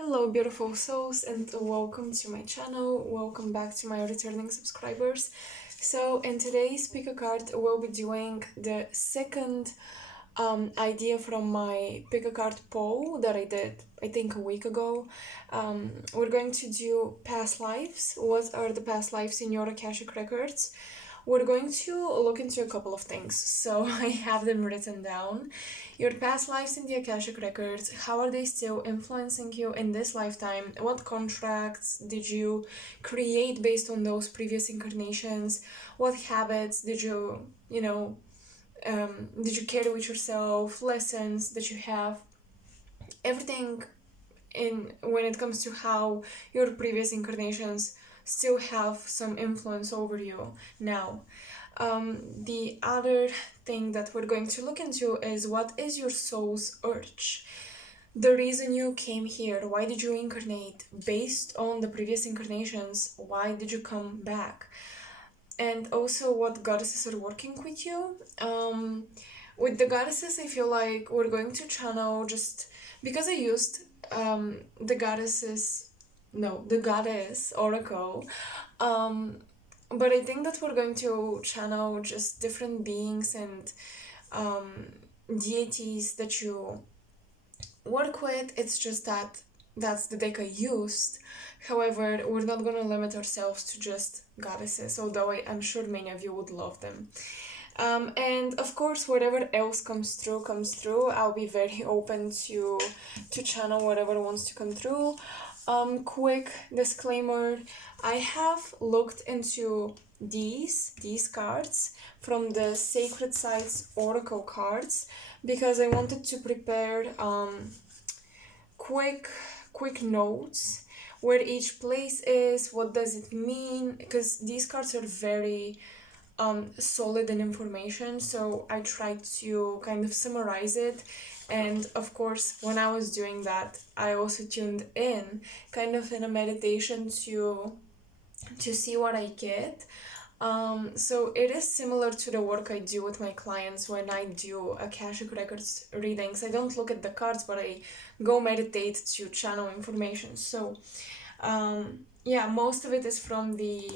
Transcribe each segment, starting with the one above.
Hello beautiful souls and welcome to my channel, welcome back to my returning subscribers. So in today's pick a card we'll be doing the second idea from my pick a card poll that I did I think a week ago. We're going to do past lives. What are the past lives in your Akashic records? We're going to look into a couple of things, so I have them written down. Your past lives in the Akashic Records, how are they still influencing you in this lifetime? What contracts did you create based on those previous incarnations? What habits did you carry with yourself? Lessons that you have? Everything in when it comes to how your previous incarnations still have some influence over you now. The other thing that we're going to look into is what is your soul's urge? The reason you came here, why did you incarnate? Based on the previous incarnations, why did you come back? And also what goddesses are working with you. With the goddesses, I feel like we're going to channel just because I used the goddess oracle, but I think that we're going to channel just different beings and deities that you work with. It's just that that's the deck I used. However, we're not going to limit ourselves to just goddesses, although I'm sure many of you would love them. And of course, whatever else comes through. I'll be very open to channel whatever wants to come through. Quick disclaimer, I have looked into these cards from the Sacred Sites Oracle cards because I wanted to prepare quick notes where each place is, what does it mean, because these cards are very solid in information, so I tried to kind of summarize it. And of course, when I was doing that, I also tuned in kind of in a meditation to see what I get. So it is similar to the work I do with my clients when I do Akashic Records readings. I don't look at the cards, but I go meditate to channel information. So yeah, most of it is from the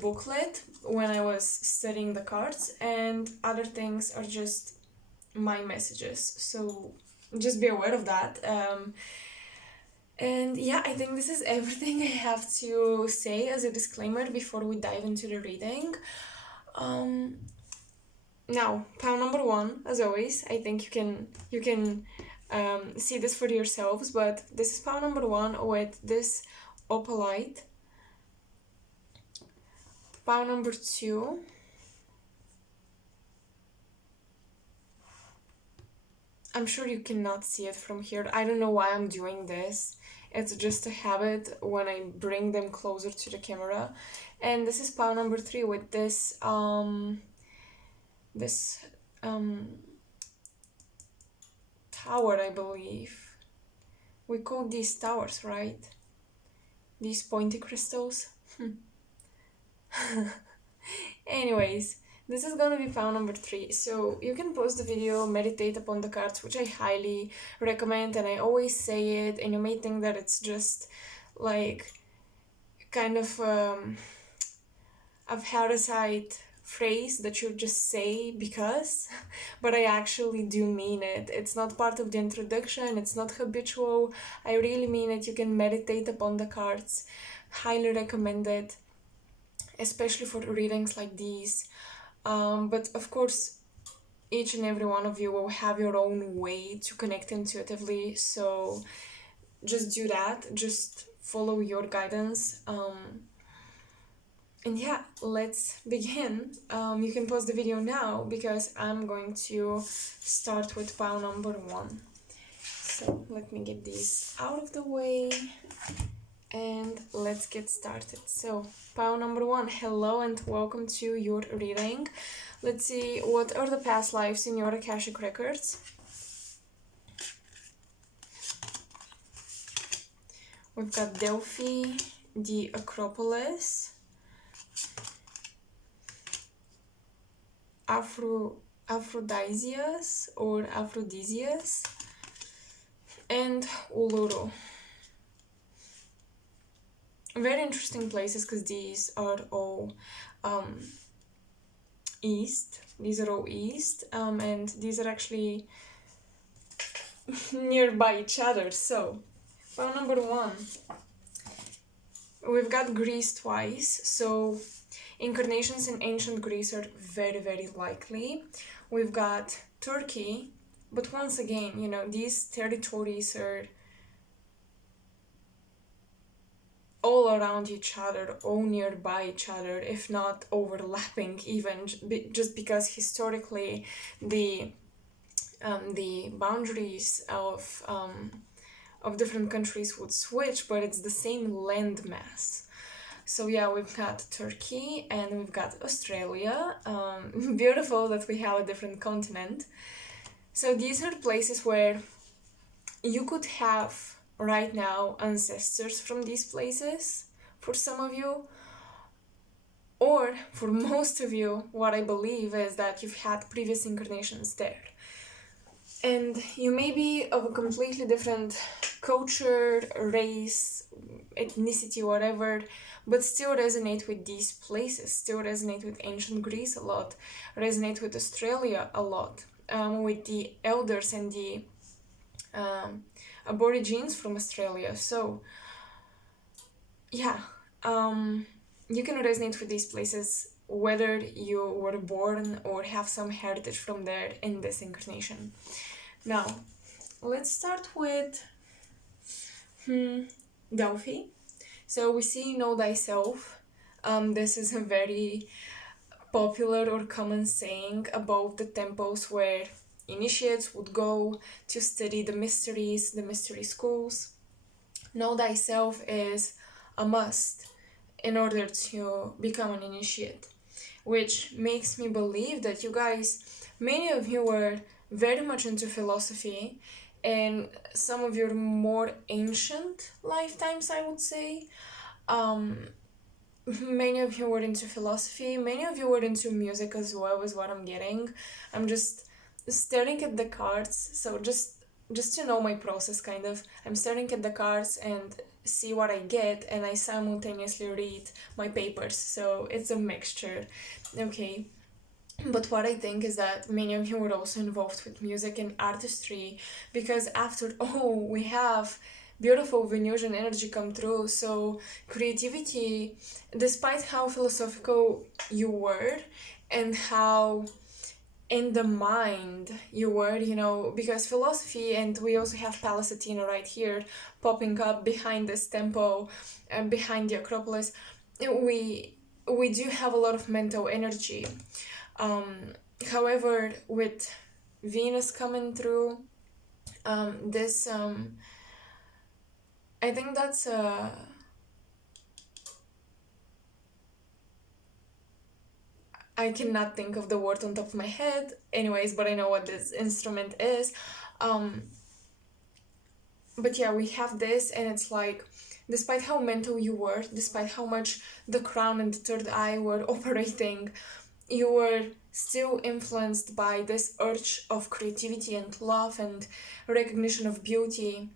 booklet when I was studying the cards, and other things are just my messages, so just be aware of that. And yeah, I think this is everything I have to say as a disclaimer before we dive into the reading. Now, pile number one, as always, I think you can see this for yourselves, but this is pile number one with this opalite. Pile number two. I'm sure you cannot see it from here. I don't know why I'm doing this. It's just a habit when I bring them closer to the camera. And this is pile number three with this tower, I believe. We call these towers, right? These pointy crystals. Anyways, this is gonna be pile number three, so you can pause the video, meditate upon the cards, which I highly recommend, and I always say it, and you may think that it's just like kind of a parasite phrase that you just say because, but I actually do mean it. It's not part of the introduction, it's not habitual. I really mean it. You can meditate upon the cards. Highly recommend it, especially for readings like these. But of course, each and every one of you will have your own way to connect intuitively, so just do that, just follow your guidance. And yeah, let's begin. You can pause the video now because I'm going to start with pile number one. So let me get these out of the way and let's get started. So pile number one, hello and welcome to your reading. Let's see, what are the past lives in your Akashic records? We've got Delphi, the Acropolis, Aphrodisias or Aphrodisias, and Uluru. very interesting places because these are all um, east. These are all east, and these are actually nearby each other. So, well, number one, we've got Greece twice. So, incarnations in ancient Greece are very, very likely. We've got Turkey, but once again, you know, these territories are all around each other, all nearby each other, if not overlapping, even just because historically the boundaries of different countries would switch, but it's the same land mass. So yeah, we've got Turkey and we've got Australia. Beautiful that we have a different continent. So these are places where you could have right now ancestors from these places for some of you, or for most of you, what I believe is that you've had previous incarnations there. And you may be of a completely different culture, race, ethnicity, whatever, but still resonate with these places, still resonate with ancient Greece a lot, resonate with Australia a lot, with the elders and the aborigines from Australia. So, yeah, you can resonate with these places whether you were born or have some heritage from there in this incarnation. Now, let's start with Delphi. So we see Know Thyself. This is a very popular or common saying about the temples where initiates would go to study the mysteries, the mystery schools. Know Thyself is a must in order to become an initiate, which makes me believe that you guys, many of you were very much into philosophy in some of your more ancient lifetimes, I would say. Many of you were into philosophy, many of you were into music as well, is what I'm getting. I'm just staring at the cards, so just to know my process, kind of. I'm staring at the cards and see what I get, and I simultaneously read my papers, so it's a mixture. Okay. But what I think is that many of you were also involved with music and artistry, because after all, we have beautiful Venusian energy come through. So creativity, despite how philosophical you were and how in the mind you were, you know, because philosophy, and we also have Pallas Athena right here popping up behind this temple and behind the Acropolis. We do have a lot of mental energy. However, with Venus coming through, this I think that's I cannot think of the word on top of my head, anyways, but I know what this instrument is. But yeah, we have this, and it's like, despite how mental you were, despite how much the crown and the third eye were operating, you were still influenced by this urge of creativity and love and recognition of beauty.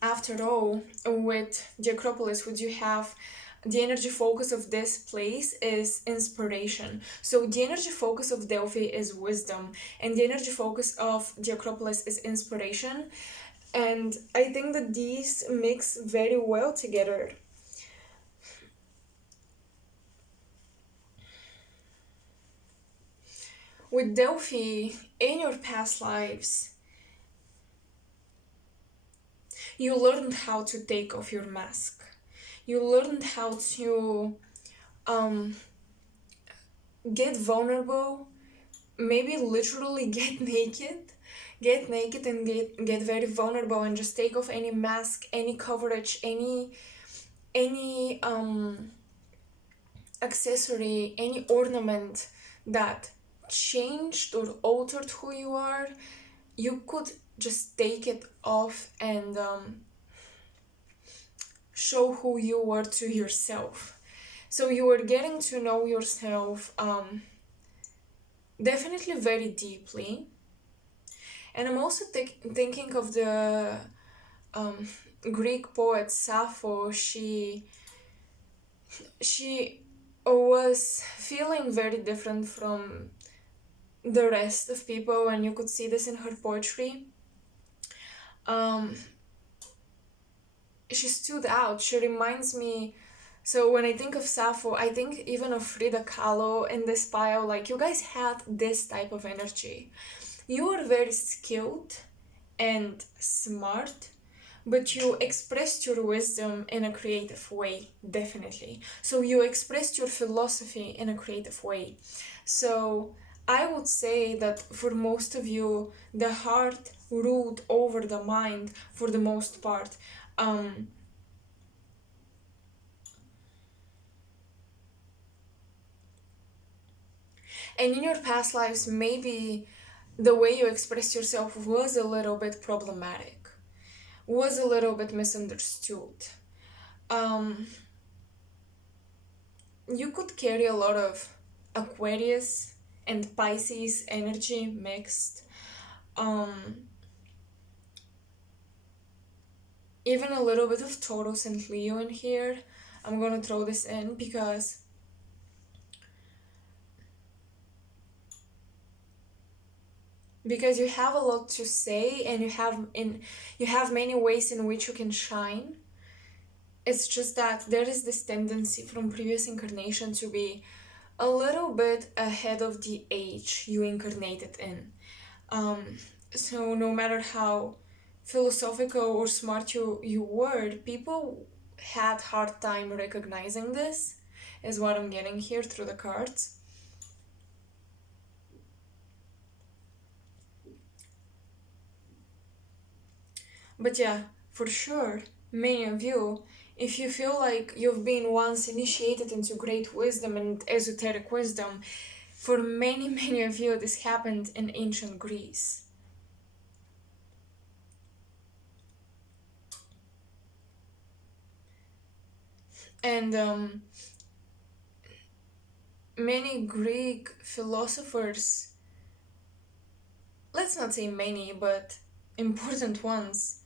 After all, with the Acropolis, would you have the energy focus of this place is inspiration. So the energy focus of Delphi is wisdom, and the energy focus of the Acropolis is inspiration. And I think that these mix very well together. With Delphi, in your past lives, you learned how to take off your mask. You learned how to get vulnerable, maybe literally get naked and get very vulnerable and just take off any mask, any coverage, any accessory, any ornament that changed or altered who you are. You could just take it off and show who you were to yourself. So you were getting to know yourself definitely very deeply. And I'm also thinking of the Greek poet Sappho, she was feeling very different from the rest of people, and you could see this in her poetry. Um, she stood out. She reminds me. So when I think of Sappho, I think even of Frida Kahlo in this pile. Like, you guys had this type of energy. You were very skilled and smart, but you expressed your wisdom in a creative way, definitely. So you expressed your philosophy in a creative way. So I would say that for most of you, the heart ruled over the mind for the most part. Um, and in your past lives, maybe the way you expressed yourself was a little bit problematic, was a little bit misunderstood. Um, you could carry a lot of Aquarius and Pisces energy mixed. Um, Even a little bit of Taurus and Leo in here. I'm gonna throw this in because you have a lot to say, and you have many ways in which you can shine. It's just that there is this tendency from previous incarnation to be a little bit ahead of the age you incarnated in. So no matter how philosophical or smart you were, people had hard time recognizing this, is what I'm getting here through the cards. But yeah, for sure, many of you, if you feel like you've been once initiated into great wisdom and esoteric wisdom, for many, many of you, this happened in ancient Greece. And many Greek philosophers, let's not say many, but important ones,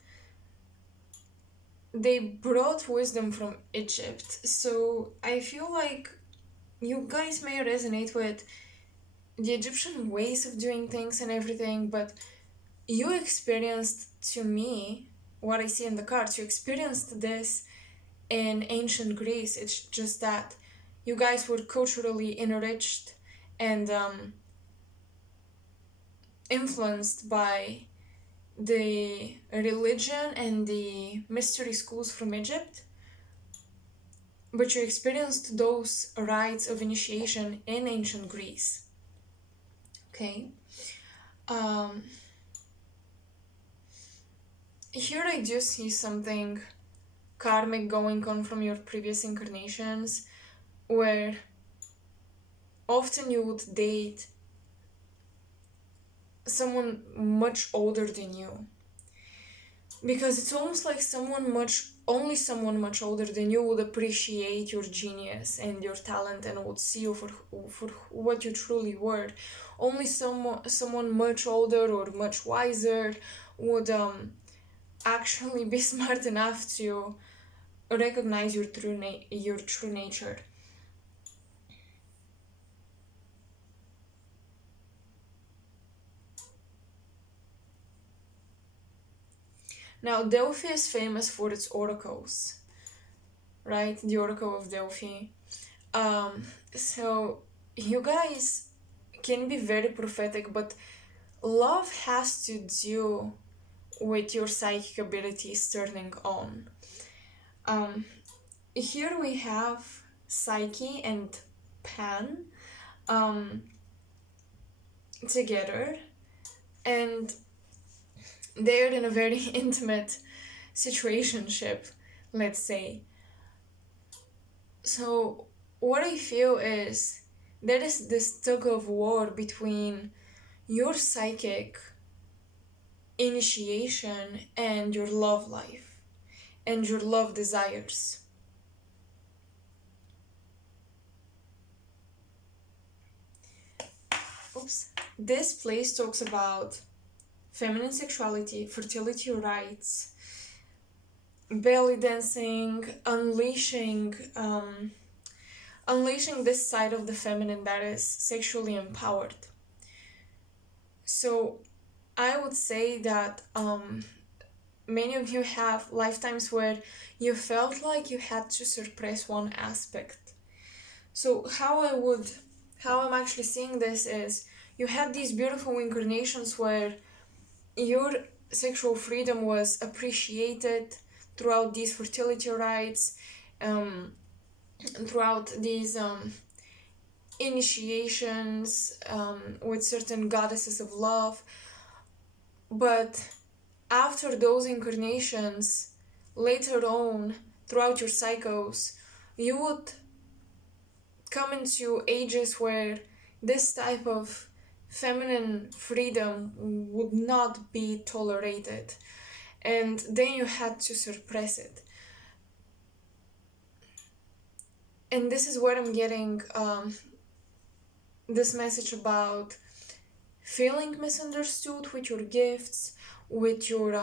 they brought wisdom from Egypt. So I feel like you guys may resonate with the Egyptian ways of doing things and everything, but you experienced, to me, what I see in the cards, you experienced this in ancient Greece. It's just that you guys were culturally enriched and influenced by the religion and the mystery schools from Egypt, but you experienced those rites of initiation in ancient Greece. Okay. Um, Here I do see something karmic going on from your previous incarnations, where often you would date someone much older than you, because it's almost like only someone much older than you would appreciate your genius and your talent and would see you for what you truly were. Only someone much older or much wiser would actually be smart enough to recognize your true nature. Now, Delphi is famous for its oracles, right? The Oracle of Delphi. So you guys can be very prophetic, but love has to do with your psychic abilities turning on. Here we have Psyche and Pan together, and they're in a very intimate situationship, let's say. So what I feel is there is this tug of war between your psychic initiation and your love life and your love desires. Oops. This place talks about feminine sexuality, fertility rights, belly dancing, unleashing this side of the feminine that is sexually empowered. So I would say that many of you have lifetimes where you felt like you had to suppress one aspect. So how I'm actually seeing this is you had these beautiful incarnations where your sexual freedom was appreciated throughout these fertility rites, throughout these initiations with certain goddesses of love. But after those incarnations, later on, throughout your cycles, you would come into ages where this type of feminine freedom would not be tolerated, and then you had to suppress it. And this is where I'm getting this message about feeling misunderstood with your gifts, with your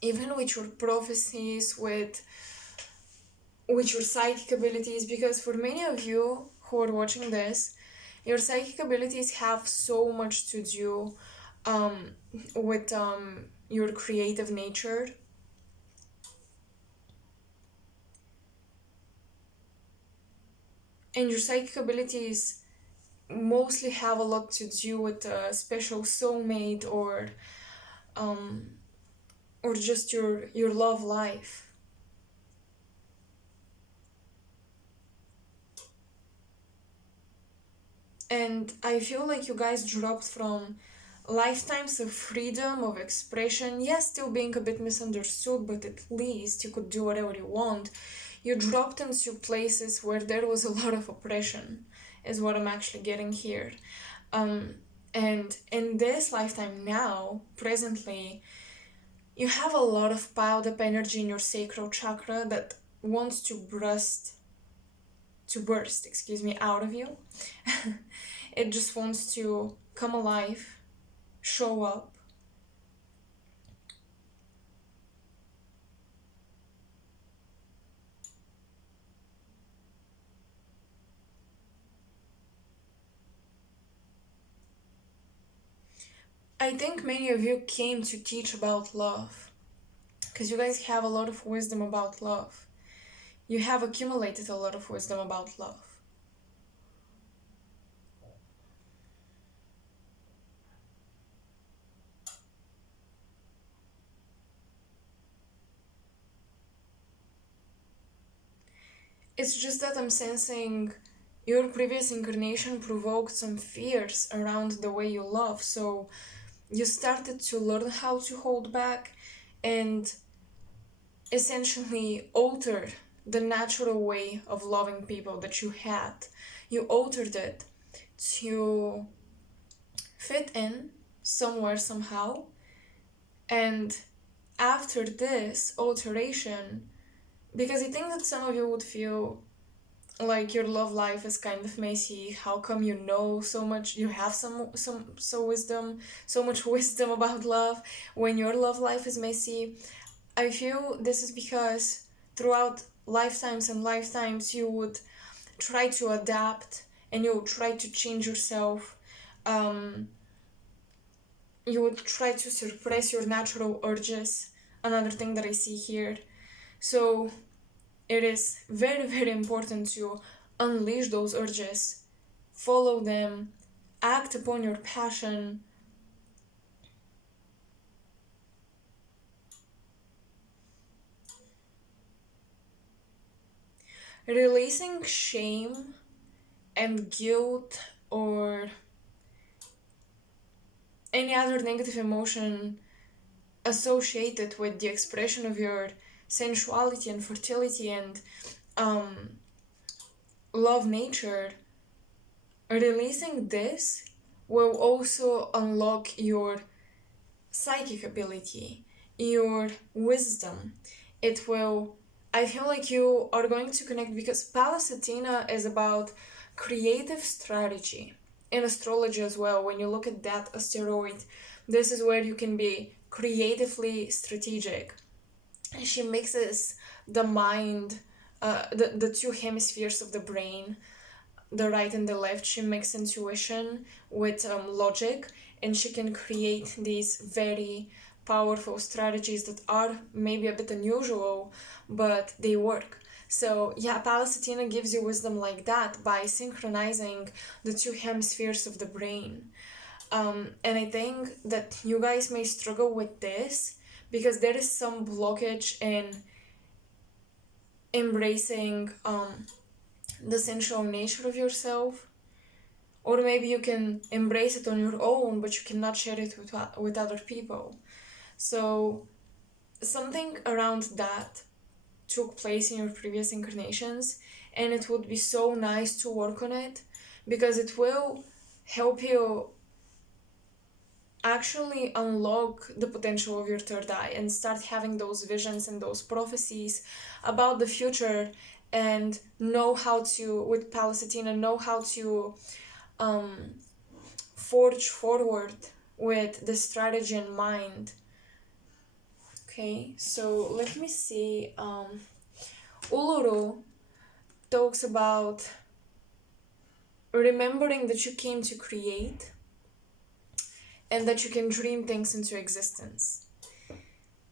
even with your prophecies, with your psychic abilities, because for many of you who are watching this, your psychic abilities have so much to do with your creative nature. And your psychic abilities mostly have a lot to do with a special soulmate or just your love life. And I feel like you guys dropped from lifetimes of freedom, of expression, yes, still being a bit misunderstood, but at least you could do whatever you want. You dropped into places where there was a lot of oppression, is what I'm actually getting here. And in this lifetime now, presently, you have a lot of piled up energy in your sacral chakra that wants to burst, out of you. It just wants to come alive, show up. I think many of you came to teach about love because you guys have a lot of wisdom about love. You have accumulated a lot of wisdom about love. It's just that I'm sensing your previous incarnation provoked some fears around the way you love, so you started to learn how to hold back and essentially alter the natural way of loving people that you had. You altered it to fit in somewhere, somehow. And after this alteration, because I think that some of you would feel like your love life is kind of messy. How come you know so much? You have so much wisdom about love when your love life is messy. I feel this is because throughout lifetimes and lifetimes you would try to adapt and you would try to change yourself. You would try to suppress your natural urges. Another thing that I see here. So it is very, very important to unleash those urges, follow them, act upon your passion. Releasing shame and guilt or any other negative emotion associated with the expression of your sensuality and fertility and love nature, releasing this will also unlock your psychic ability, your wisdom. It will, I feel like you are going to connect because Pallas Athena is about creative strategy. In astrology as well, when you look at that asteroid, this is where you can be creatively strategic. she mixes the mind, the two hemispheres of the brain, the right and the left. She mixes intuition with logic, and she can create these very powerful strategies that are maybe a bit unusual, but they work. So yeah, Palestine gives you wisdom like that by synchronizing the two hemispheres of the brain. And I think that you guys may struggle with this because there is some blockage in embracing the sensual nature of yourself, or maybe you can embrace it on your own but you cannot share it with other people. So something around that took place in your previous incarnations, and it would be so nice to work on it because it will help you actually unlock the potential of your third eye and start having those visions and those prophecies about the future, and know how to, with Palestina, know how to forge forward with the strategy in mind. Okay, so let me see. Uluru talks about remembering that you came to create and that you can dream things into existence.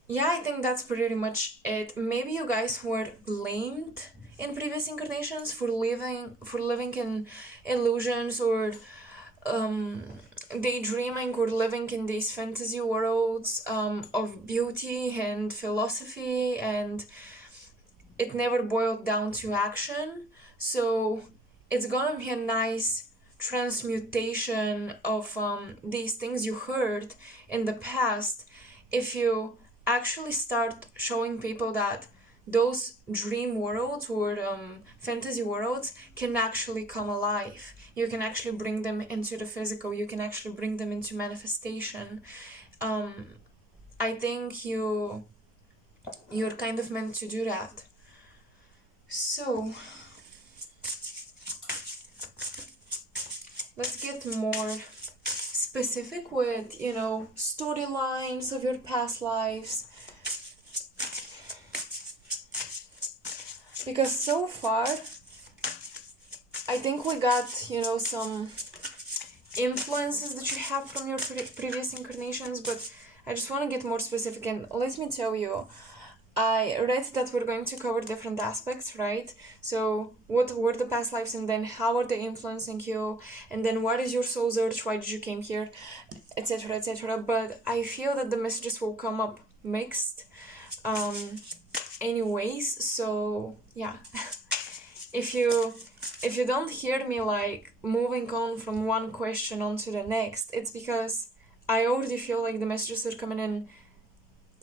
Yeah, I think that's pretty much it. Maybe you guys were blamed in previous incarnations for living in illusions, or daydreaming, or living in these fantasy worlds of beauty and philosophy, and it never boiled down to action. So it's gonna be a nice transmutation of these things you heard in the past if you actually start showing people that those dream worlds or fantasy worlds can actually come alive. You can actually bring them into the physical, you can actually bring them into manifestation. I think you're kind of meant to do that. So let's get more specific with, storylines of your past lives. Because so far, I think we got, some influences that you have from your previous incarnations, but I just want to get more specific. And let me tell you, I read that we're going to cover different aspects, right? So what were the past lives, and then how are they influencing you, and then what is your soul search, why did you came here, etc., etc. But I feel that the messages will come up mixed anyways. So yeah, if you don't hear me like moving on from one question on to the next, it's because I already feel like the messages are coming in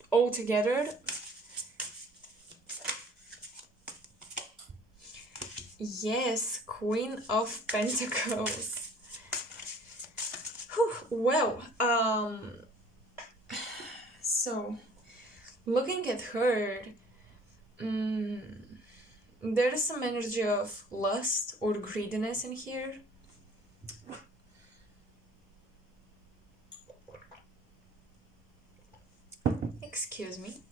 all together. Yes, Queen of Pentacles. Whew, well, so looking at her, there is some energy of lust or greediness in here. Excuse me.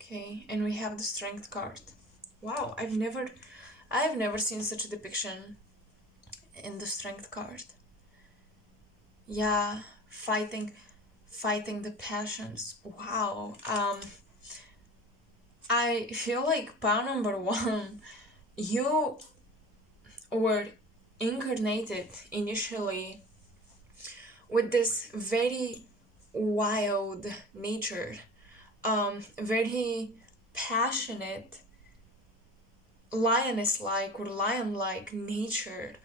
Okay, and we have the Strength card. Wow, I've never seen such a depiction in the Strength card. Yeah, fighting the passions. Wow. I feel like pile number one, you were incarnated initially with this very wild nature, very passionate, lioness-like or lion-like nature,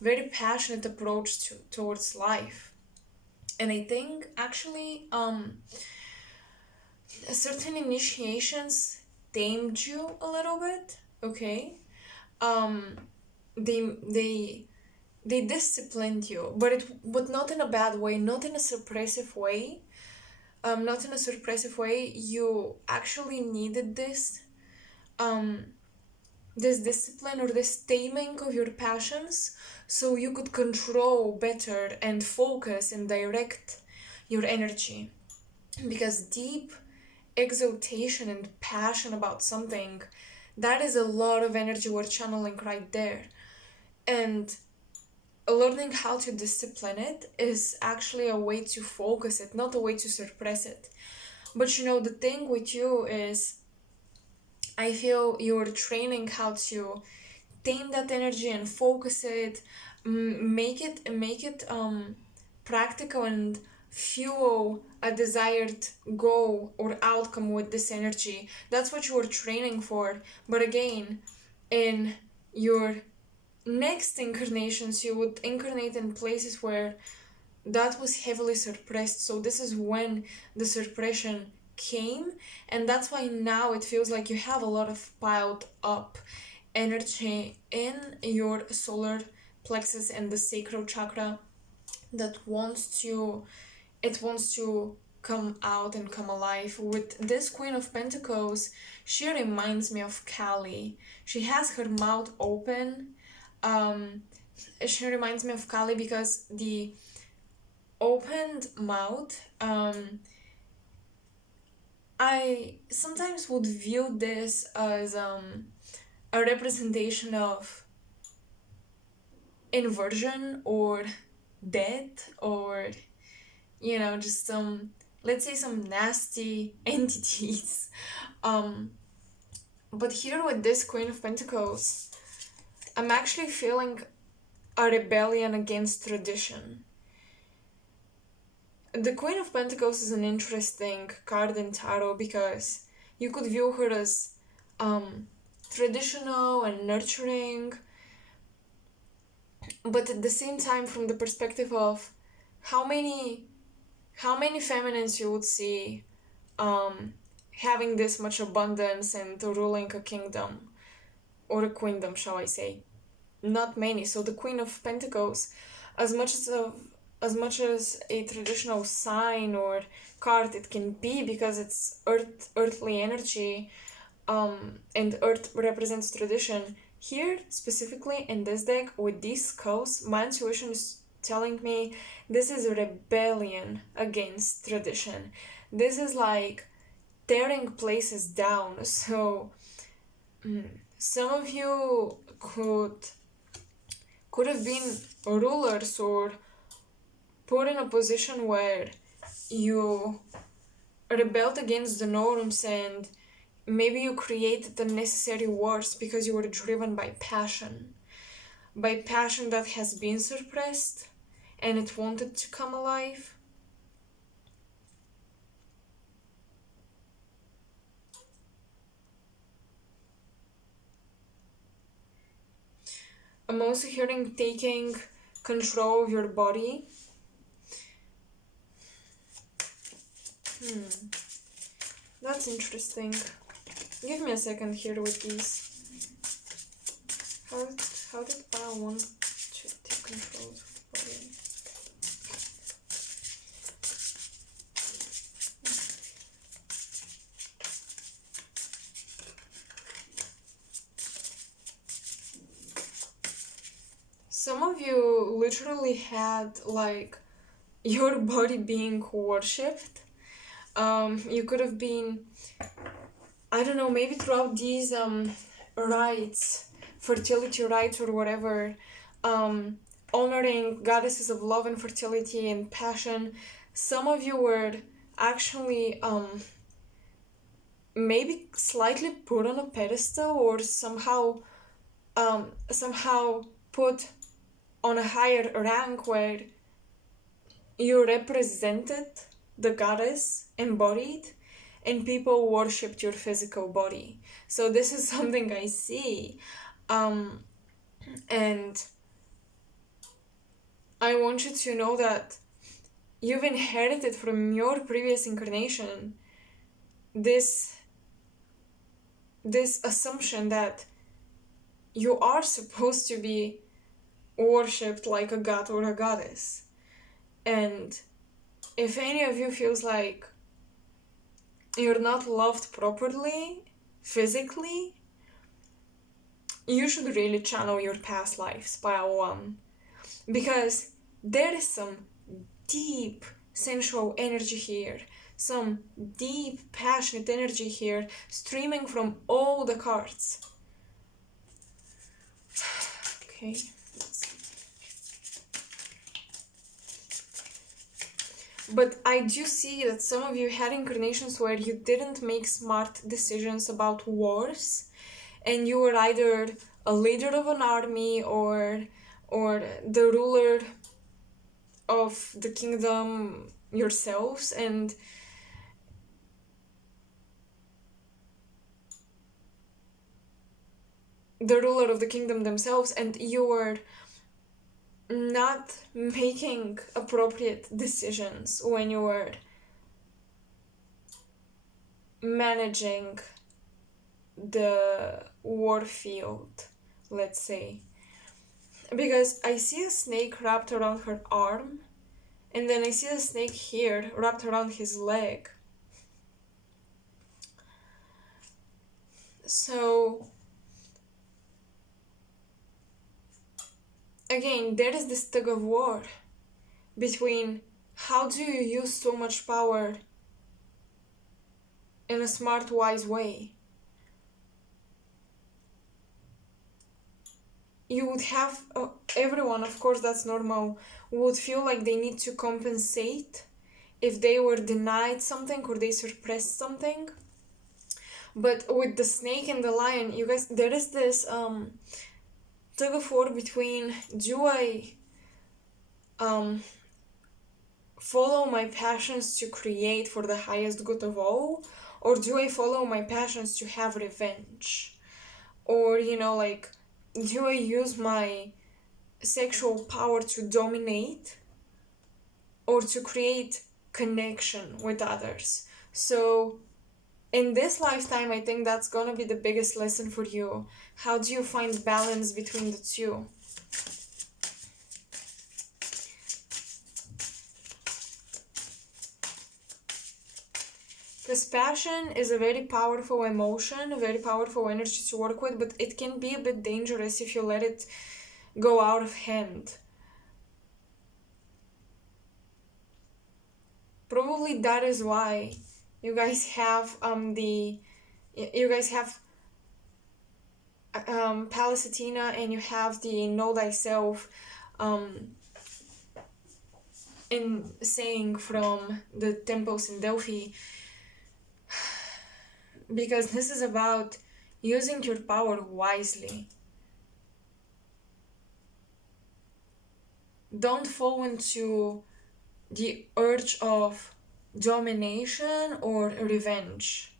very passionate approach towards life. And I think actually certain initiations tamed you a little bit, okay? They disciplined you, but not in a bad way, not in a suppressive way. Not in a suppressive way. You actually needed this discipline or this taming of your passions, so you could control better and focus and direct your energy, because deep exaltation and passion about something, that is a lot of energy we're channeling right there. And learning how to discipline it is actually a way to focus it, not a way to suppress it. But you know, the thing with you is, I feel you're training how to tame that energy and focus it, make it practical and fuel a desired goal or outcome with this energy. That's what you're training for. But again, in your next incarnations, you would incarnate in places where that was heavily suppressed. So this is when the suppression came, and that's why now it feels like you have a lot of piled up energy in your solar plexus and the sacral chakra that wants to come out and come alive. With this Queen of Pentacles, she reminds me of Kali. She has her mouth open. She reminds me of Kali because the opened mouth, I sometimes would view this as a representation of inversion or death, or just some, let's say, some nasty entities. But here with this Queen of Pentacles, I'm actually feeling a rebellion against tradition. The Queen of Pentacles is an interesting card in tarot because you could view her as traditional and nurturing, but at the same time, from the perspective of how many feminines you would see having this much abundance and ruling a kingdom, or a queendom, shall I say. Not many. So the Queen of Pentacles, as much as a traditional sign or card it can be, because it's earthly energy, and earth represents tradition. Here, specifically in this deck, with these skulls, my intuition is telling me this is a rebellion against tradition. This is like tearing places down. So some of you could have been rulers or put in a position where you rebelled against the norms, and maybe you created the necessary wars because you were driven by passion that has been suppressed and it wanted to come alive. I'm also hearing taking control of your body. That's interesting. Give me a second here with these. How did I want to take control of the body? Some of you literally had like your body being worshipped. You could have been, I don't know, maybe throughout these rites, fertility rites or whatever, honoring goddesses of love and fertility and passion. Some of you were actually maybe slightly put on a pedestal, or somehow put on a higher rank where you represented the goddess embodied, and people worshipped your physical body. So this is something I see, and I want you to know that you've inherited from your previous incarnation this assumption that you are supposed to be worshipped like a god or a goddess. And if any of you feels like you're not loved properly, physically, you should really channel your past lives, pile one. Because there is some deep, sensual energy here, some deep, passionate energy here, streaming from all the cards. Okay. But I do see that some of you had incarnations where you didn't make smart decisions about wars, and you were either a leader of an army or the ruler of the kingdom yourselves, and the ruler of the kingdom themselves, and you were not making appropriate decisions when you were managing the war field, let's say. Because I see a snake wrapped around her arm, and then I see a snake here wrapped around his leg. So again, there is this tug of war between how do you use so much power in a smart, wise way. You would have, everyone, of course that's normal, would feel like they need to compensate if they were denied something or they suppressed something. But with the snake and the lion, you guys, there is this tug of war between, do I follow my passions to create for the highest good of all, or do I follow my passions to have revenge? Or, you know, like, do I use my sexual power to dominate or to create connection with others? So in this lifetime, I think that's gonna be the biggest lesson for you. How do you find balance between the two? Because passion is a very powerful emotion, a very powerful energy to work with, but it can be a bit dangerous if you let it go out of hand. Probably that is why you guys have Palestina, and you have the Know Thyself in saying from the temples in Delphi, because this is about using your power wisely. Don't fall into the urge of domination or revenge.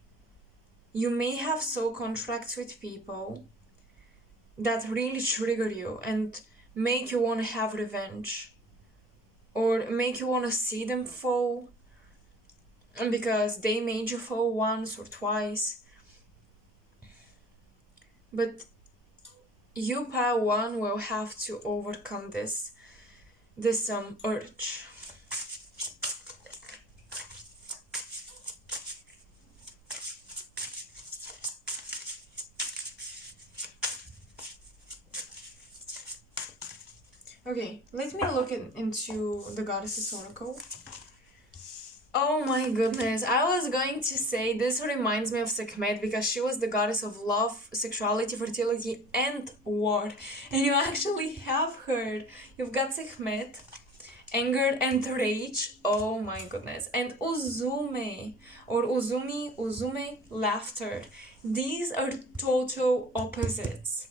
You may have soul contracts with people that really trigger you and make you want to have revenge, or make you want to see them fall because they made you fall once or twice. But you, pile one, will have to overcome this urge. Okay, let me look into the Goddess's Oracle. Oh my goodness, I was going to say this reminds me of Sekhmet because she was the goddess of love, sexuality, fertility, and war. And you actually have her. You've got Sekhmet, anger and rage. Oh my goodness. And Uzume, or Uzume, laughter. These are total opposites.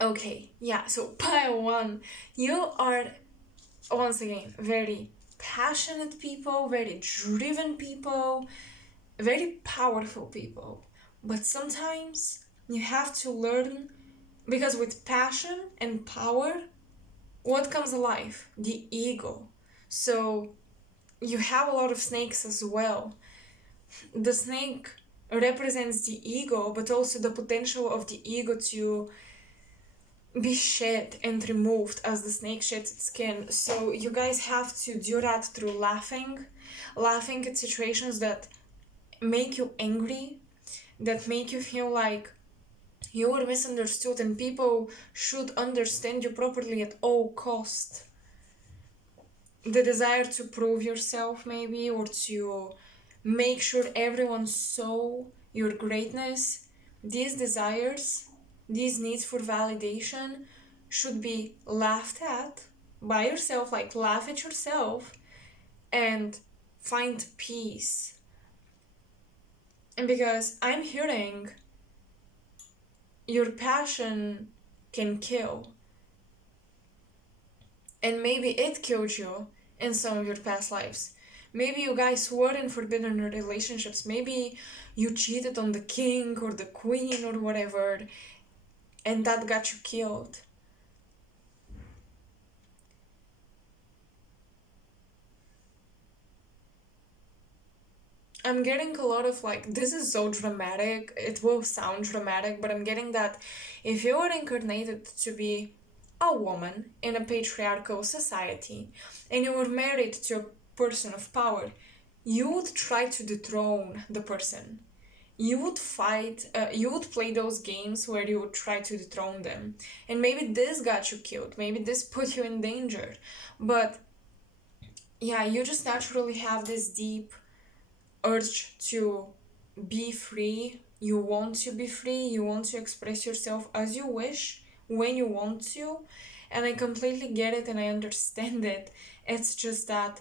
Okay, yeah, so pile one. You are, once again, very passionate people, very driven people, very powerful people. But sometimes you have to learn, because with passion and power, what comes alive? The ego. So you have a lot of snakes as well. The snake represents the ego, but also the potential of the ego to be shed and removed as the snake sheds its skin. So you guys have to do that through laughing at situations that make you angry, that make you feel like you were misunderstood and people should understand you properly at all cost. the desire to prove yourself maybe, or to make sure everyone saw your greatness. These desires, these needs for validation should be laughed at by yourself, like laugh at yourself and find peace. And because I'm hearing your passion can kill, and maybe it killed you in some of your past lives. Maybe you guys were in forbidden relationships. Maybe you cheated on the king or the queen or whatever, and that got you killed. I'm getting a lot of like, this is so dramatic. It will sound dramatic, but I'm getting that if you were incarnated to be a woman in a patriarchal society and you were married to a person of power, you would try to dethrone the person. You would fight, you would play those games where you would try to dethrone them. And maybe this got you killed, maybe this put you in danger. But yeah, you just naturally have this deep urge to be free. You want to be free, you want to express yourself as you wish, when you want to. And I completely get it and I understand it. It's just that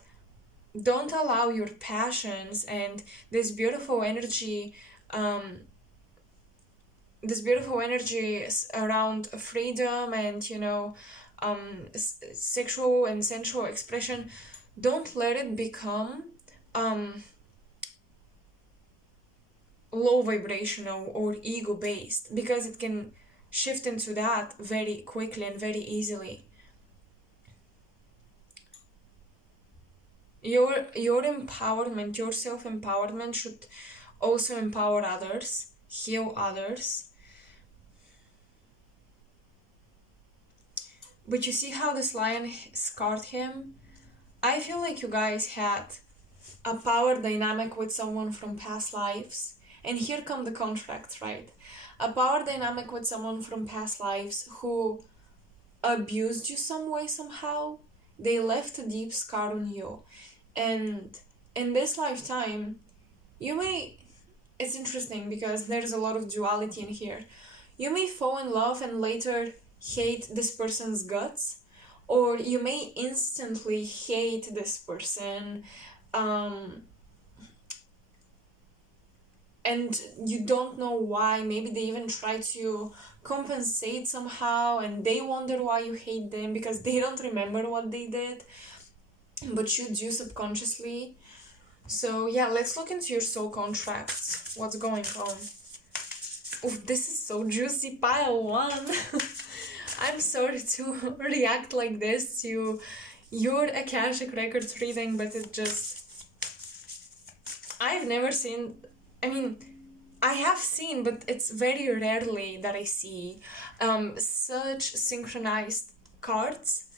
don't allow your passions and this beautiful energy um, this beautiful energy around freedom and sexual and sensual expression, don't let it become low vibrational or ego based, because it can shift into that very quickly and very easily. Your empowerment, your self-empowerment should also empower others, heal others. But you see how this lion scarred him? I feel like you guys had a power dynamic with someone from past lives. And here come the contracts, right? A power dynamic with someone from past lives who abused you some way, somehow. They left a deep scar on you. And in this lifetime, you may, it's interesting because there's a lot of duality in here. You may fall in love and later hate this person's guts, or you may instantly hate this person, and you don't know why. Maybe they even try to compensate somehow and they wonder why you hate them because they don't remember what they did, but you do subconsciously. So yeah, let's look into your soul contracts. What's going on? Oh, this is so juicy, pile one. I'm sorry to react like this to your Akashic Records reading, but it just... I've never seen... I mean, I have seen, but it's very rarely that I see such synchronized cards.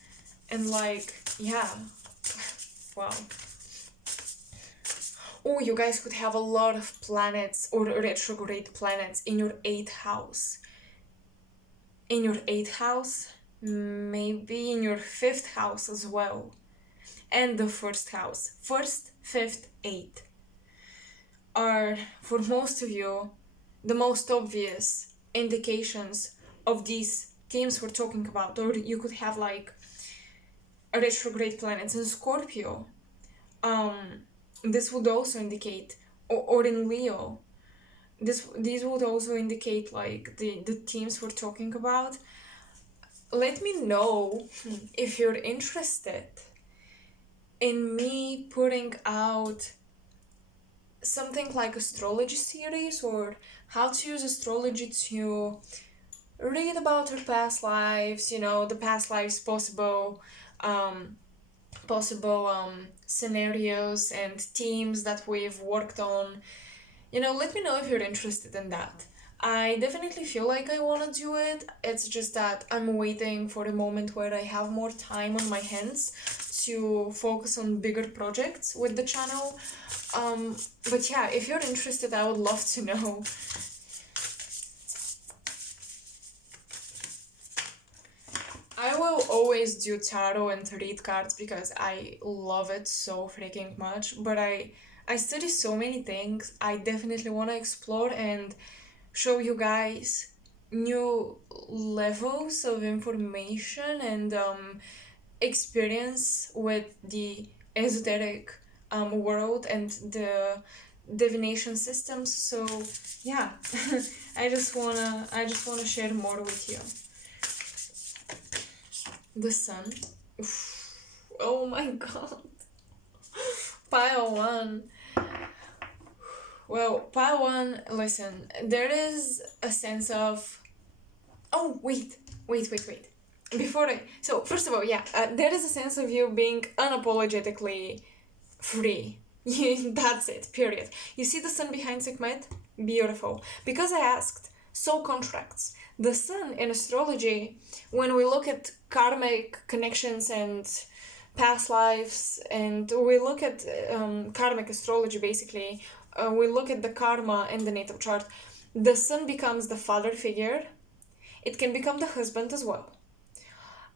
And like, yeah. Wow. Oh, you guys could have a lot of planets or retrograde planets in your 8th house. In your 8th house, maybe in your 5th house as well. And the 1st house. 1st, 5th, 8th are, for most of you, the most obvious indications of these themes we're talking about. Or you could have like a retrograde planets in Scorpio. This would also indicate, or in Leo, these would also indicate like the themes we're talking about. Let me know if you're interested in me putting out something like astrology series, or how to use astrology to read about your past lives, the past lives possible scenarios and themes that we've worked on. Let me know if you're interested in that. I definitely feel like I want to do it. It's just that I'm waiting for a moment where I have more time on my hands to focus on bigger projects with the channel. But yeah, if you're interested, I would love to know. I will always do tarot and read cards because I love it so freaking much. But I study so many things. I definitely want to explore and show you guys new levels of information and experience with the esoteric world and the divination systems. So yeah, I just wanna share more with you. The sun. Oof. Oh my god. Pile one. Well, pile one, listen, there is a sense of. Oh, wait. So, first of all, yeah, there is a sense of you being unapologetically free. That's it, period. You see the sun behind Sekhmet? Beautiful. Because I asked, soul contracts. The sun in astrology, when we look at karmic connections and past lives, and we look at karmic astrology basically, we look at the karma in the natal chart, the sun becomes the father figure. It can become the husband as well.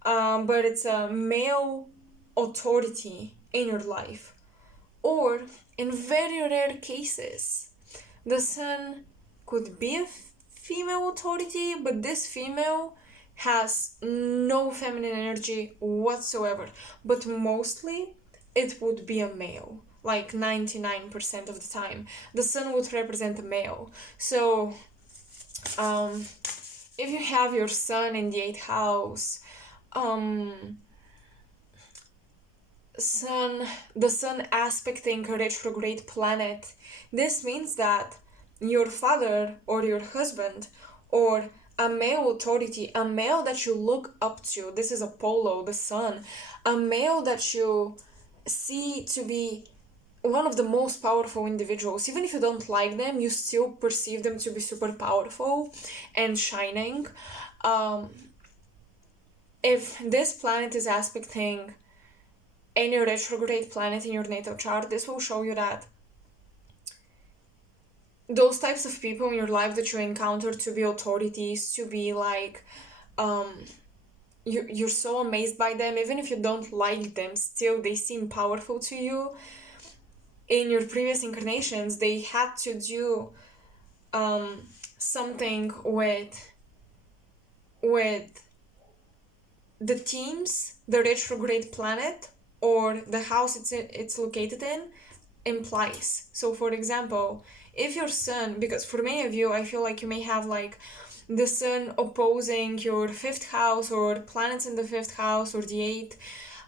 But it's a male authority in your life. Or, in very rare cases, the sun could be a female authority, but this female has no feminine energy whatsoever. But mostly, it would be a male. Like 99% of the time, the sun would represent a male. So, if you have your sun in the 8th house, um, the sun aspecting a retrograde planet, this means that your father or your husband or a male authority, a male that you look up to, this is Apollo, the sun, a male that you see to be one of the most powerful individuals. Even if you don't like them, you still perceive them to be super powerful and shining. If this planet is aspecting any retrograde planet in your natal chart, this will show you that those types of people in your life that you encounter to be authorities, to be like, you're so amazed by them, even if you don't like them, still they seem powerful to you. In your previous incarnations, they had to do something with the teams, the retrograde planet, or the house it's located in implies. So, for example, if your sun, because for many of you, I feel like you may have like the sun opposing your 5th house or planets in the 5th house or the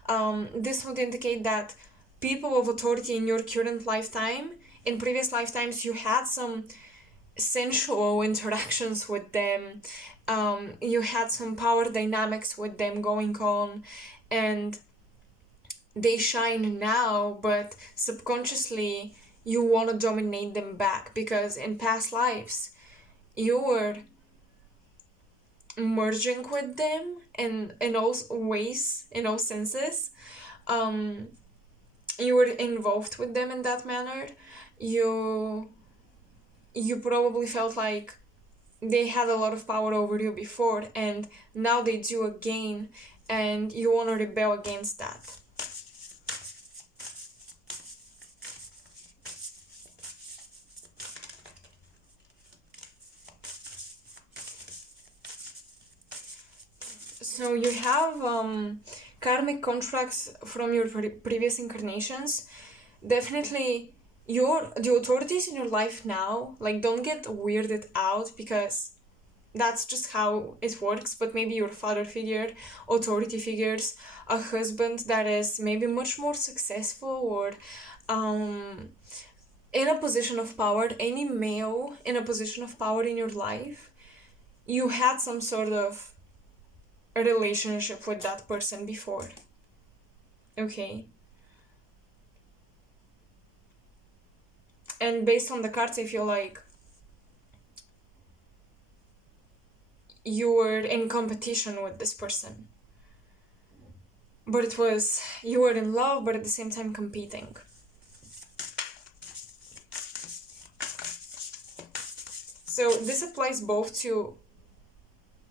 8th, this would indicate that people of authority in your current lifetime, in previous lifetimes, you had some sensual interactions with them, you had some power dynamics with them going on, and they shine now, but subconsciously you want to dominate them back because in past lives you were merging with them in all ways, in all senses. You were involved with them in that manner. You probably felt like they had a lot of power over you before, and now they do again, and you want to rebel against that. So you have karmic contracts from your previous incarnations. Definitely, the authorities in your life now, like, don't get weirded out because that's just how it works. But maybe your father figure, authority figures, a husband that is maybe much more successful or in a position of power, any male in a position of power in your life, you had some sort of a relationship with that person before. Okay. And based on the cards, I feel like you were in competition with this person. But it was, you were in love, but at the same time competing. So this applies both to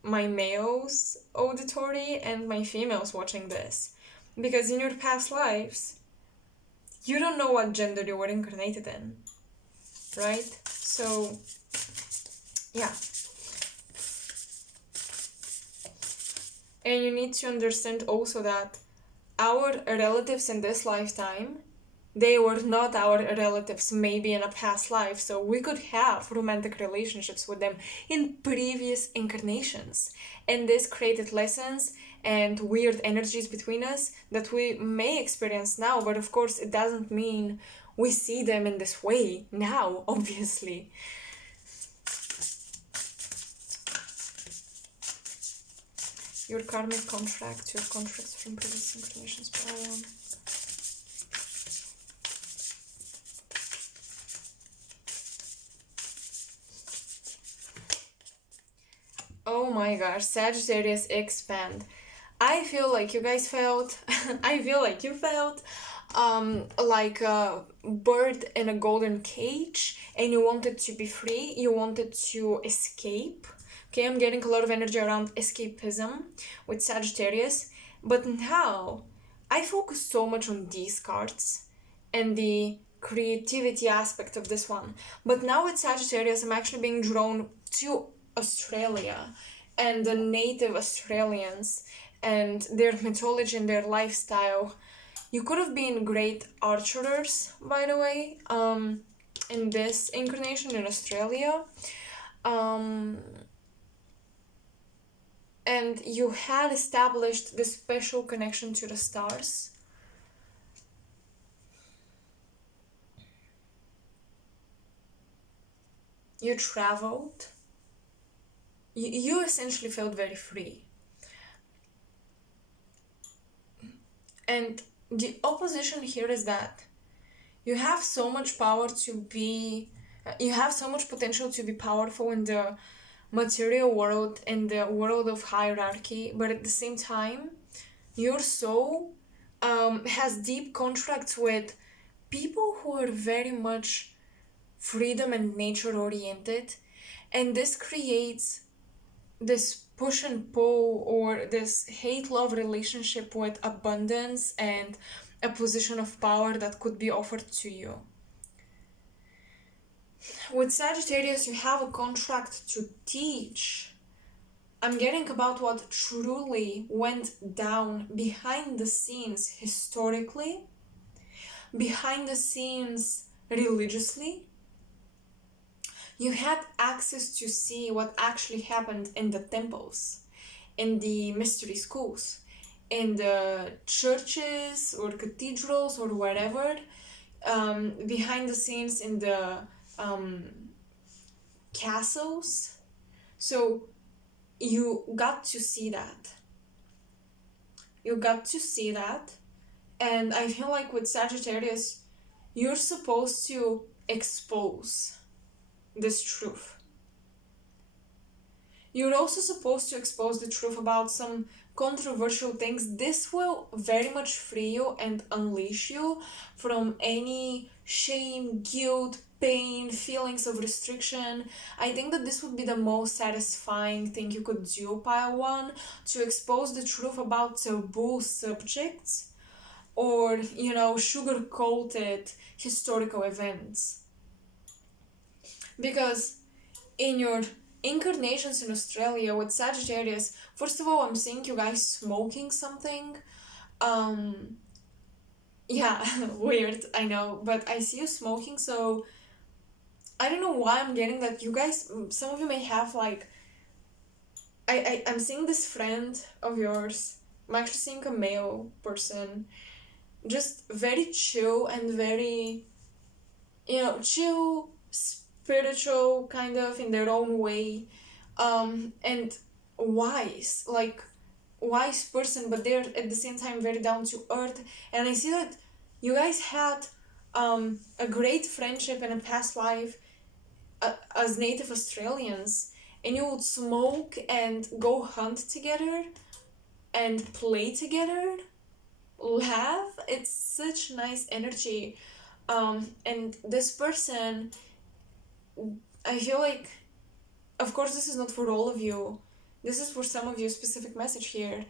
my male's auditory and my females watching this. Because in your past lives, you don't know what gender you were incarnated in, right? So, yeah. And you need to understand also that our relatives in this lifetime, they were not our relatives maybe in a past life, so we could have romantic relationships with them in previous incarnations. And this created lessons and weird energies between us that we may experience now, but of course it doesn't mean we see them in this way now, obviously. Your karmic contract, your contracts from previous incarnations, power. Oh my gosh, Sagittarius expand. I feel like you guys felt, I feel like you felt like a bird in a golden cage and you wanted to be free, you wanted to escape. Okay, I'm getting a lot of energy around escapism with Sagittarius, but now I focus so much on these cards and the creativity aspect of this one. But now with Sagittarius, I'm actually being drawn to Australia and the native Australians and their mythology and their lifestyle. You could have been great archers, by the way, in this incarnation in Australia. And you had established this special connection to the stars. You traveled. You essentially felt very free. And the opposition here is that you have so much power to be, you have so much potential to be powerful in the material world, in the world of hierarchy, but at the same time, your soul has deep contracts with people who are very much freedom and nature oriented, and this creates this push and pull or this hate-love relationship with abundance and a position of power that could be offered to you. With Sagittarius, you have a contract to teach. I'm getting about what truly went down behind the scenes historically, behind the scenes religiously. You had access to see what actually happened in the temples, in the mystery schools, in the churches or cathedrals or wherever, behind the scenes in the castles. So you got to see that. You got to see that. And I feel like with Sagittarius, you're supposed to expose this truth. You're also supposed to expose the truth about some controversial things. This will very much free you and unleash you from any shame, guilt, pain, feelings of restriction. I think that this would be the most satisfying thing you could do, Pile 1, to expose the truth about taboo subjects or, sugar-coated historical events. Because in your incarnations in Australia with Sagittarius, first of all, I'm seeing you guys smoking something. Yeah, weird, I know, but I see you smoking, so I don't know why I'm getting that you guys, some of you may have like, I'm seeing this friend of yours, I'm actually seeing a male person, just very chill and very, chill, spiritual kind of in their own way, and wise, like wise person, but they're at the same time very down to earth. And I see that you guys had a great friendship in a past life as native Australians, and you would smoke and go hunt together and play together, laugh. It's such nice energy. And this person, I feel like, of course this is not for all of you, this is for some of you, specific message here.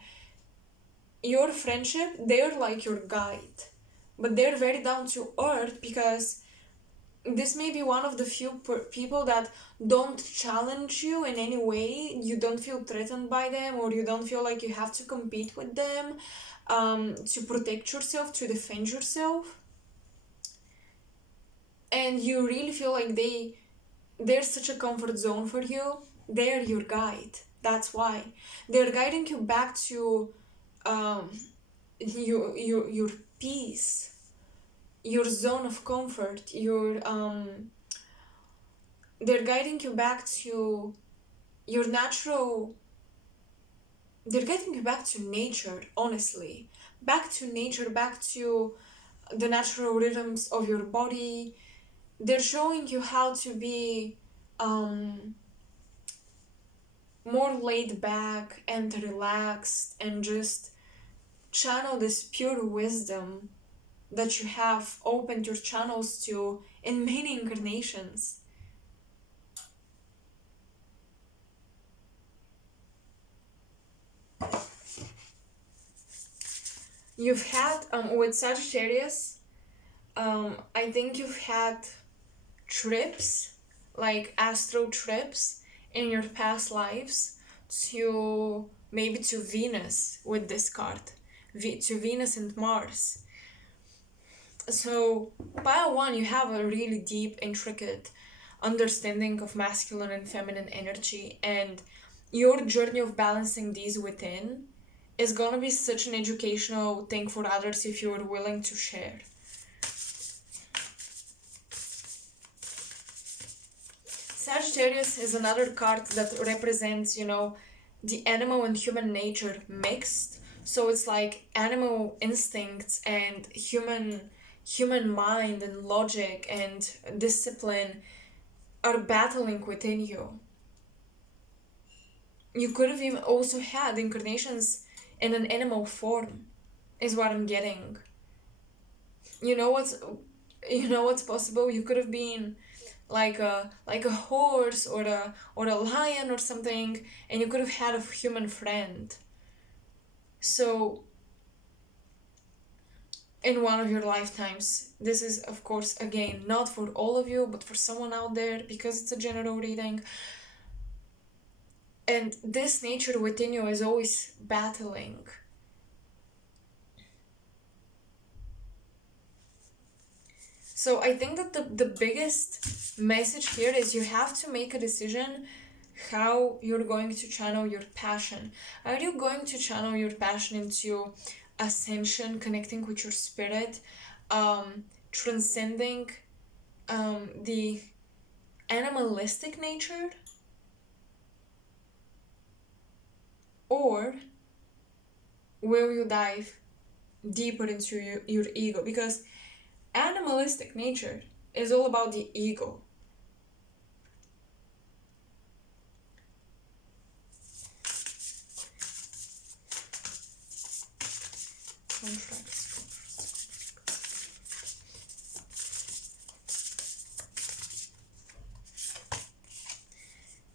Your friendship, they're like your guide, but they're very down to earth, because this may be one of the few people that don't challenge you in any way. You don't feel threatened by them, or you don't feel like you have to compete with them to protect yourself, to defend yourself. And you really feel like they're such a comfort zone for you. They're your guide. That's why they're guiding you back to your peace, your zone of comfort, they're guiding you back to your natural, they're guiding you back to nature, honestly, back to nature, back to the natural rhythms of your body. They're showing you how to be more laid back and relaxed, and just channel this pure wisdom that you have opened your channels to in many incarnations. You've had, with Sagittarius, I think you've had trips, like astral trips in your past lives, to maybe to Venus with this card, to Venus and Mars. So, pile one, you have a really deep, intricate understanding of masculine and feminine energy, and your journey of balancing these within is gonna be such an educational thing for others if you're willing to share. Sagittarius is another card that represents, the animal and human nature mixed. So it's like animal instincts and human mind and logic and discipline are battling within you. You could have even also had incarnations in an animal form, is what I'm getting. You know what's possible? You could have been like a horse or a lion or something, and you could have had a human friend. So in one of your lifetimes, this is of course again not for all of you, but for someone out there, because it's a general reading, and this nature within you is always battling. So I think that the biggest message here is you have to make a decision how you're going to channel your passion. Are you going to channel your passion into ascension, connecting with your spirit, transcending the animalistic nature? Or will you dive deeper into your ego? Because animalistic nature is all about the ego.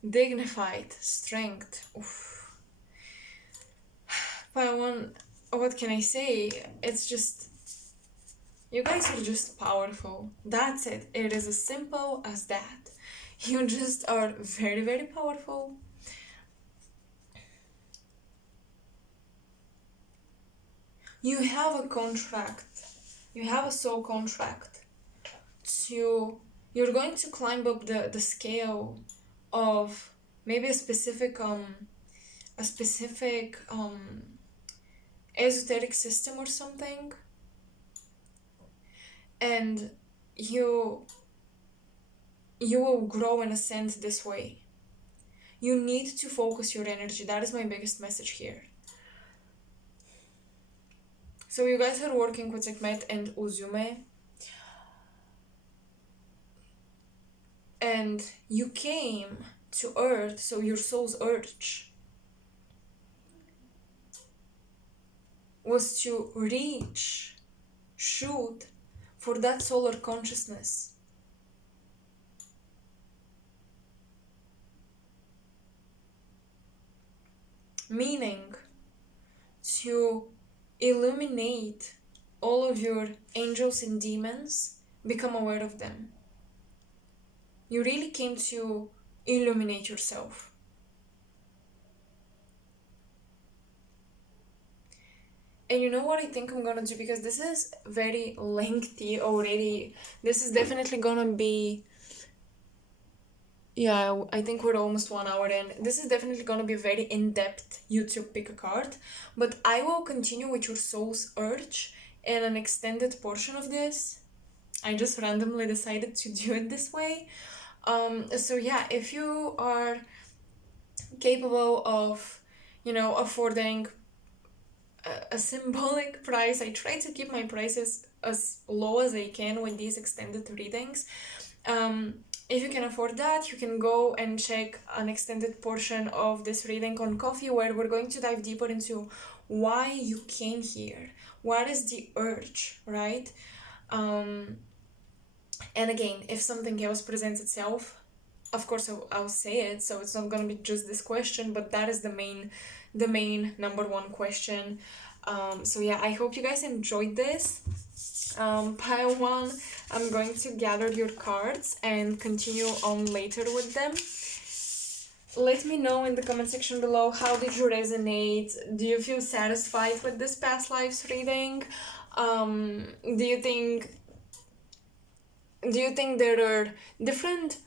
Dignified strength. Oof. What can I say? It's just, you guys are just powerful. That's it. It is as simple as that. You just are very, very powerful. You have a contract. You have a soul contract. You're going to climb up the scale of maybe a specific esoteric system or something, and you will grow and ascend this way. You need to focus your energy. That is my biggest message here. So you guys are working with Sekhmet and Uzume, and you came to Earth, so your soul's urge was to shoot for that solar consciousness. meaning to illuminate all of your angels and demons, become aware of them. You really came to illuminate yourself. And you know what I think I'm gonna do, because this is very lengthy already. This is definitely gonna be, yeah, I think we're almost 1 hour in. This is definitely gonna be a very in-depth YouTube pick a card. But I will continue with your soul's urge in an extended portion of this. I just randomly decided to do it this way. So yeah, if you are capable of, affording a symbolic price, I try to keep my prices as low as I can with these extended readings. If you can afford that, you can go and check an extended portion of this reading on Coffee, where we're going to dive deeper into why you came here. What is the urge, right? And again, if something else presents itself, of course I'll say it, so it's not gonna be just this question, but that is the main number one question. So yeah, I hope you guys enjoyed this. Pile one, I'm going to gather your cards and continue on later with them. Let me know in the comment section below, how did you resonate? Do you feel satisfied with this past lives reading? Do you think there are different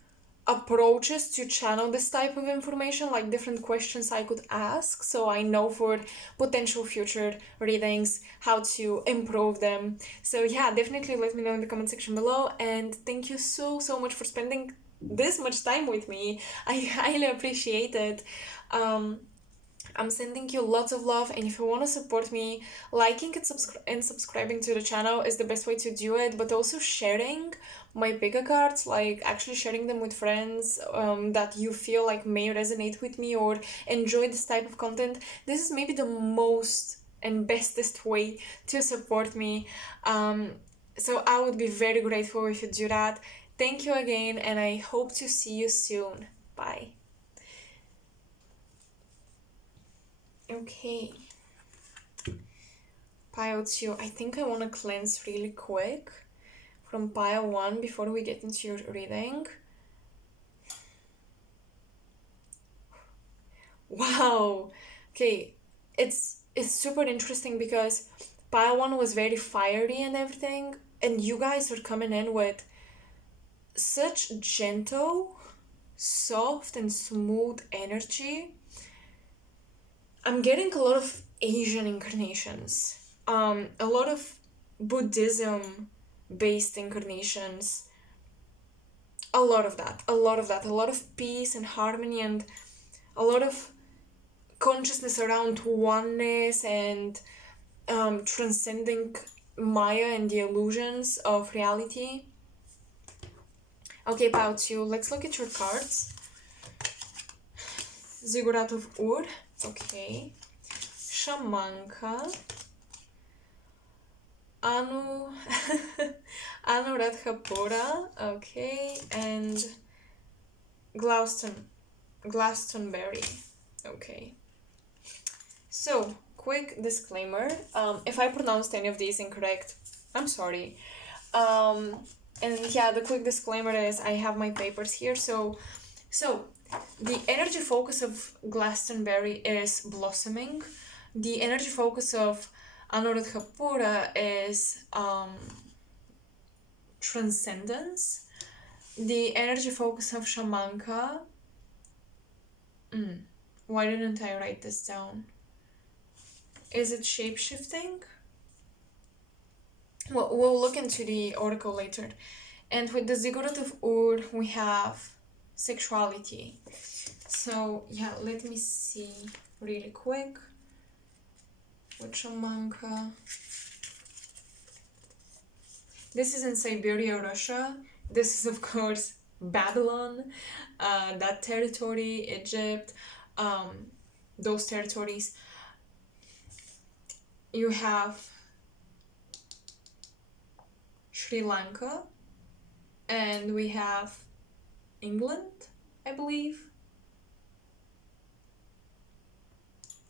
approaches to channel this type of information, like different questions I could ask, so I know for potential future readings how to improve them? So yeah, definitely let me know in the comment section below, and thank you so much for spending this much time with me. I highly appreciate it. I'm sending you lots of love, and if you want to support me, liking and subscribing to the channel is the best way to do it, but also sharing my bigger cards, like actually sharing them with friends that you feel like may resonate with me or enjoy this type of content. This is maybe the most and bestest way to support me. So I would be very grateful if you do that. Thank you again, and I hope to see you soon. Bye. Okay, pile 2. I think I want to cleanse really quick from pile 1 before we get into your reading. Wow. Okay, it's super interesting because pile 1 was very fiery and everything, and you guys are coming in with such gentle, soft and smooth energy. I'm getting a lot of Asian incarnations, a lot of Buddhism based incarnations, a lot of that, a lot of peace and harmony, and a lot of consciousness around oneness and transcending Maya and the illusions of reality. Okay, pile 2, let's look at your cards. Ziggurat of Ur. Okay, Shamanka, Anuradhapura, okay, and Glastonbury, okay. So, quick disclaimer, if I pronounced any of these incorrect, I'm sorry. And yeah, the quick disclaimer is I have my papers here, so the energy focus of Glastonbury is blossoming. The energy focus of Anuradhapura is transcendence. The energy focus of Shamanka... Why didn't I write this down? Is it shape-shifting? Well, we'll look into the oracle later. And with the Ziggurat of Ur, we have sexuality. So yeah, let me see really quick with Shamanka. This is in Siberia, Russia. This is of course Babylon, that territory, Egypt, those territories. You have Sri Lanka, and we have England, I believe.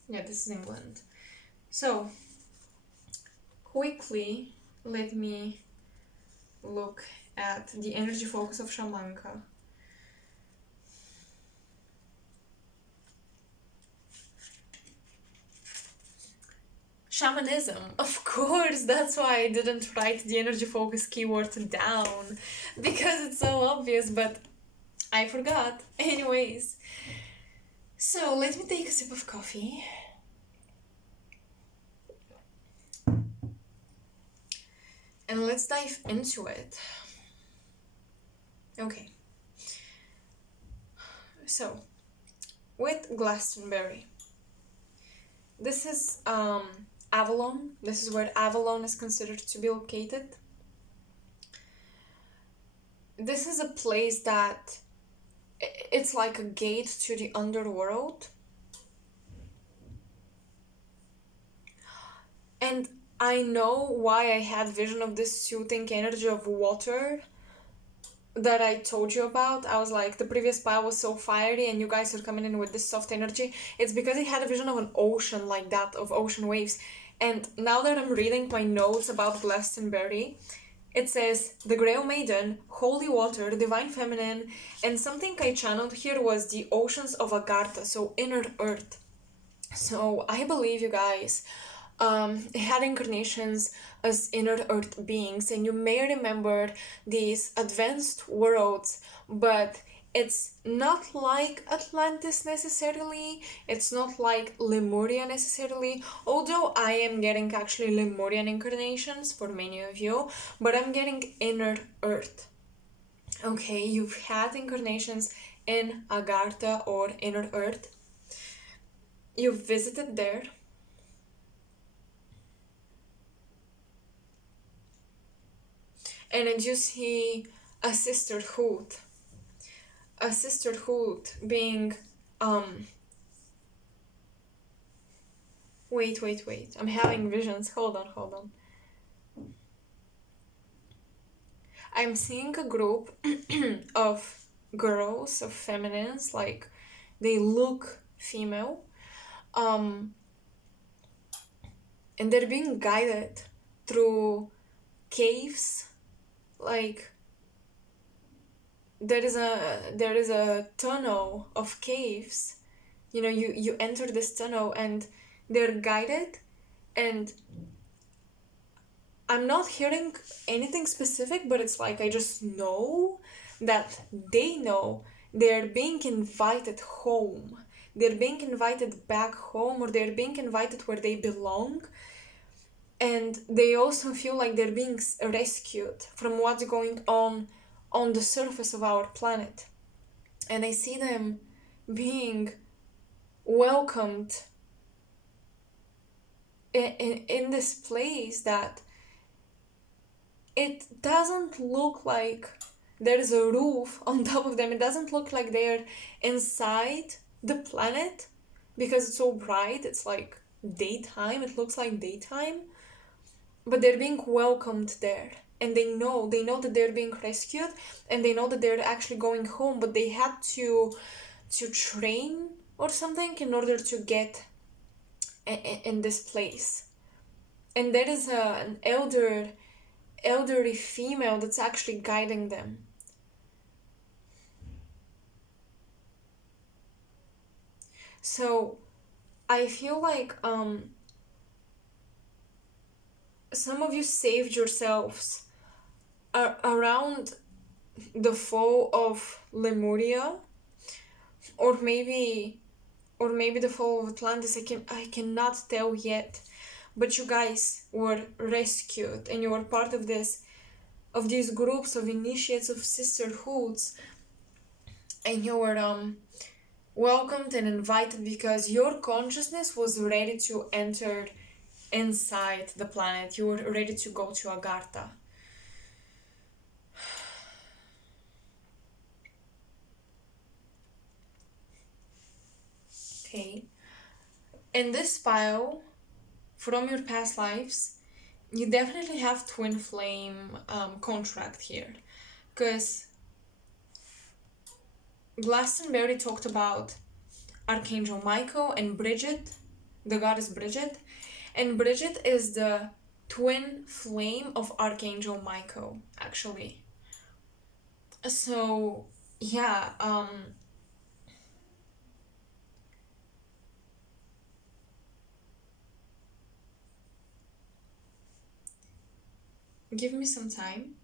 Yeah, this is England. So, quickly, let me look at the energy focus of Shamanka. Shamanism, of course, that's why I didn't write the energy focus keyword down, because it's so obvious, but I forgot. Anyways, so let me take a sip of coffee. And let's dive into it. Okay. So, with Glastonbury, this is Avalon. This is where Avalon is considered to be located. This is a place that it's like a gate to the underworld. And I know why I had vision of this soothing energy of water that I told you about. I was like, the previous pile was so fiery and you guys are coming in with this soft energy. It's because I had a vision of an ocean like that, of ocean waves. And now that I'm reading my notes about Glastonbury, it says, the Grail Maiden, Holy Water, Divine Feminine, and something I channeled here was the Oceans of Agartha, so Inner Earth. So I believe you guys had incarnations as inner earth beings, and you may remember these advanced worlds, but it's not like Atlantis necessarily, it's not like Lemuria necessarily, although I am getting actually Lemurian incarnations for many of you, but I'm getting inner earth. Okay, you've had incarnations in Agartha or inner earth, you've visited there. And then you see a sisterhood being wait, I'm having visions. Hold on. I'm seeing a group of girls, of feminines, like they look female, and they're being guided through caves. Like there is a tunnel of caves. You know, you enter this tunnel and they're guided, and I'm not hearing anything specific, but it's like I just know that they know they're being invited home. They're being invited back home, or they're being invited where they belong. And they also feel like they're being rescued from what's going on the surface of our planet. And I see them being welcomed in this place that it doesn't look like there's a roof on top of them. It doesn't look like they're inside the planet because it's so bright. It's like daytime. It looks like daytime. But they're being welcomed there. And they know that they're being rescued, and they know that they're actually going home, but they had to train or something in order to get in this place. And there is an elderly female that's actually guiding them. So I feel like some of you saved yourselves around the fall of Lemuria, or maybe the fall of Atlantis. I cannot tell yet, but you guys were rescued, and you were part of these groups of initiates, of sisterhoods, and you were welcomed and invited because your consciousness was ready to enter inside the planet. You were ready to go to Agartha. Okay. In this pile, from your past lives, you definitely have twin flame contract here, because Glastonbury talked about Archangel Michael and Bridget, the goddess Bridget, and Bridget is the twin flame of Archangel Michael, actually. So yeah, give me some time.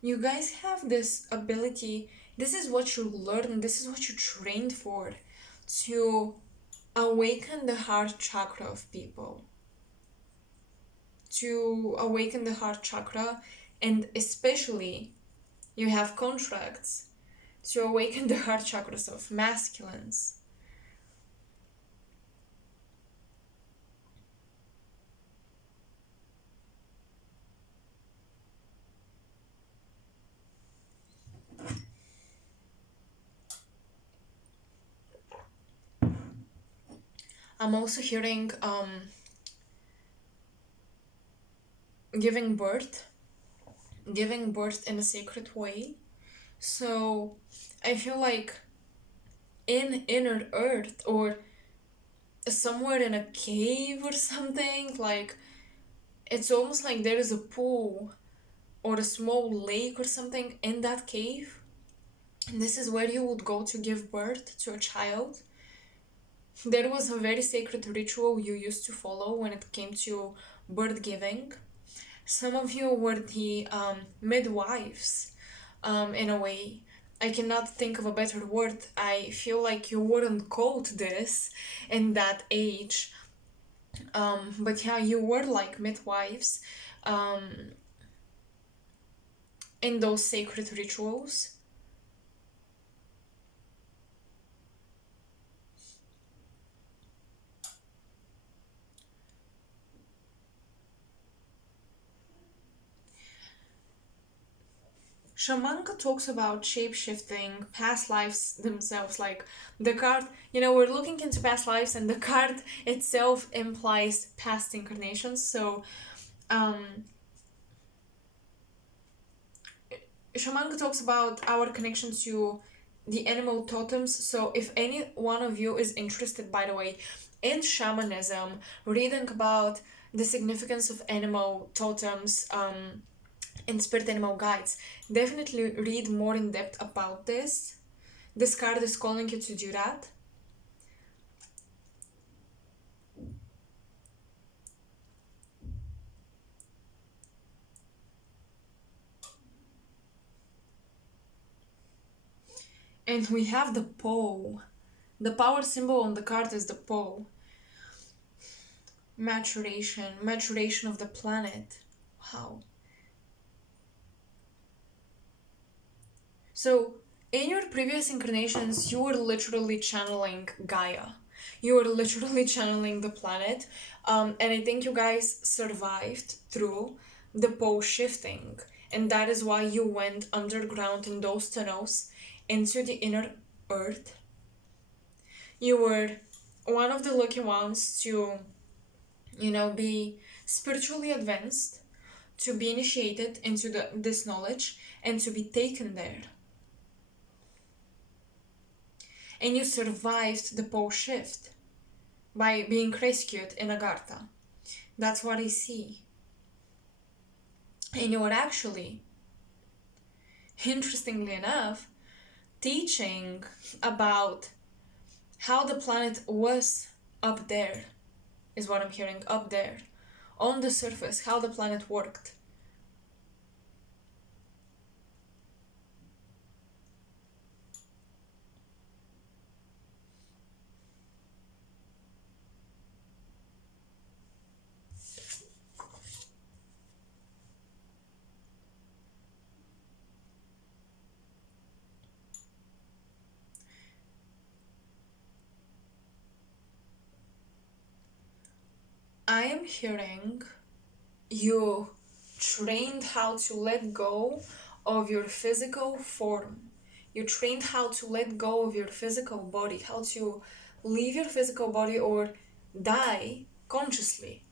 You guys have this ability, this is what you learn, this is what you trained for, to awaken the heart chakra of people, to awaken the heart chakra, and especially you have contracts to awaken the heart chakras of masculines. I'm also hearing giving birth, giving birth in a sacred way. So I feel like in inner earth, or somewhere in a cave or something, like it's almost like there is a pool or a small lake or something in that cave, and this is where you would go to give birth to a child. There was a very sacred ritual you used to follow when it came to birth giving. Some of you were the midwives, in a way. I cannot think of a better word. I feel like you wouldn't call this in that age. But yeah, you were like midwives um, in those sacred rituals. Shamanka talks about shape-shifting, past lives themselves, like the card, we're looking into past lives, and the card itself implies past incarnations. So, um, Shamanka talks about our connection to the animal totems. So, if any one of you is interested, by the way, in shamanism, reading about the significance of animal totems, and spirit animal guides, definitely read more in depth about this. This card is calling you to do that. And we have the pole. The power symbol on the card is the pole. Maturation of the planet. Wow. So, in your previous incarnations, you were literally channeling Gaia. You were literally channeling the planet. And I think you guys survived through the pole shifting. And that is why you went underground in those tunnels into the inner earth. You were one of the lucky ones to, be spiritually advanced, to be initiated into this knowledge, and to be taken there. And you survived the pole shift by being rescued in Agartha. That's what I see. And you were actually, interestingly enough, teaching about how the planet was up there, is what I'm hearing, up there, on the surface, how the planet worked. I am hearing you trained how to let go of your physical form. You trained how to let go of your physical body, how to leave your physical body or die consciously.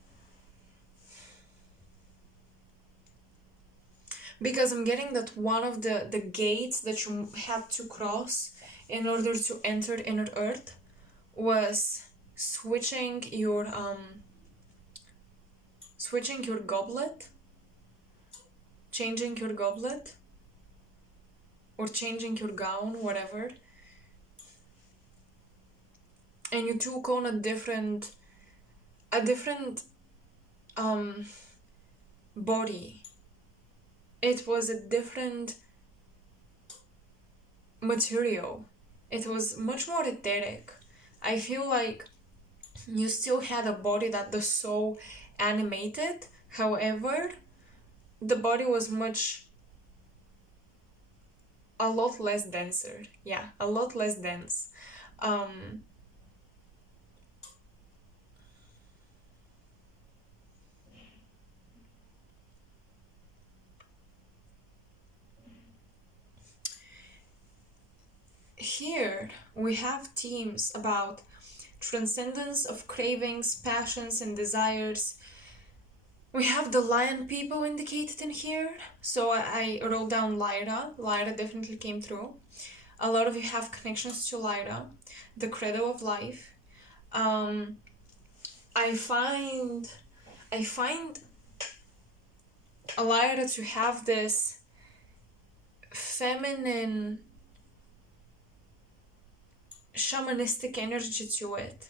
Because I'm getting that one of the gates that you had to cross in order to enter inner earth was switching your goblet, changing your goblet, or changing your gown, whatever, and you took on a different body. It was a different material. It was much more etheric. I feel like you still had a body that the soul animated. However, the body was a lot less denser. Yeah, a lot less dense. Um, Here we have themes about transcendence of cravings, passions, and desires. We have the lion people indicated in here. So I wrote down Lyra. Lyra definitely came through. A lot of you have connections to Lyra, the credo of life. Um, I find Lyra to have this feminine shamanistic energy to it.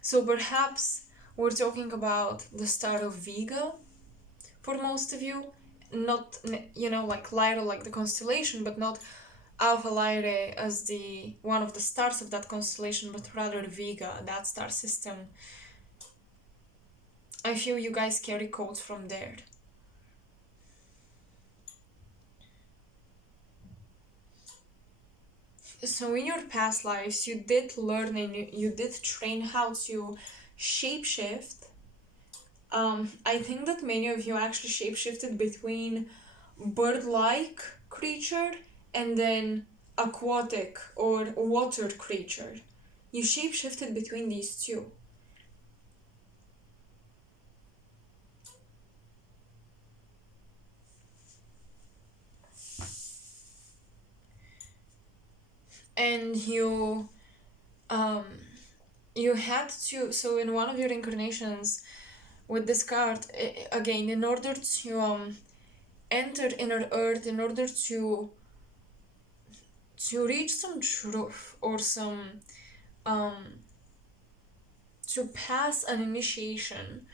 So perhaps we're talking about the start of Vega for most of you. Not, like Lyra, like the constellation, but not Alpha Lyrae as the one of the stars of that constellation, but rather Vega, that star system. I feel you guys carry codes from there. So in your past lives, you did learn and you did train how to shapeshift. I think that many of you actually shapeshifted between bird-like creature and then aquatic or water creature. You shapeshifted between these two. And you had to, so in one of your incarnations with this card, again, in order to enter inner earth, in order to reach some truth or some to pass an initiation,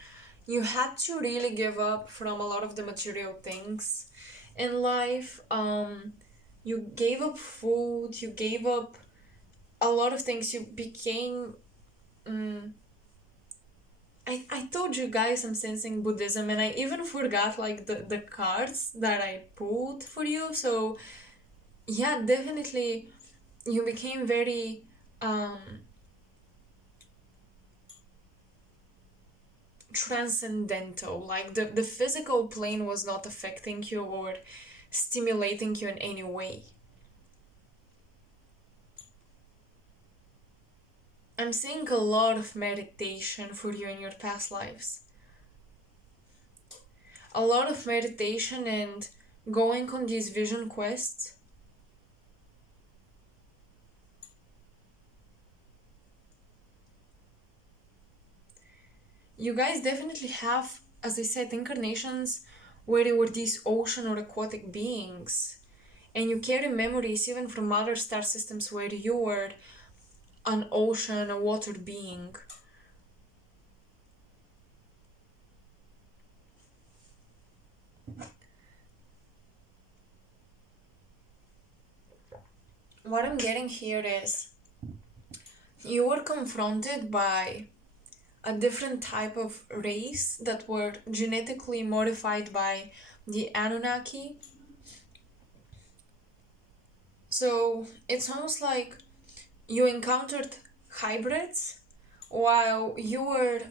you had to really give up from a lot of the material things in life. You gave up food, you gave up a lot of things. You became I told you guys I'm sensing Buddhism, and I even forgot like the cards that I pulled for you. So yeah, definitely you became very transcendental. Like the physical plane was not affecting you or stimulating you in any way. I'm seeing a lot of meditation for you in your past lives. A lot of meditation and going on these vision quests. You guys definitely have, as I said, incarnations where you were these ocean or aquatic beings. And you carry memories even from other star systems where you were an ocean, a water being. What I'm getting here is you were confronted by a different type of race that were genetically modified by the Anunnaki. So it's almost like you encountered hybrids while you were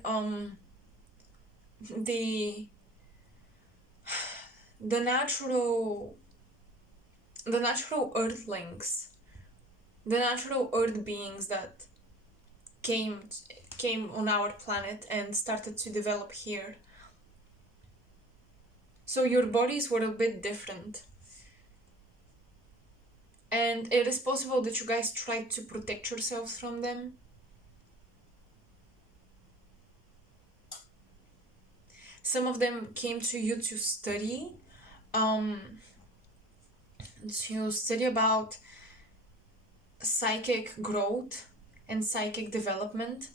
the the natural earthlings, the natural earth beings that came on our planet and started to develop here. So your bodies were a bit different. And it is possible that you guys tried to protect yourselves from them. Some of them came to you to study, um, about psychic growth and psychic development.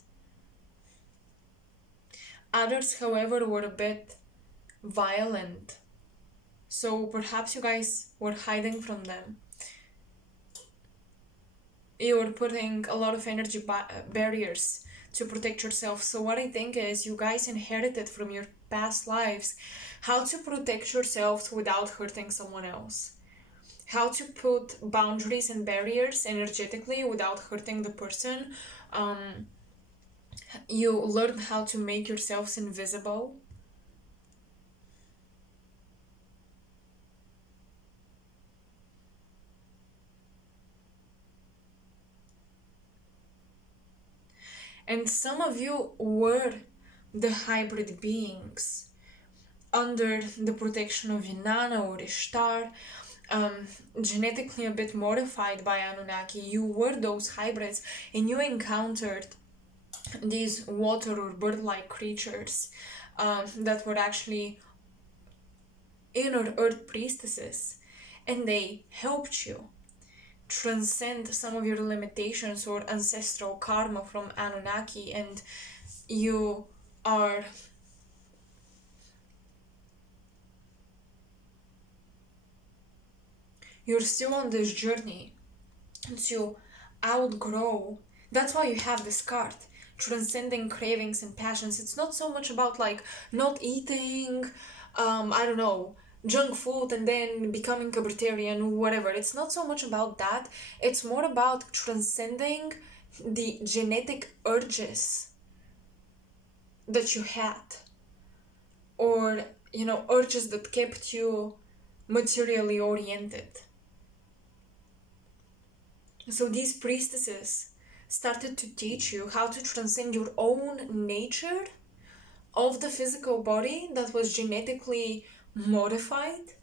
Others, however, were a bit violent. So perhaps you guys were hiding from them. You were putting a lot of energy barriers to protect yourself. So what I think is you guys inherited from your past lives how to protect yourselves without hurting someone else. How to put boundaries and barriers energetically without hurting the person. You learned how to make yourselves invisible. And some of you were the hybrid beings under the protection of Inanna or Ishtar, genetically a bit modified by Anunnaki. You were those hybrids and you encountered these water or bird-like creatures that were actually inner earth priestesses, and they helped you transcend some of your limitations or ancestral karma from Anunnaki, and you are you're still on this journey to outgrow. That's why you have this card, transcending cravings and passions. It's not so much about like not eating I don't know, junk food and then becoming a vegetarian, whatever. It's not so much about that. It's more about transcending the genetic urges that you had, or urges that kept you materially oriented. So these priestesses started to teach you how to transcend your own nature of the physical body that was genetically modified.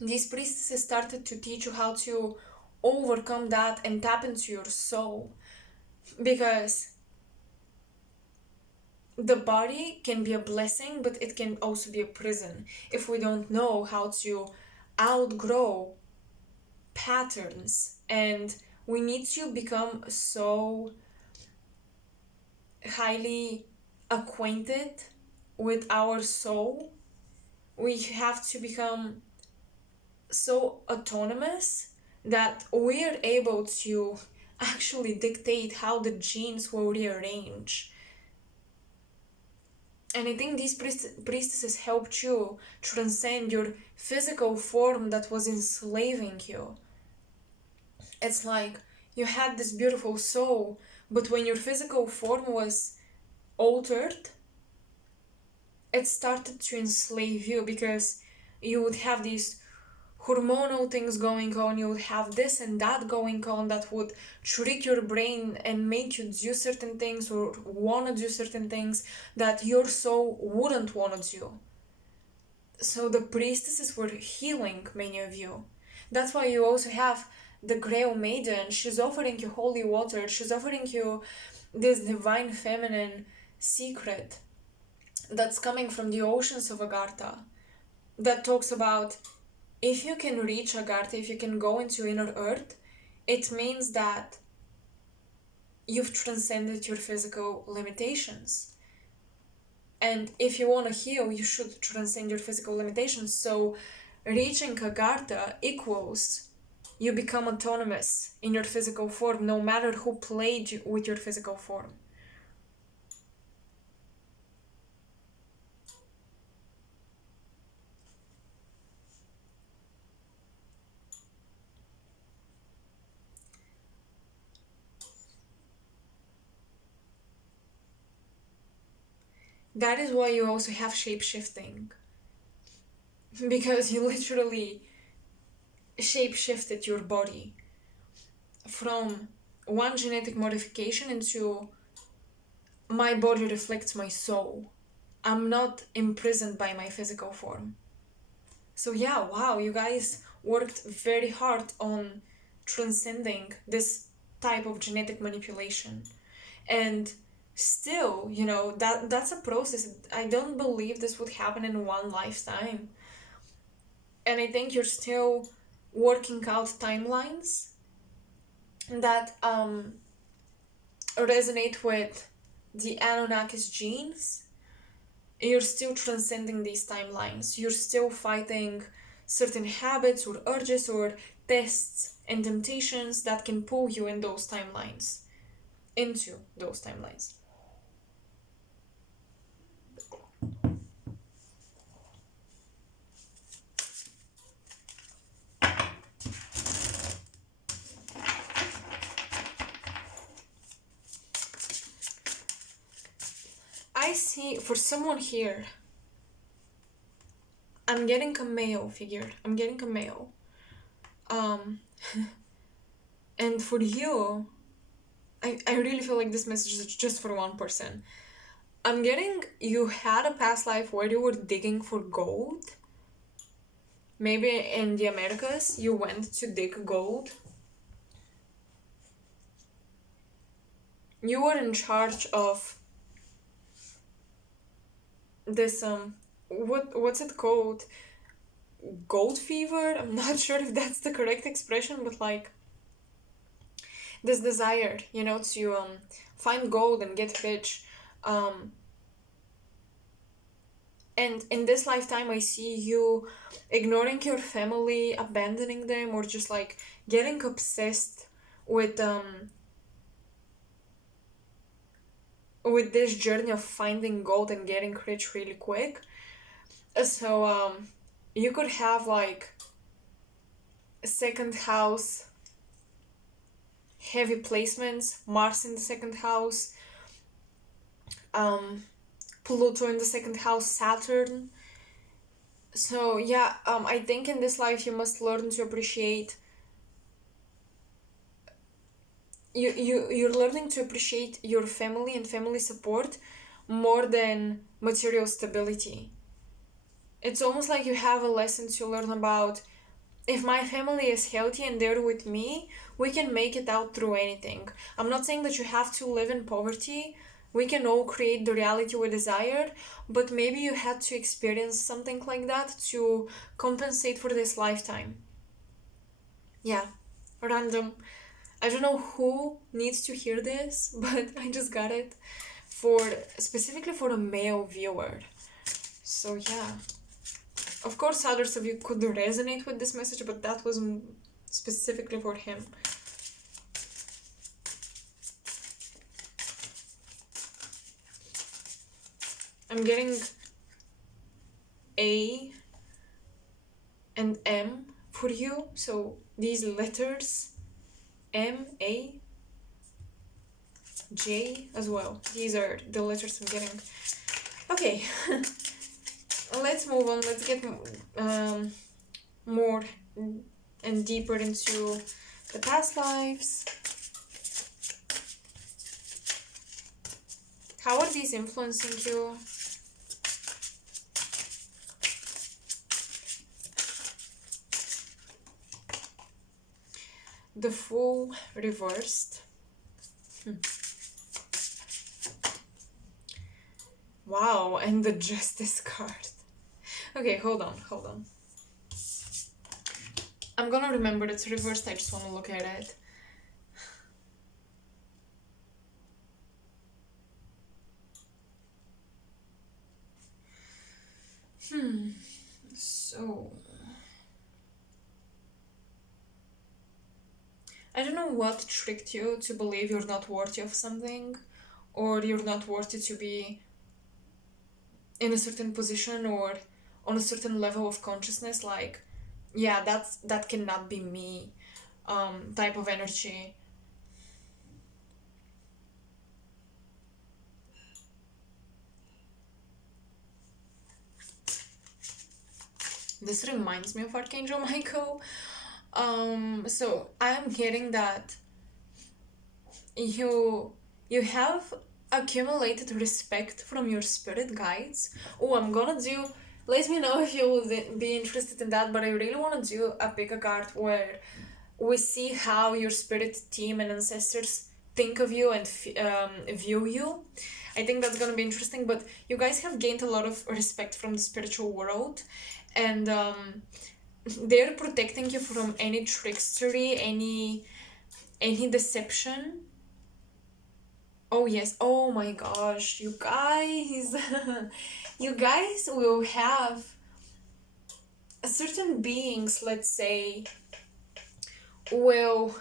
These priestesses started to teach you how to overcome that and tap into your soul, because the body can be a blessing, but it can also be a prison if we don't know how to outgrow patterns. And we need to become so highly acquainted with our soul. We have to become so autonomous that we're able to actually dictate how the genes will rearrange. And I think these priestesses helped you transcend your physical form that was enslaving you. It's like you had this beautiful soul, but when your physical form was altered, it started to enslave you, because you would have these hormonal things going on, you would have this and that going on that would trick your brain and make you do certain things or want to do certain things that your soul wouldn't want to do. So the priestesses were healing many of you. That's why you also have the Grail Maiden. She's offering you holy water, she's offering you this divine feminine secret that's coming from the oceans of Agartha, that talks about if you can reach Agartha, if you can go into inner earth, it means that you've transcended your physical limitations. And if you want to heal, you should transcend your physical limitations. So reaching Agartha equals you become autonomous in your physical form, no matter who played with your physical form. That is why you also have shape-shifting, because you literally shape-shifted your body from one genetic modification into my body reflects my soul. I'm not imprisoned by my physical form. So yeah, wow, you guys worked very hard on transcending this type of genetic manipulation. And still, that's a process. I don't believe this would happen in one lifetime. And I think you're still working out timelines that resonate with the Anunnakis genes. You're still transcending these timelines. You're still fighting certain habits or urges or tests and temptations that can pull you in those timelines, into those timelines. I see, for someone here, I'm getting a male figure. I'm getting a male. And for you, I really feel like this message is just for one person. I'm getting you had a past life where you were digging for gold. Maybe in the Americas, you went to dig gold. You were in charge of this what's it called? Gold fever? I'm not sure if that's the correct expression, but like this desire, to find gold and get rich. And in this lifetime, I see you ignoring your family, abandoning them, or just like getting obsessed with this journey of finding gold and getting rich really quick. So you could have like a second house, heavy placements, Mars in the second house, Pluto in the second house, Saturn. So yeah, I think in this life you must learn to appreciate. You're learning to appreciate your family and family support more than material stability. It's almost like you have a lesson to learn about, if my family is healthy and they're with me, we can make it out through anything. I'm not saying that you have to live in poverty. We can all create the reality we desire, but maybe you had to experience something like that to compensate for this lifetime. Yeah, random. I don't know who needs to hear this, but I just got it specifically for a male viewer. So yeah. Of course, others of you could resonate with this message, but that was specifically for him. I'm getting A and M for you. So these letters, M, A, J as well. These are the letters I'm getting. Okay. Let's move on. Let's get more and deeper into the past lives. How are these influencing you? The Fool reversed. Wow, and the Justice card. Okay, hold on. I'm gonna remember it's reversed, I just wanna look at it. So... I don't know what tricked you to believe you're not worthy of something, or you're not worthy to be in a certain position or on a certain level of consciousness, like, yeah, that cannot be me, type of energy. This reminds me of Archangel Michael. So I'm getting that you have accumulated respect from your spirit guides. Oh, I'm gonna do, let me know if you would be interested in that, but I really want to do a pick a card where we see how your spirit team and ancestors think of you and view you. I think that's gonna be interesting, but you guys have gained a lot of respect from the spiritual world, and they're protecting you from any trickstery, any deception. Oh yes, oh my gosh, you guys. You guys will have certain beings, let's say, will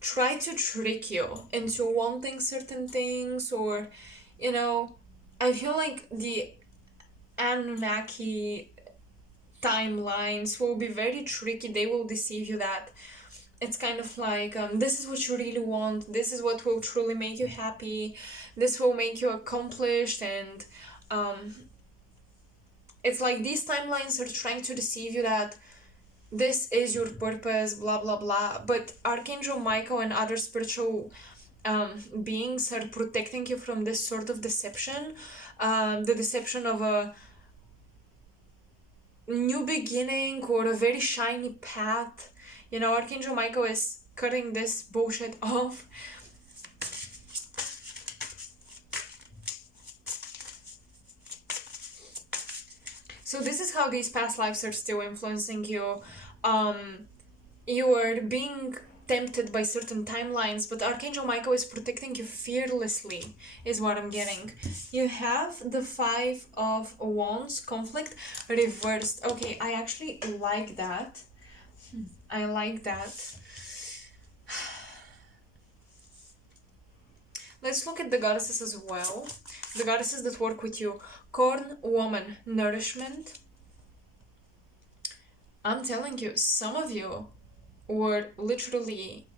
try to trick you into wanting certain things, or you know, I feel like the Anunnaki timelines will be very tricky. They will deceive you that it's kind of like, this is what you really want, this is what will truly make you happy, this will make you accomplished, and it's like these timelines are trying to deceive you that this is your purpose, blah blah blah. But Archangel Michael and other spiritual beings are protecting you from this sort of deception, the deception of a new beginning or a very shiny path. You know, Archangel Michael is cutting this bullshit off. So this is how these past lives are still influencing you. You are being tempted by certain timelines, but Archangel Michael is protecting you fearlessly, is what I'm getting. You have the Five of Wands, conflict, reversed. Okay, I actually like that. I like that. Let's look at the goddesses as well. The goddesses that work with you. Corn, woman, nourishment. I'm telling you, some of you were literally,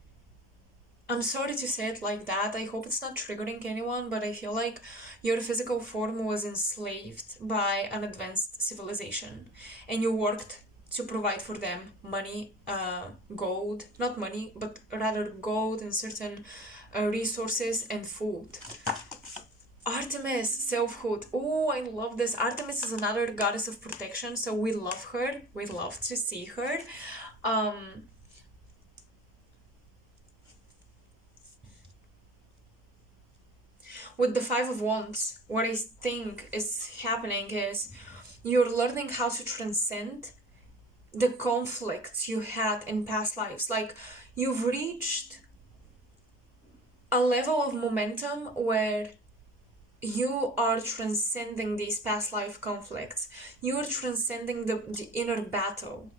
I'm sorry to say it like that, I hope it's not triggering anyone, but I feel like your physical form was enslaved by an advanced civilization, and you worked to provide for them money, gold, not money, but rather gold and certain resources and food. Artemis, selfhood. Oh, I love this. Artemis is another goddess of protection, so we love her. We love to see her. With the Five of Wands, what I think is happening is you're learning how to transcend the conflicts you had in past lives. Like, you've reached a level of momentum where you are transcending these past life conflicts. You are transcending the inner battle.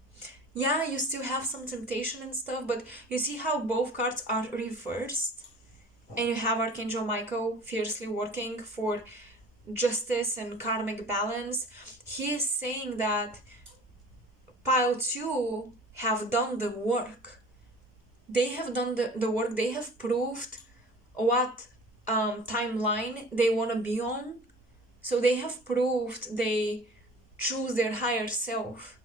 Yeah, you still have some temptation and stuff, but you see how both cards are reversed? And you have Archangel Michael fiercely working for justice and karmic balance. He is saying that pile 2 have done the work. They have done the work. They have proved what timeline they want to be on. So they have proved they choose their higher self.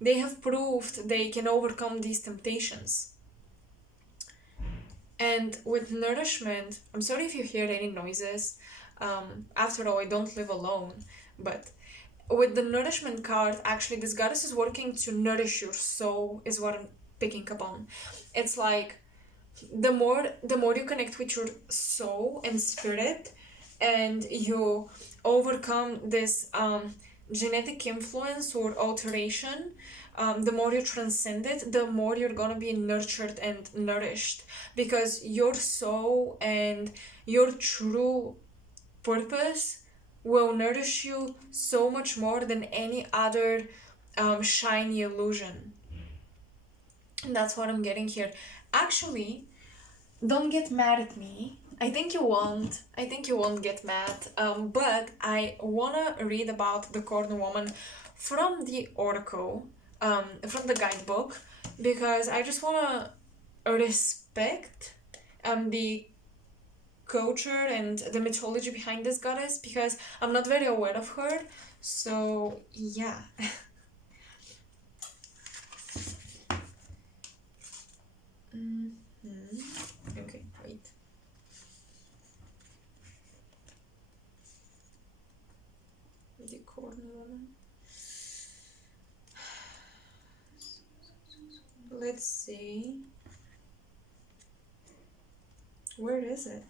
They have proved they can overcome these temptations. And with nourishment, I'm sorry if you hear any noises. After all, I don't live alone. But with the nourishment card, actually, this goddess is working to nourish your soul, is what I'm picking up on. It's like the more you connect with your soul and spirit, and you overcome this genetic influence or alteration, the more you transcend it, the more you're gonna be nurtured and nourished, because your soul and your true purpose will nourish you so much more than any other shiny illusion. And that's what I'm getting here. Actually, don't get mad at me. I think you won't. I think you won't get mad. But I wanna read about the corn woman from the oracle, from the guidebook, because I just wanna respect the culture and the mythology behind this goddess, because I'm not very aware of her. So yeah. Okay, wait. Corn woman. Let's see. Where is it?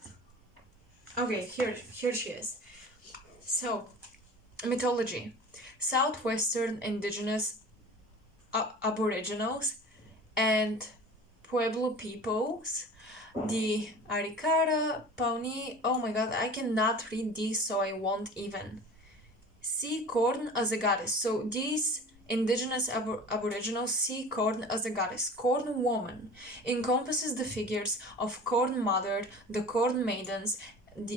Okay, here she is. So, mythology. Southwestern indigenous aboriginals and Pueblo peoples, the Arikara, Pawnee, oh my god, I cannot read these, so I won't even. See corn as a goddess. So these indigenous aboriginals see corn as a goddess. Corn woman encompasses the figures of corn mother, the corn maidens,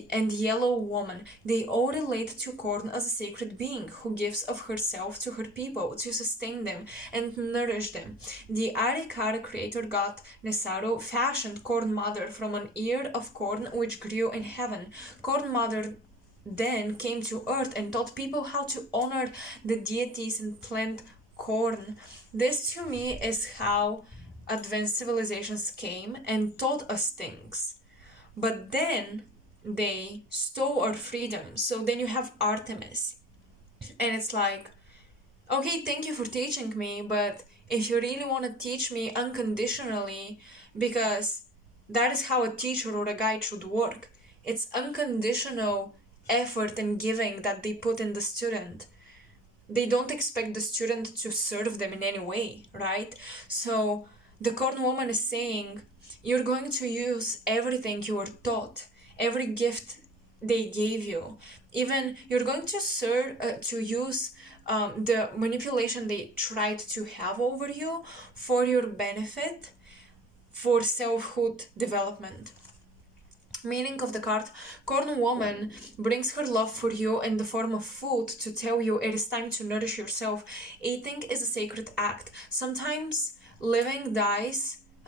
and yellow woman. They all relate to corn as a sacred being who gives of herself to her people to sustain them and nourish them. The Arikara creator god Nesaro fashioned corn mother from an ear of corn which grew in heaven. Corn mother then came to earth and taught people how to honor the deities and plant corn. This to me is how advanced civilizations came and taught us things. But then they stole our freedom. So then you have Artemis. And it's like, okay, thank you for teaching me, but if you really want to teach me unconditionally, because that is how a teacher or a guide should work. It's unconditional effort and giving that they put in the student. They don't expect the student to serve them in any way, right? So the corn woman is saying, you're going to use everything you were taught, every gift they gave you. Even you're going to use the manipulation they tried to have over you for your benefit, for selfhood development. Meaning of the card, corn woman brings her love for you in the form of food to tell you it is time to nourish yourself. Eating is a sacred act. Sometimes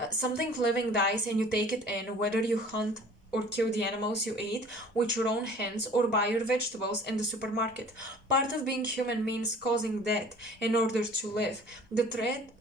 something living dies and you take it in, whether you hunt or kill the animals you eat with your own hands or buy your vegetables in the supermarket. Part of being human means causing death in order to live.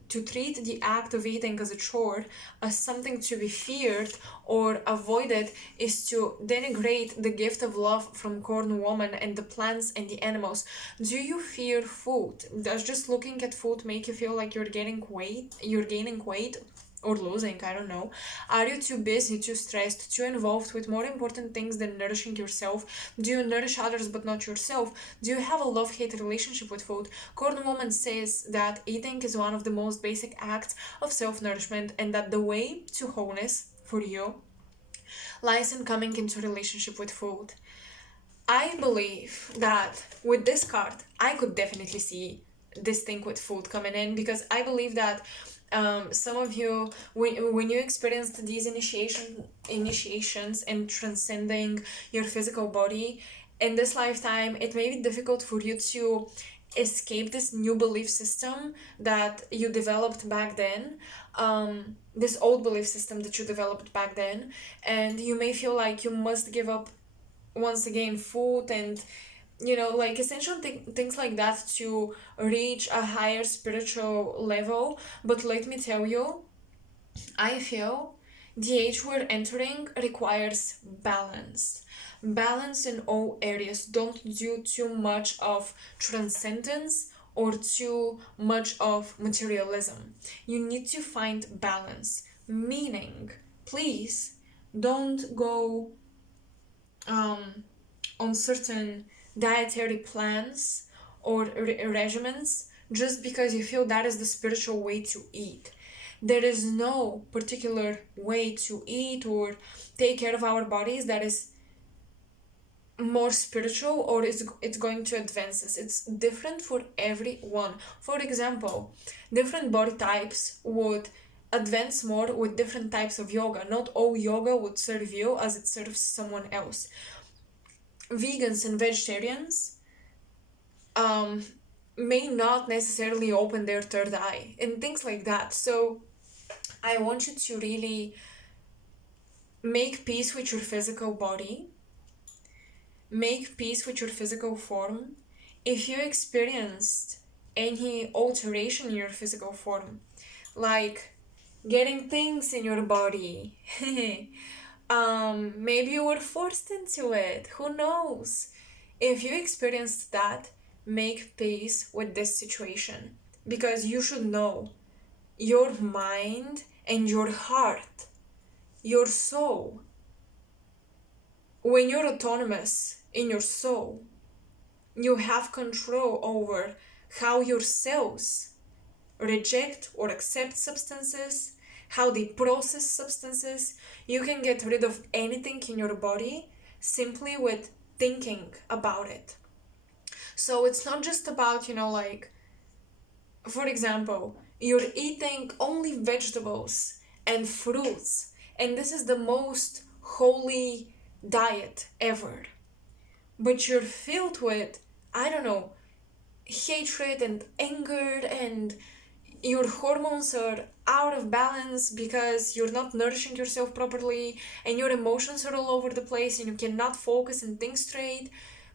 To treat the act of eating as a chore, as something to be feared or avoided, is to denigrate the gift of love from corn woman and the plants and the animals. Do you fear food? Does just looking at food make you feel like you're gaining weight? Or losing, I don't know. Are you too busy, too stressed, too involved with more important things than nourishing yourself? Do you nourish others but not yourself? Do you have a love-hate relationship with food? Corn woman says that eating is one of the most basic acts of self-nourishment and that the way to wholeness for you lies in coming into relationship with food. I believe that with this card, I could definitely see this thing with food coming in, because I believe that some of you, when you experienced these initiations and transcending your physical body in this lifetime, it may be difficult for you to escape this new belief system that you developed back then, this old belief system that you developed back then, and you may feel like you must give up once again food and like essential things like that to reach a higher spiritual level. But let me tell you, I feel the age we're entering requires balance in all areas. Don't do too much of transcendence or too much of materialism. You need to find balance, meaning please don't go on certain dietary plans or regimens just because you feel that is the spiritual way to eat. There is no particular way to eat or take care of our bodies that is more spiritual or it's going to advance us. It's different for everyone. For example, different body types would advance more with different types of yoga. Not all yoga would serve you as it serves someone else. Vegans and vegetarians may not necessarily open their third eye and things like that. So I want you to really make peace with your physical body, make peace with your physical form. If you experienced any alteration in your physical form, like getting things in your body, maybe you were forced into it, who knows? If you experienced that, make peace with this situation, because you should know your mind and your heart, your soul. When you're autonomous in your soul, you have control over how your cells reject or accept substances, how they process substances. You can get rid of anything in your body simply with thinking about it. So it's not just about, like, for example, you're eating only vegetables and fruits, and this is the most holy diet ever. But you're filled with, I don't know, hatred and anger, and your hormones are out of balance because you're not nourishing yourself properly, and your emotions are all over the place, and you cannot focus and think straight.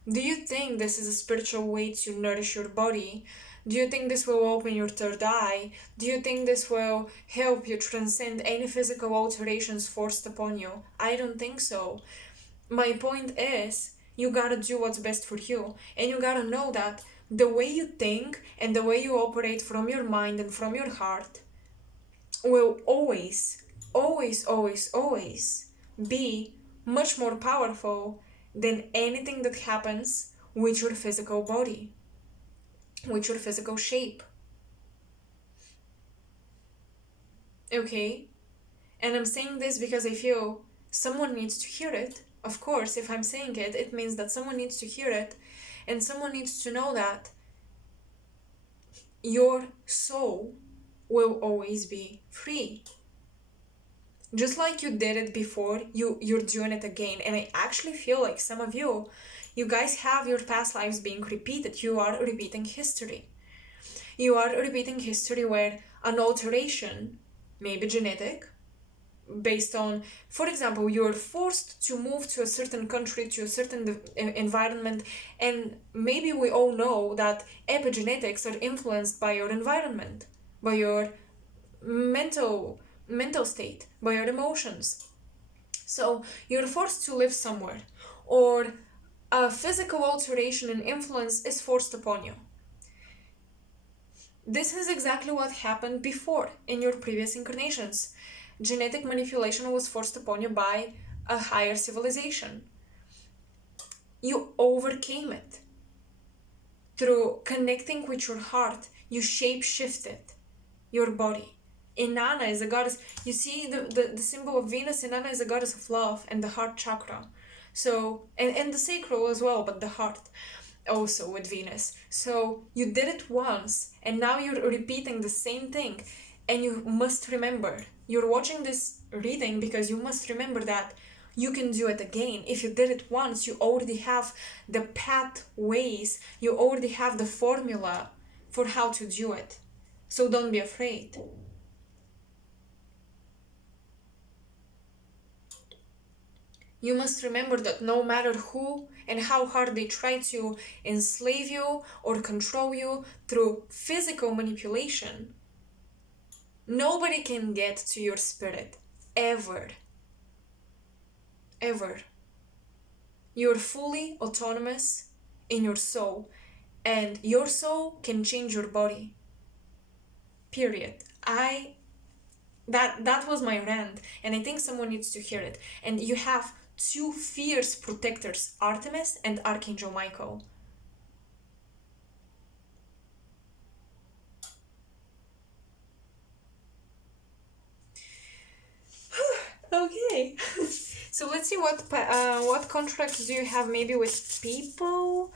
Do you think this is a spiritual way to nourish your body? Do you think this will open your third eye? Do you think this will help you transcend any physical alterations forced upon you? I don't think so. My point is, you gotta do what's best for you, and you gotta know that the way you think and the way you operate from your mind and from your heart will always, always, always, always be much more powerful than anything that happens with your physical body, with your physical shape. Okay? And I'm saying this because I feel someone needs to hear it. Of course, if I'm saying it, it means that someone needs to hear it, and someone needs to know that your soul will always be free. Just like you did it before, you're doing it again. And I actually feel like some of you guys have your past lives being repeated. You are repeating history. You are repeating history where an alteration, maybe genetic, based on, for example, you're forced to move to a certain country, to a certain environment, and maybe we all know that epigenetics are influenced by your environment, by your mental state, by your emotions. So you're forced to live somewhere, or a physical alteration and influence is forced upon you. This is exactly what happened before in your previous incarnations. Genetic manipulation was forced upon you by a higher civilization. You overcame it. Through connecting with your heart, you shape-shifted your body. Inanna is a goddess. You see the symbol of Venus. Inanna is a goddess of love and the heart chakra. So, and the sacral as well, but the heart also with Venus. So you did it once, and now you're repeating the same thing. And you must remember, you're watching this reading because you must remember that you can do it again. If you did it once, you already have the pathways, you already have the formula for how to do it. So don't be afraid. You must remember that no matter who and how hard they try to enslave you or control you through physical manipulation, nobody can get to your spirit, ever. Ever. You're fully autonomous in your soul, and your soul can change your body. Period. That was my rant, and I think someone needs to hear it. And you have two fierce protectors, Artemis and Archangel Michael. Okay. So let's see what contracts do you have, maybe with people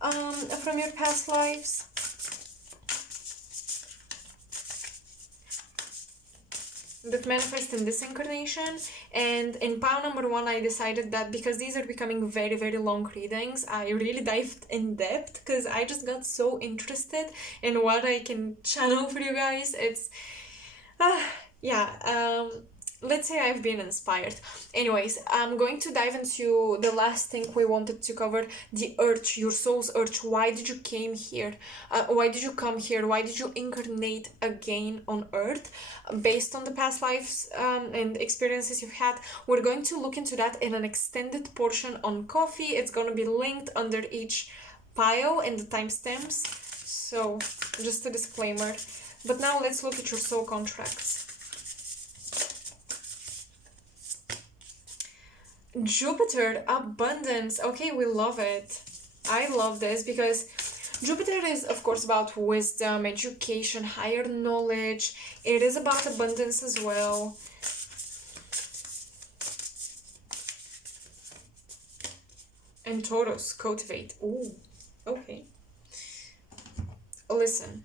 from your past lives. That manifest in this incarnation. And in pile number 1, I decided that because these are becoming very, very long readings, I really dived in depth because I just got so interested in what I can channel for you guys. It's let's say I've been inspired. Anyways, I'm going to dive into the last thing we wanted to cover, the urge, your soul's urge. Why did you came here? Why did you come here? Why did you incarnate again on Earth? Based on the past lives and experiences you've had, we're going to look into that in an extended portion on Coffee. It's going to be linked under each pile and the timestamps, so just a disclaimer. But now let's look at your soul contracts. Jupiter, abundance. Okay, we love it. I love this because Jupiter is, of course, about wisdom, education, higher knowledge. It is about abundance as well. And Taurus, cultivate. Ooh, okay. Listen,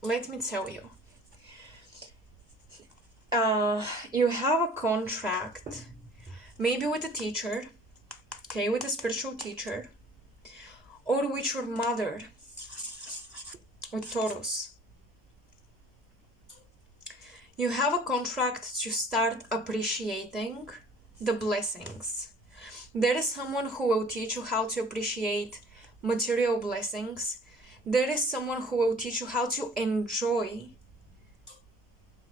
let me tell you. You have a contract, maybe with a teacher, okay, with a spiritual teacher, or with your mother, with Taurus. You have a contract to start appreciating the blessings. There is someone who will teach you how to appreciate material blessings. There is someone who will teach you how to enjoy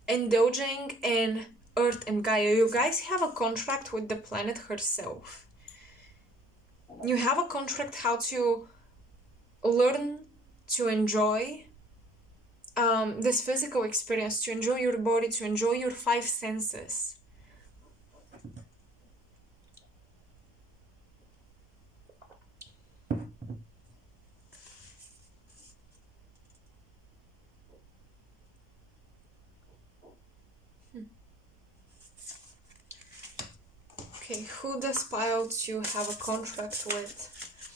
indulging in Earth and Gaia. You guys have a contract with the planet herself. You have a contract how to learn to enjoy this physical experience, to enjoy your body, to enjoy your 5 senses. Okay, who does Pile to have a contract with?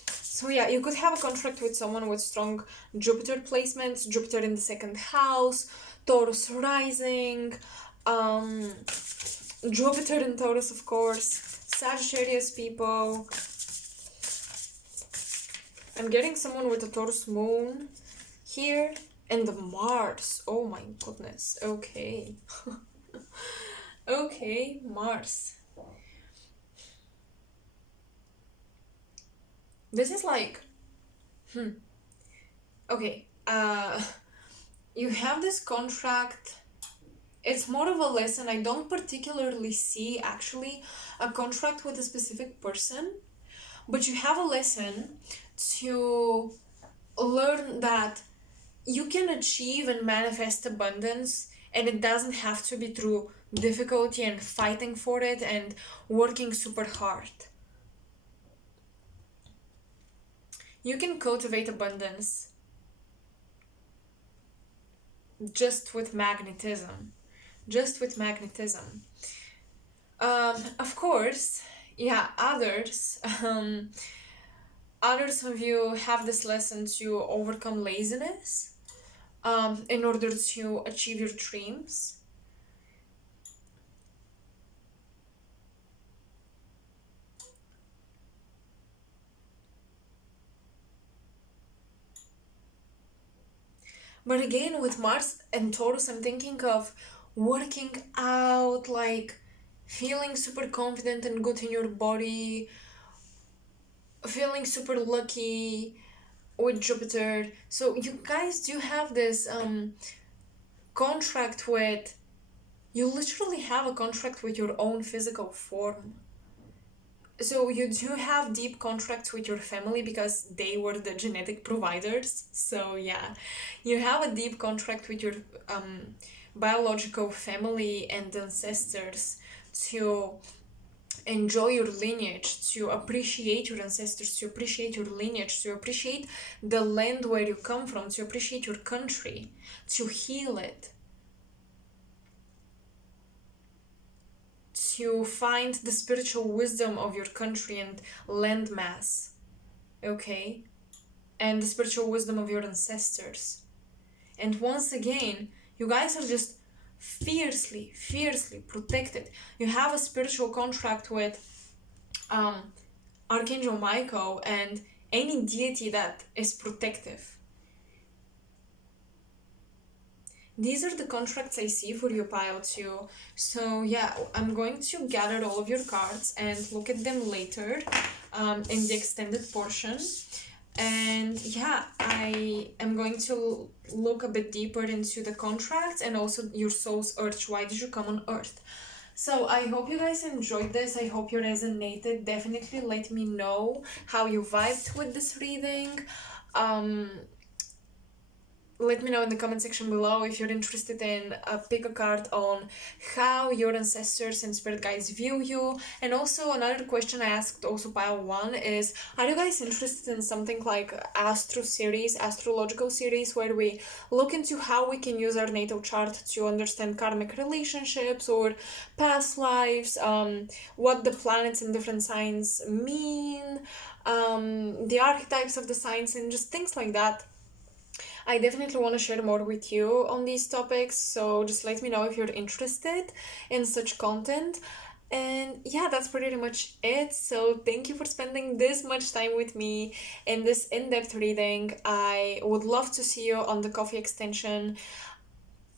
So yeah, you could have a contract with someone with strong Jupiter placements, Jupiter in the 2nd house, Taurus rising, Jupiter in Taurus, of course, Sagittarius people. I'm getting someone with a Taurus moon here, and the Mars. Oh my goodness. Okay. Okay, Mars. This is like, okay, you have this contract. It's more of a lesson. I don't particularly see actually a contract with a specific person, but you have a lesson to learn that you can achieve and manifest abundance, and it doesn't have to be through difficulty and fighting for it and working super hard. You can cultivate abundance just with magnetism. Just with magnetism. Of course, yeah, others of you have this lesson to overcome laziness in order to achieve your dreams. But again, with Mars and Taurus, I'm thinking of working out, like feeling super confident and good in your body, feeling super lucky with Jupiter. So you guys do have this contract with, you literally have a contract with your own physical form. So you do have deep contracts with your family because they were the genetic providers. So yeah, you have a deep contract with your biological family and ancestors to enjoy your lineage, to appreciate your ancestors, to appreciate your lineage, to appreciate the land where you come from, to appreciate your country, to heal it, to find the spiritual wisdom of your country and landmass, okay? And the spiritual wisdom of your ancestors. And once again, you guys are just fiercely protected. You have a spiritual contract with Archangel Michael and any deity that is protective. These are the contracts I see for your pile too. So yeah, I'm going to gather all of your cards and look at them later in the extended portion. And yeah, I am going to look a bit deeper into the contracts and also your soul's urge. Why did you come on Earth? So I hope you guys enjoyed this. I hope you resonated. Definitely let me know how you vibed with this reading. Um, Let me know in the comment section below if you're interested in pick a card on how your ancestors and spirit guides view you. And also another question I asked also pile 1 is, are you guys interested in something like astrological series where we look into how we can use our natal chart to understand karmic relationships or past lives, what the planets in different signs mean, the archetypes of the signs, and just things like that. I definitely want to share more with you on these topics, so just let me know if you're interested in such content. And yeah, that's pretty much it. So thank you for spending this much time with me in this in-depth reading. I would love to see you on the coffee extension.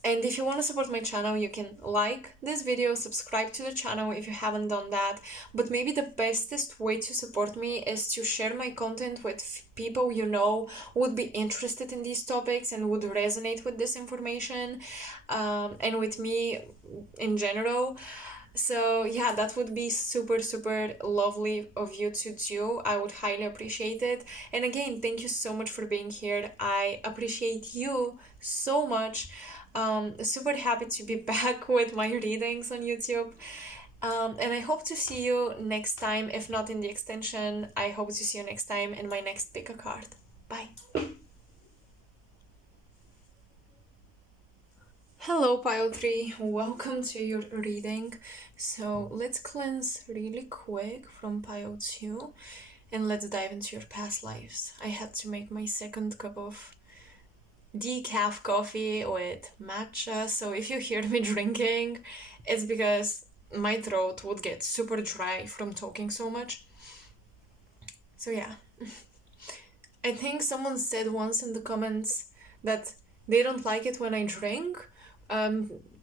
And if you want to support my channel, you can like this video, subscribe to the channel if you haven't done that. But maybe the bestest way to support me is to share my content with people you know would be interested in these topics and would resonate with this information, and with me in general. So yeah, that would be super, super lovely of you to do. I would highly appreciate it. And again, thank you so much for being here. I appreciate you so much. Super happy to be back with my readings on YouTube. And I hope to see you next time. If not in the extension, I hope to see you next time in my next pick a card. Bye. Hello, pile 3. Welcome to your reading. So let's cleanse really quick from pile 2 and let's dive into your past lives. I had to make my second cup of decaf coffee with matcha, so if you hear me drinking, it's because my throat would get super dry from talking so much. So yeah. I think someone said once in the comments that they don't like it when I drink,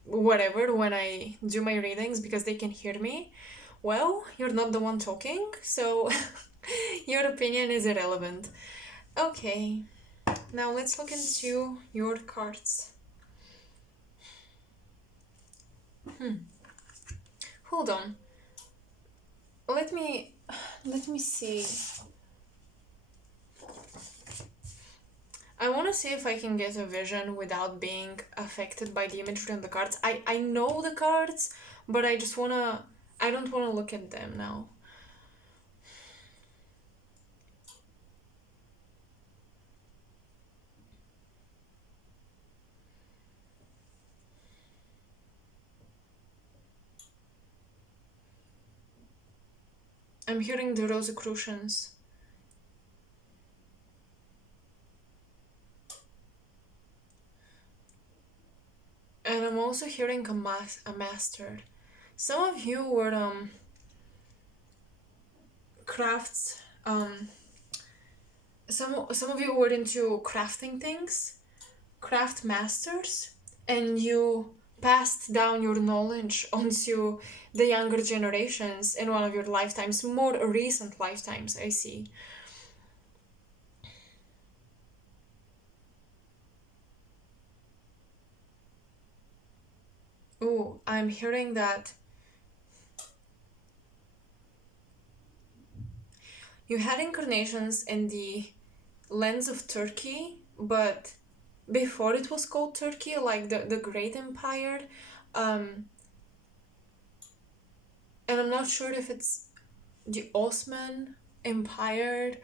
whatever, when I do my readings because they can hear me. Well, you're not the one talking, so your opinion is irrelevant. Okay, now let's look into your cards. Hold on. Let me see. I want to see if I can get a vision without being affected by the imagery on the cards. I know the cards, but I don't want to look at them now. I'm hearing the Rosicrucians. And I'm also hearing a master. Some of you were crafts. Some of you were into crafting things, craft masters, and you passed down your knowledge onto the younger generations in one of your lifetimes, more recent lifetimes, I see. Oh, I'm hearing that you had incarnations in the lands of Turkey, but before it was called Turkey, like the Great Empire. And I'm not sure if it's the Ottoman Empire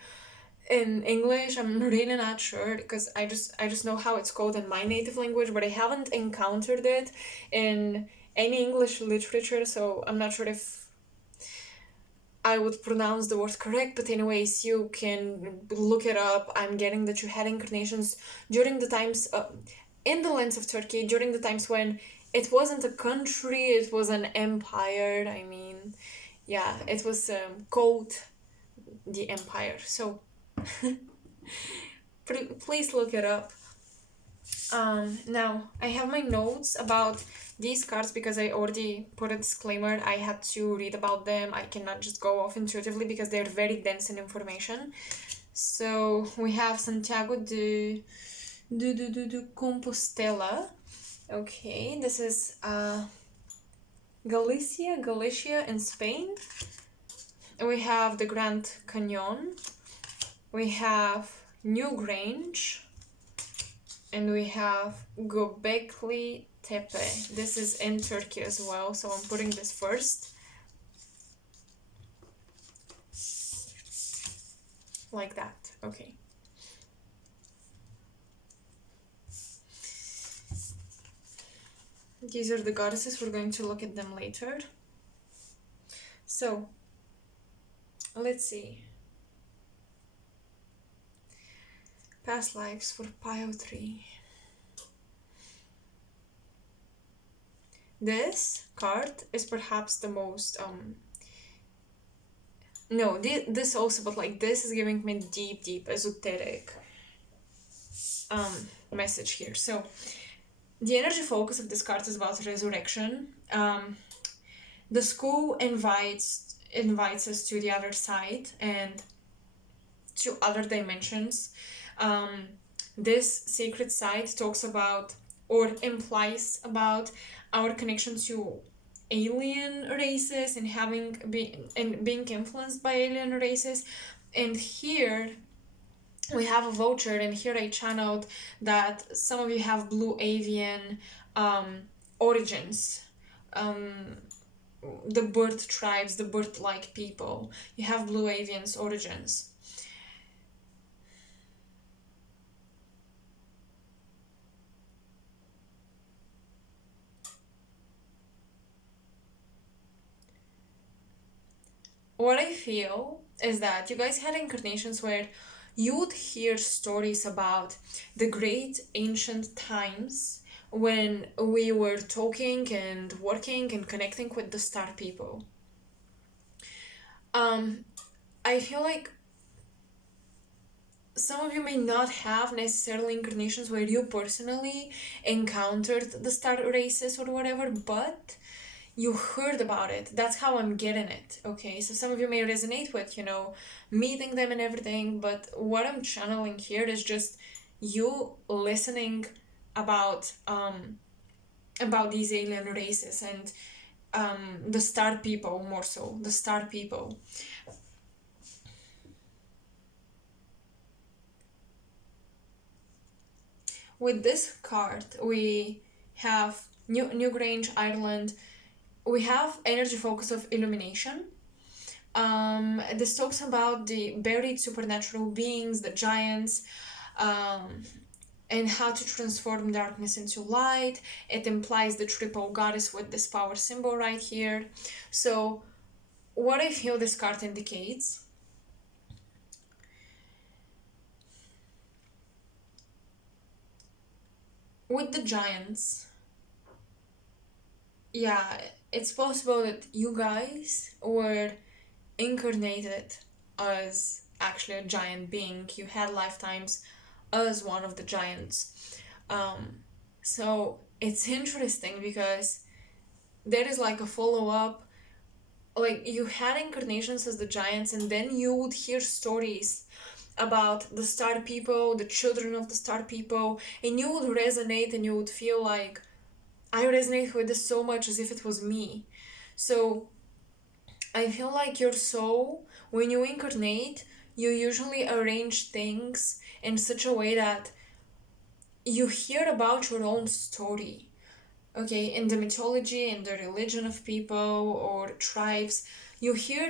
in English. I'm really not sure because I just know how it's called in my native language, but I haven't encountered it in any English literature, so I'm not sure if I would pronounce the word correct, but anyways, you can look it up. I'm getting that you had incarnations during the times in the lands of Turkey, during the times when it wasn't a country, it was an empire. I mean, yeah, it was called the empire. So please look it up. Now, I have my notes about these cards because I already put a disclaimer. I had to read about them. I cannot just go off intuitively because they're very dense in information. So we have Santiago de Compostela. Okay, this is Galicia in Spain. We have the Grand Canyon. We have New Grange. And we have Göbekli Tepe. This is in Turkey as well, so I'm putting this first. Like that, okay. These are the goddesses, we're going to look at them later. So, let's see. Past lives for Pio 3. This card is perhaps the most, no, this also, but like this is giving me deep esoteric message here. So, the energy focus of this card is about resurrection. The school invites us to the other side and to other dimensions. This sacred side talks about or implies about our connection to alien races and being influenced by alien races. And here we have a voucher, and here I channeled that some of you have blue avian origins. The bird tribes, the bird-like people. You have blue avians origins. What I feel is that you guys had incarnations where you would hear stories about the great ancient times when we were talking and working and connecting with the star people. I feel like some of you may not have necessarily incarnations where you personally encountered the star races or whatever, but you heard about it. That's how I'm getting it, okay? So some of you may resonate with, meeting them and everything, but what I'm channeling here is just you listening about these alien races and the star people, more so, the star people. With this card, we have Newgrange, Ireland. We have energy focus of illumination. This talks about the buried supernatural beings, the giants, and how to transform darkness into light. It implies the triple goddess with this power symbol right here. So, what I feel this card indicates with the giants, yeah, it's possible that you guys were incarnated as actually a giant being. You had lifetimes as one of the giants. So it's interesting because there is like a follow-up. Like, you had incarnations as the giants, and then you would hear stories about the star people, the children of the star people, and you would resonate and you would feel like, I resonate with this so much as if it was me. So I feel like your soul, when you incarnate, you usually arrange things in such a way that you hear about your own story. Okay, in the mythology, in the religion of people or tribes, you hear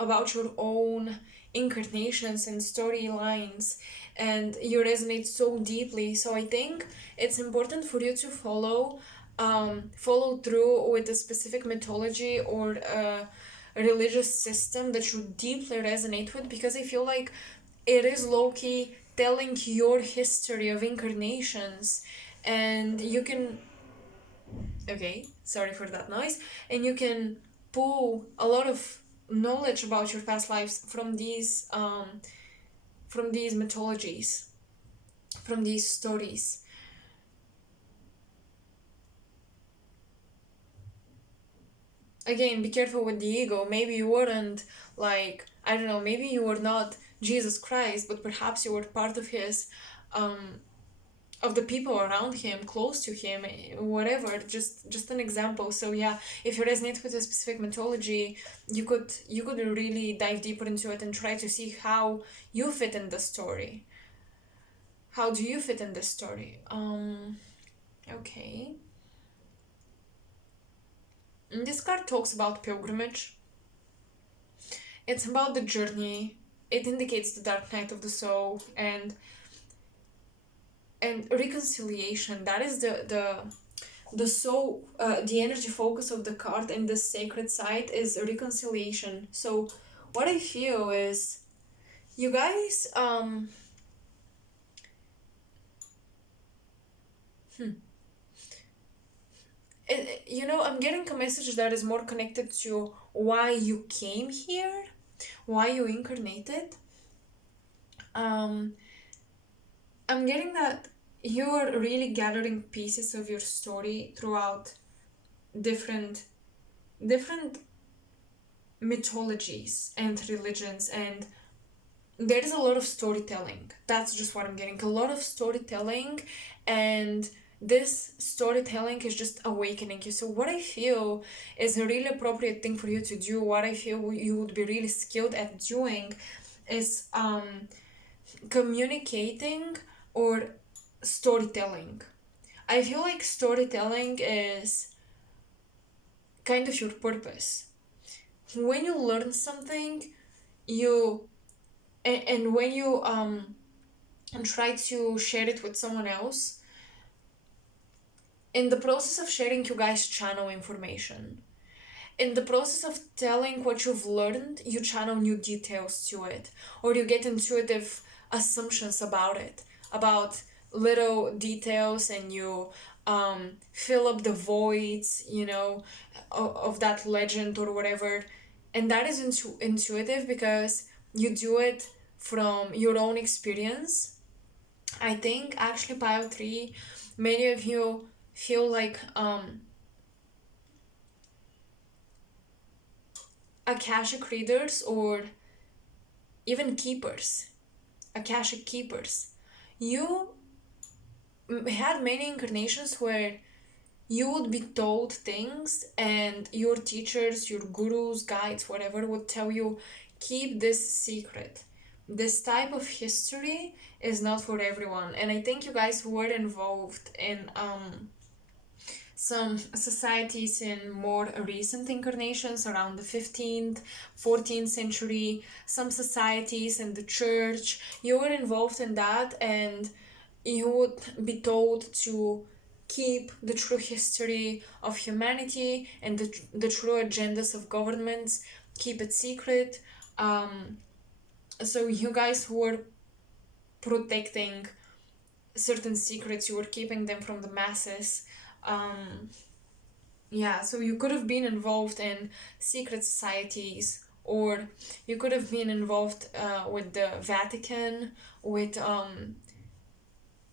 about your own incarnations and storylines, and you resonate so deeply. So I think it's important for you to follow through with a specific mythology or a religious system that you deeply resonate with, because I feel like it is low-key telling your history of incarnations, and you can, okay, sorry for that noise, and you can pull a lot of knowledge about your past lives from these mythologies, from these stories. Again, be careful with the ego. Maybe you weren't, like, I don't know, maybe you were not Jesus Christ, but perhaps you were part of his of the people around him, close to him, whatever, just an example. So yeah, if you resonate with a specific mythology, you could really dive deeper into it and try to see how you fit in the story. How do you fit in this story? Okay. And this card talks about pilgrimage. It's about the journey. It indicates the dark night of the soul and reconciliation. That is the soul, the energy focus of the card and the sacred side is reconciliation. So what I feel is you guys I'm getting a message that is more connected to why you came here, why you incarnated. I'm getting that you are really gathering pieces of your story throughout different mythologies and religions, and there is a lot of storytelling. That's just what I'm getting. A lot of storytelling, and this storytelling is just awakening you. So what I feel is a really appropriate thing for you to do, what I feel you would be really skilled at doing, is communicating or storytelling. I feel like storytelling is kind of your purpose. When you learn something, you and when you try to share it with someone else, in the process of sharing, you guys channel information. In the process of telling what you've learned, you channel new details to it, or you get intuitive assumptions about it, about little details, and you fill up the voids, of that legend or whatever. And that is intuitive because you do it from your own experience. I think actually pile 3, many of you feel like Akashic readers or even keepers, Akashic keepers. You had many incarnations where you would be told things and your teachers, your gurus, guides, whatever, would tell you, keep this secret. This type of history is not for everyone. And I think you guys were involved in some societies in more recent incarnations around the 15th, 14th century, some societies in the church. You were involved in that, and you would be told to keep the true history of humanity and the true agendas of governments, keep it secret. So you guys were protecting certain secrets, you were keeping them from the masses. So you could have been involved in secret societies, or you could have been involved with the Vatican, with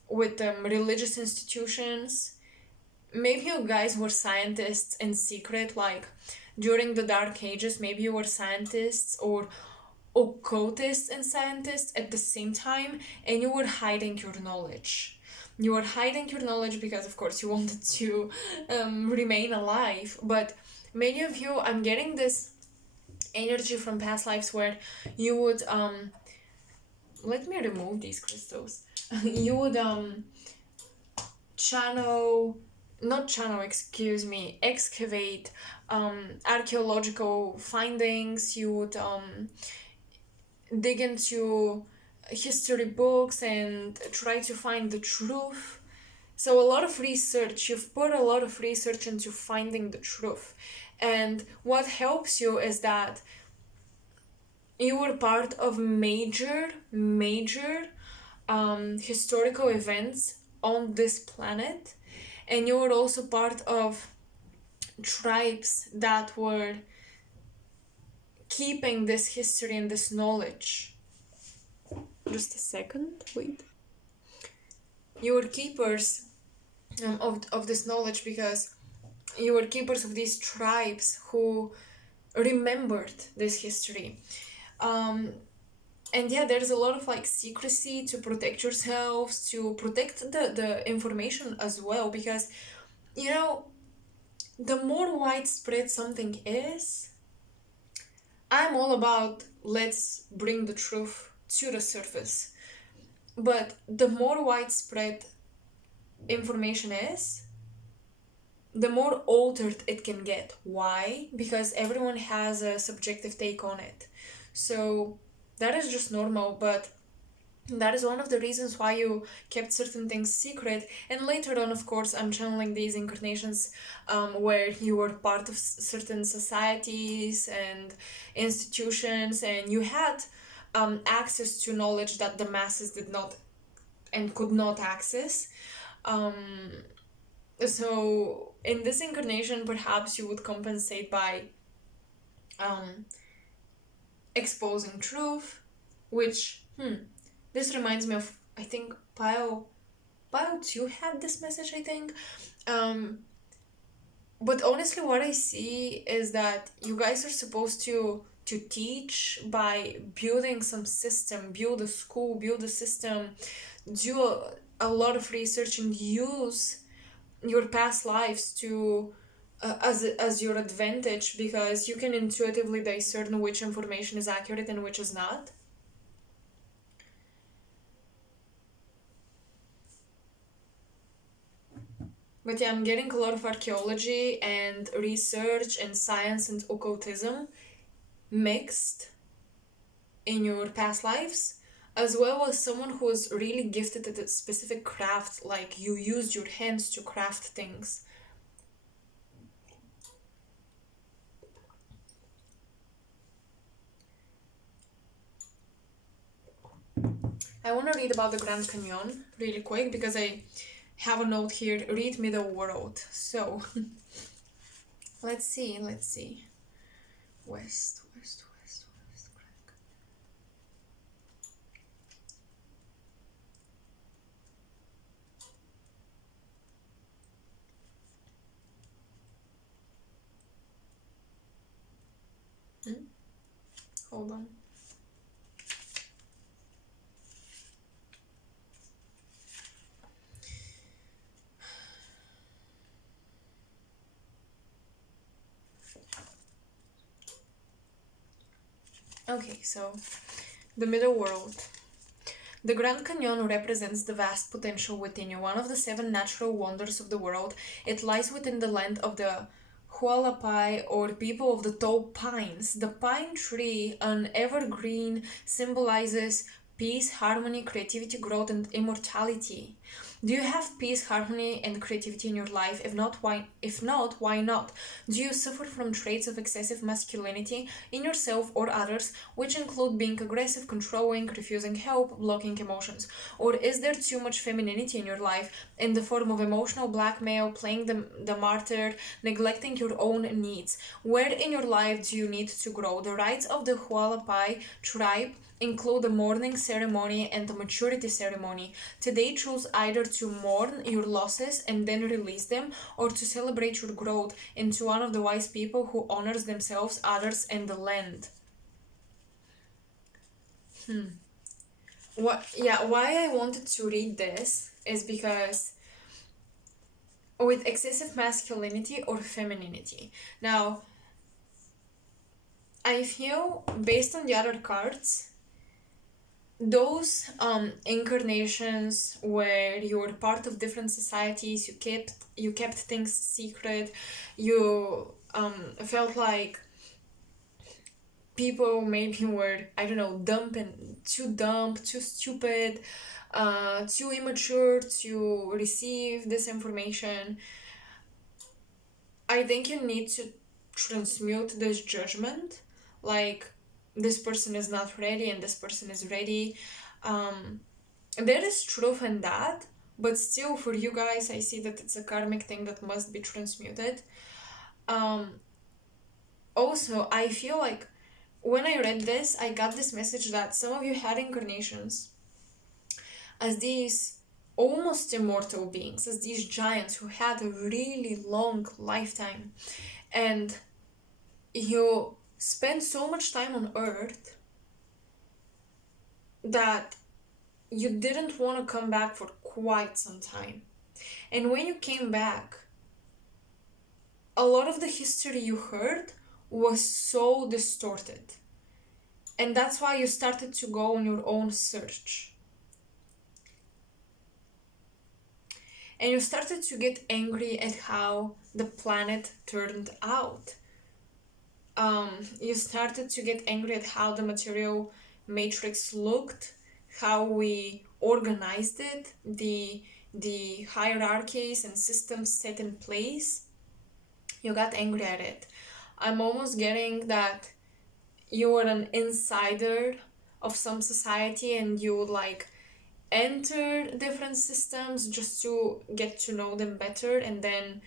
religious institutions. Maybe you guys were scientists in secret, like during the Dark Ages. Maybe you were scientists or occultists and scientists at the same time, and you were hiding your knowledge. You were hiding your knowledge because, of course, you wanted to remain alive. But many of you, I'm getting this energy from past lives where you would let me remove these crystals. You would excavate archaeological findings. You would dig into history books and try to find the truth. So a lot of research, you've put a lot of research into finding the truth. And what helps you is that you were part of major historical events on this planet, and you were also part of tribes that were keeping this history and this knowledge. Just a second, wait. You were keepers of this knowledge because you were keepers of these tribes who remembered this history. And yeah, there's a lot of like secrecy to protect yourselves, to protect the information as well, because you know, the more widespread something is, I'm all about let's bring the truth to the surface. But the more widespread information is, the more altered it can get. Why? Because everyone has a subjective take on it. So that is just normal, but that is one of the reasons why you kept certain things secret. And later on, of course, I'm channeling these incarnations where you were part of certain societies and institutions, and you had access to knowledge that the masses did not and could not access. Um, so in this incarnation, perhaps you would compensate by um, exposing truth, which this reminds me of, I think, Pile 2 had this message, I think. Um, but honestly, what I see is that you guys are supposed to teach by building some system, build a school, build a system, do a lot of research, and use your past lives to as your advantage, because you can intuitively discern which information is accurate and which is not. But yeah, I'm getting a lot of archaeology and research and science and occultism mixed in your past lives, as well as someone who is really gifted at a specific craft, like you used your hands to craft things. I want to read about the Grand Canyon really quick because I have a note here, read me the world. So let's see. West, west, west, west. Hold on. Okay, so the middle world. The Grand Canyon represents the vast potential within you, one of the seven natural wonders of the world. It lies within the land of the Hualapai, or people of the tall pines. The pine tree, an evergreen, symbolizes peace, harmony, creativity, growth, and immortality. Do you have peace, harmony, and creativity in your life? Why not? Do you suffer from traits of excessive masculinity in yourself or others, which include being aggressive, controlling, refusing help, blocking emotions? Or is there too much femininity in your life in the form of emotional blackmail, playing the martyr, neglecting your own needs? Where in your life do you need to grow? The rites of the Hualapai tribe include a mourning ceremony and a maturity ceremony. Today, choose either to mourn your losses and then release them, or to celebrate your growth into one of the wise people who honors themselves, others, and the land. Why I wanted to read this is because with excessive masculinity or femininity. Now, I feel based on the other cards, those incarnations where you were part of different societies, you kept things secret, you felt like people maybe were, I don't know, dumb, too stupid, too immature to receive this information. I think you need to transmute this judgment, like this person is not ready and this person is ready. Um, there is truth in that, but still, for you guys, I see that it's a karmic thing that must be transmuted. Um, Also, I feel like when I read this, I got this message that some of you had incarnations as these almost immortal beings, as these giants who had a really long lifetime, and you spend so much time on earth that you didn't want to come back for quite some time. And when you came back, a lot of the history you heard was so distorted. And that's why you started to go on your own search. And you started to get angry at how the planet turned out. You started to get angry at how the material matrix looked, how we organized it, the hierarchies and systems set in place. You got angry at it. I'm almost getting that you were an insider of some society and you would like enter different systems just to get to know them better and then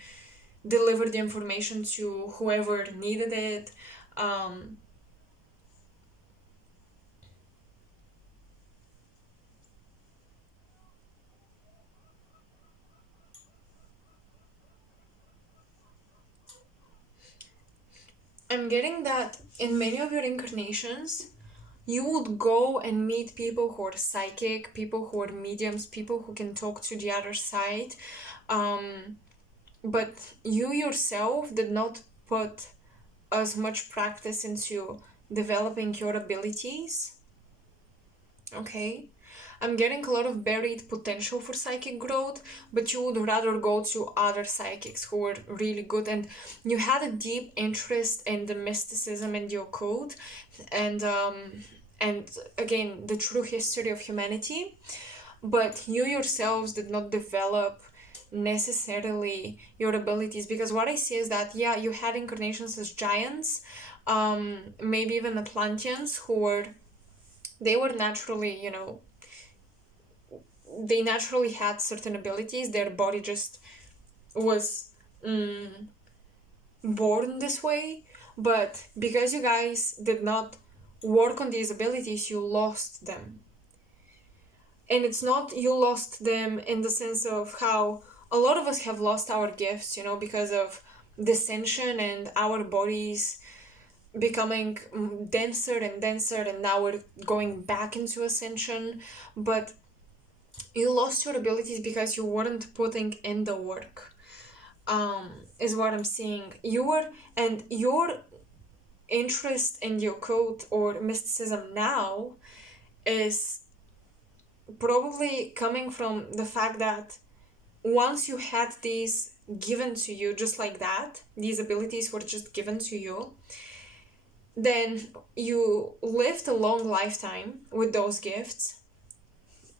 deliver the information to whoever needed it. I'm getting that in many of your incarnations, you would go and meet people who are psychic, people who are mediums, people who can talk to the other side. But you yourself did not put as much practice into developing your abilities. Okay? I'm getting a lot of buried potential for psychic growth, but you would rather go to other psychics who were really good, and you had a deep interest in the mysticism and the occult, and again the true history of humanity, but you yourselves did not develop necessarily your abilities, because what I see is that yeah, you had incarnations as giants, maybe even Atlanteans they were naturally, they naturally had certain abilities. Their body just was born this way. But because you guys did not work on these abilities, you lost them. And it's not you lost them in the sense of how a lot of us have lost our gifts, because of dissension and our bodies becoming denser and denser, and now we're going back into ascension. But you lost your abilities because you weren't putting in the work, is what I'm seeing. And your interest in the occult or mysticism now is probably coming from the fact that once you had these given to you just like that, these abilities were just given to you, then you lived a long lifetime with those gifts.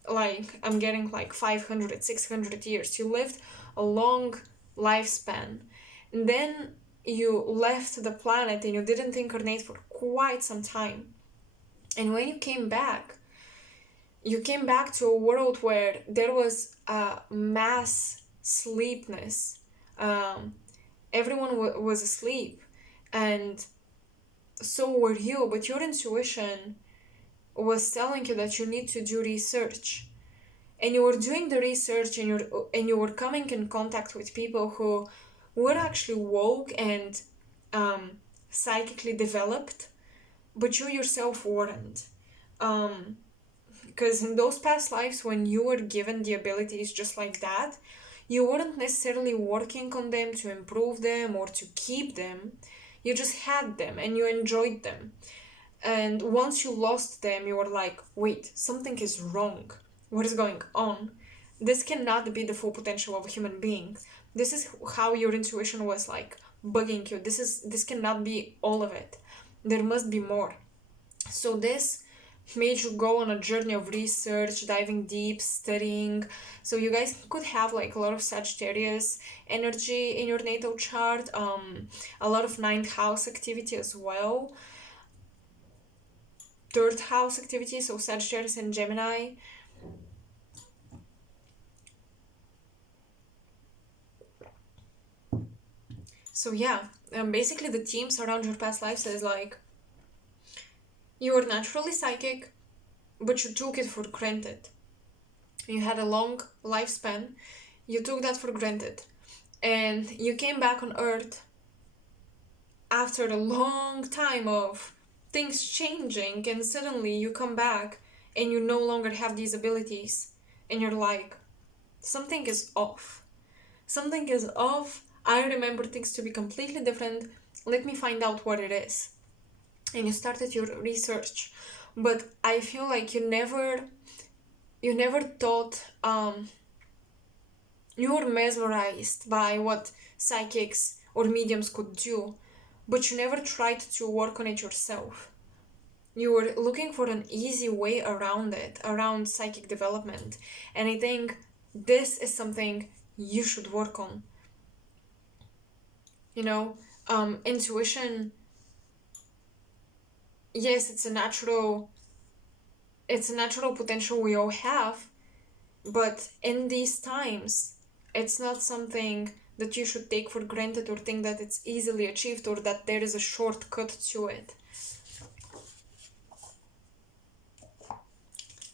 Like, I'm getting like 500, 600 years. You lived a long lifespan. And then you left the planet and you didn't incarnate for quite some time. And when you came back to a world where there was a mass sleepness. Everyone was asleep, and so were you, but your intuition was telling you that you need to do research. And you were doing the research, and you were coming in contact with people who were actually woke and psychically developed, but you yourself weren't. Because in those past lives, when you were given the abilities just like that, you weren't necessarily working on them to improve them or to keep them. You just had them and you enjoyed them. And once you lost them, you were like, wait, something is wrong. What is going on? This cannot be the full potential of a human being. This is how your intuition was like bugging you. This cannot be all of it. There must be more. So this made you go on a journey of research, diving deep, studying. So you guys could have like a lot of Sagittarius energy in your natal chart, a lot of ninth house activity as well, third house activity, so Sagittarius and Gemini. So yeah, basically the themes around your past lives is like, you were naturally psychic, but you took it for granted. You had a long lifespan, you took that for granted. And you came back on Earth after a long time of things changing, and suddenly you come back and you no longer have these abilities, and you're like, something is off. Something is off. I remember things to be completely different. Let me find out what it is. And you started your research. But I feel like you never thought, you were mesmerized by what psychics or mediums could do, but you never tried to work on it yourself. You were looking for an easy way around it, around psychic development. And I think this is something you should work on. You know, intuition, yes, it's a natural potential we all have, but in these times, it's not something that you should take for granted or think that it's easily achieved or that there is a shortcut to it.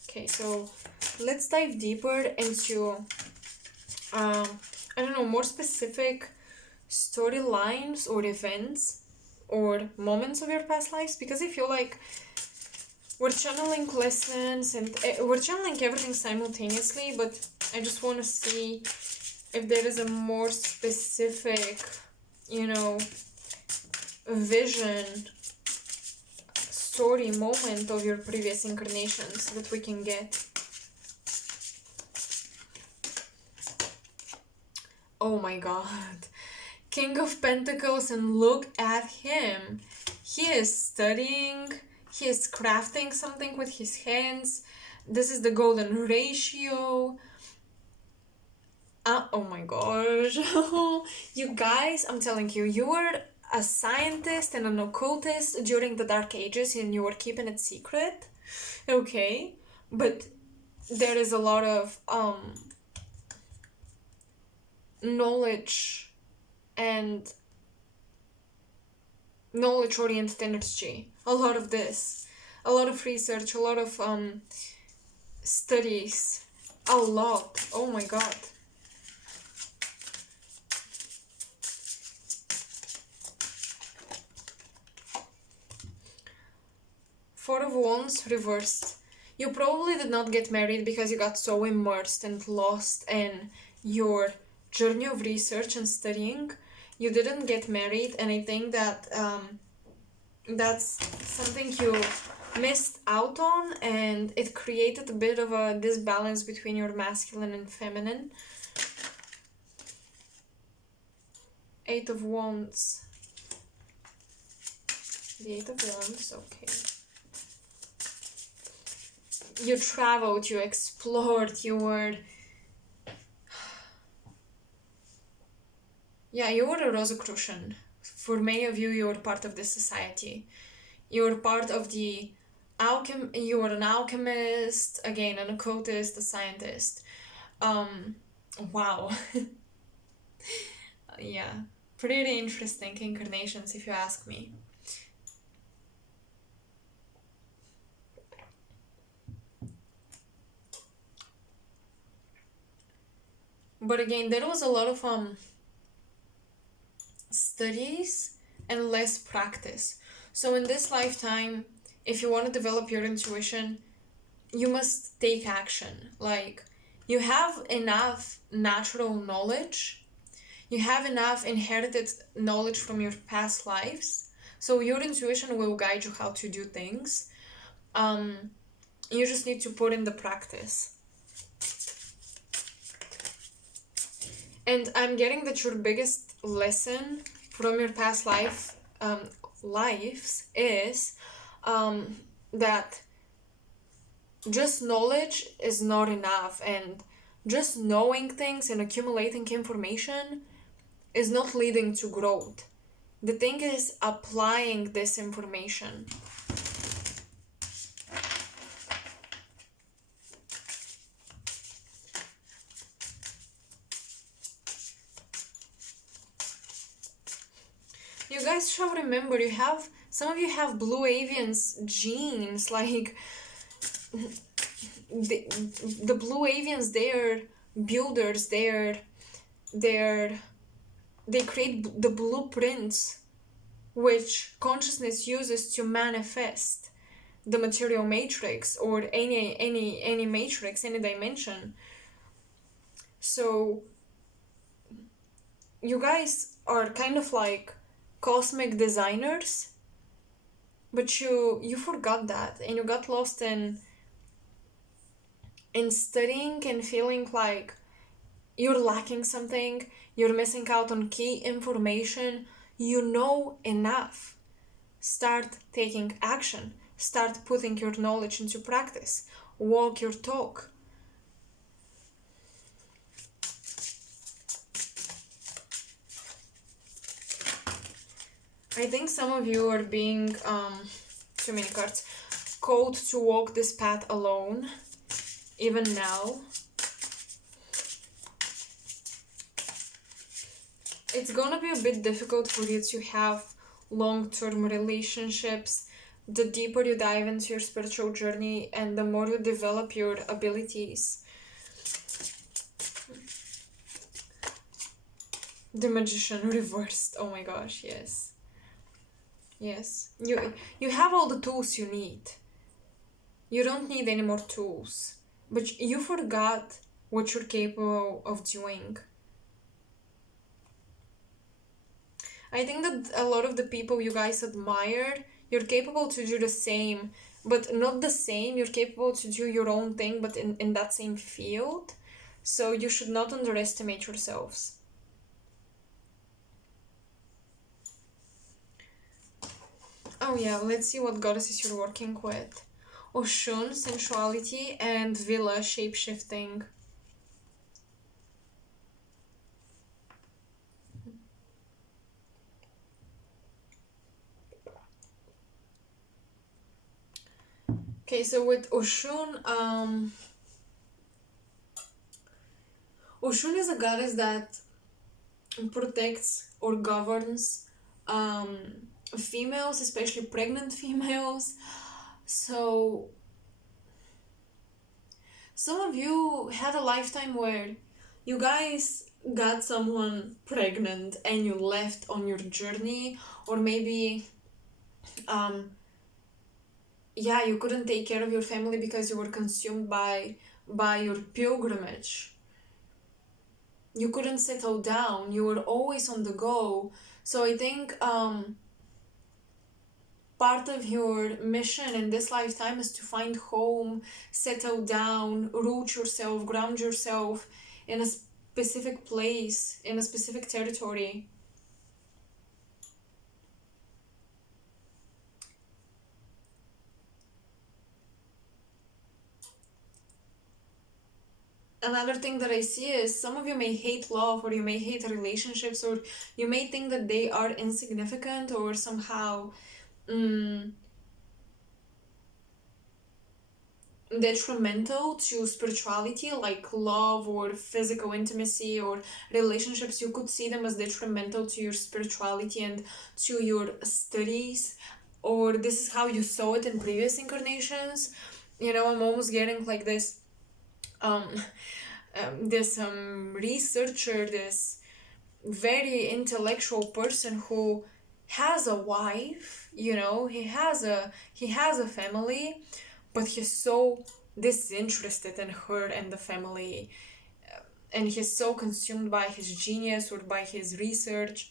Okay, so let's dive deeper into, I don't know, more specific storylines or events or moments of your past lives, because I feel like we're channeling lessons and we're channeling everything simultaneously, but I just want to see if there is a more specific, vision, story, moment of your previous incarnations that we can get. Oh my god. King of Pentacles, and look at him. He is studying, he is crafting something with his hands. This is the golden ratio. Oh my gosh. You guys, I'm telling you, you were a scientist and an occultist during the Dark Ages and you were keeping it secret. Okay, but there is a lot of knowledge and knowledge-oriented energy. A lot of this. A lot of research, a lot of studies. A lot. Oh my god. Four of Wands reversed. You probably did not get married because you got so immersed and lost in your journey of research and studying. You didn't get married, and I think that that's something you missed out on, and it created a bit of a disbalance between your masculine and feminine. Eight of Wands. The Eight of Wands, okay. You traveled, you explored, you were... Yeah, you were a Rosicrucian. For many of you, you were part of this society. You were part of the you were an alchemist, again, an occultist, a scientist. Wow. Yeah, pretty interesting incarnations, if you ask me. But again, there was a lot of studies and less practice. So in this lifetime, if you want to develop your intuition, you must take action. Like, you have enough natural knowledge, you have enough inherited knowledge from your past lives, so your intuition will guide you how to do things. You just need to put in the practice. And I'm getting that your biggest lesson from your past lives is that just knowledge is not enough, and just knowing things and accumulating information is not leading to growth. The thing is applying this information. You guys should remember, some of you have blue avians genes, like the blue avians, they're builders, they create the blueprints which consciousness uses to manifest. the material matrix or any matrix, any dimension. So you guys are kind of like cosmic designers, but you forgot that, and you got lost in studying and feeling like you're lacking something, you're missing out on key information. You know enough. Start taking action. Start putting your knowledge into practice. Walk your talk. I think some of you are being, too many cards, called to walk this path alone, even now. It's gonna be a bit difficult for you to have long-term relationships. The deeper you dive into your spiritual journey and the more you develop your abilities. The Magician reversed. Oh my gosh, yes. Yes. You have all the tools you need. You don't need any more tools. But you forgot what you're capable of doing. I think that a lot of the people you guys admire, you're capable to do the same, but not the same. You're capable to do your own thing, but in that same field. So you should not underestimate yourselves. Oh yeah, let's see what goddesses you're working with. Oshun, sensuality, and Villa, shape-shifting. Okay, so with Oshun, Oshun is a goddess that protects or governs females, especially pregnant females. So some of you had a lifetime where you guys got someone pregnant and you left on your journey, or maybe yeah, you couldn't take care of your family because you were consumed by your pilgrimage. You couldn't settle down. You were always on the go. So I think part of your mission in this lifetime is to find home, settle down, root yourself, ground yourself in a specific place, in a specific territory. Another thing that I see is some of you may hate love, or you may hate relationships, or you may think that they are insignificant or somehow detrimental to spirituality, like love or physical intimacy or relationships. You could see them as detrimental to your spirituality and to your studies, or this is how you saw it in previous incarnations. I'm almost getting like this researcher, this very intellectual person who has a wife, he has a family, but he's so disinterested in her and the family, and he's so consumed by his genius or by his research.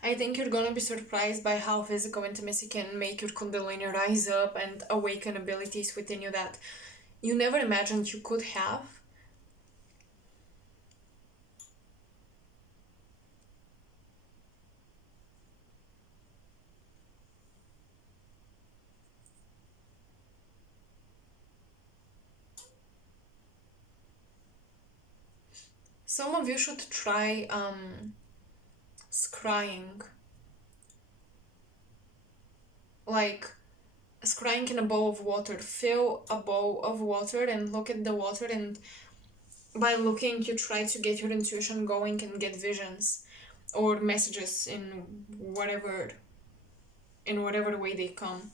I think you're gonna be surprised by how physical intimacy can make your kundalini rise up and awaken abilities within you that you never imagined you could have. Some of you should try scrying. Like scrying in a bowl of water. Fill a bowl of water and look at the water, and by looking you try to get your intuition going and get visions. or messages in whatever way they come.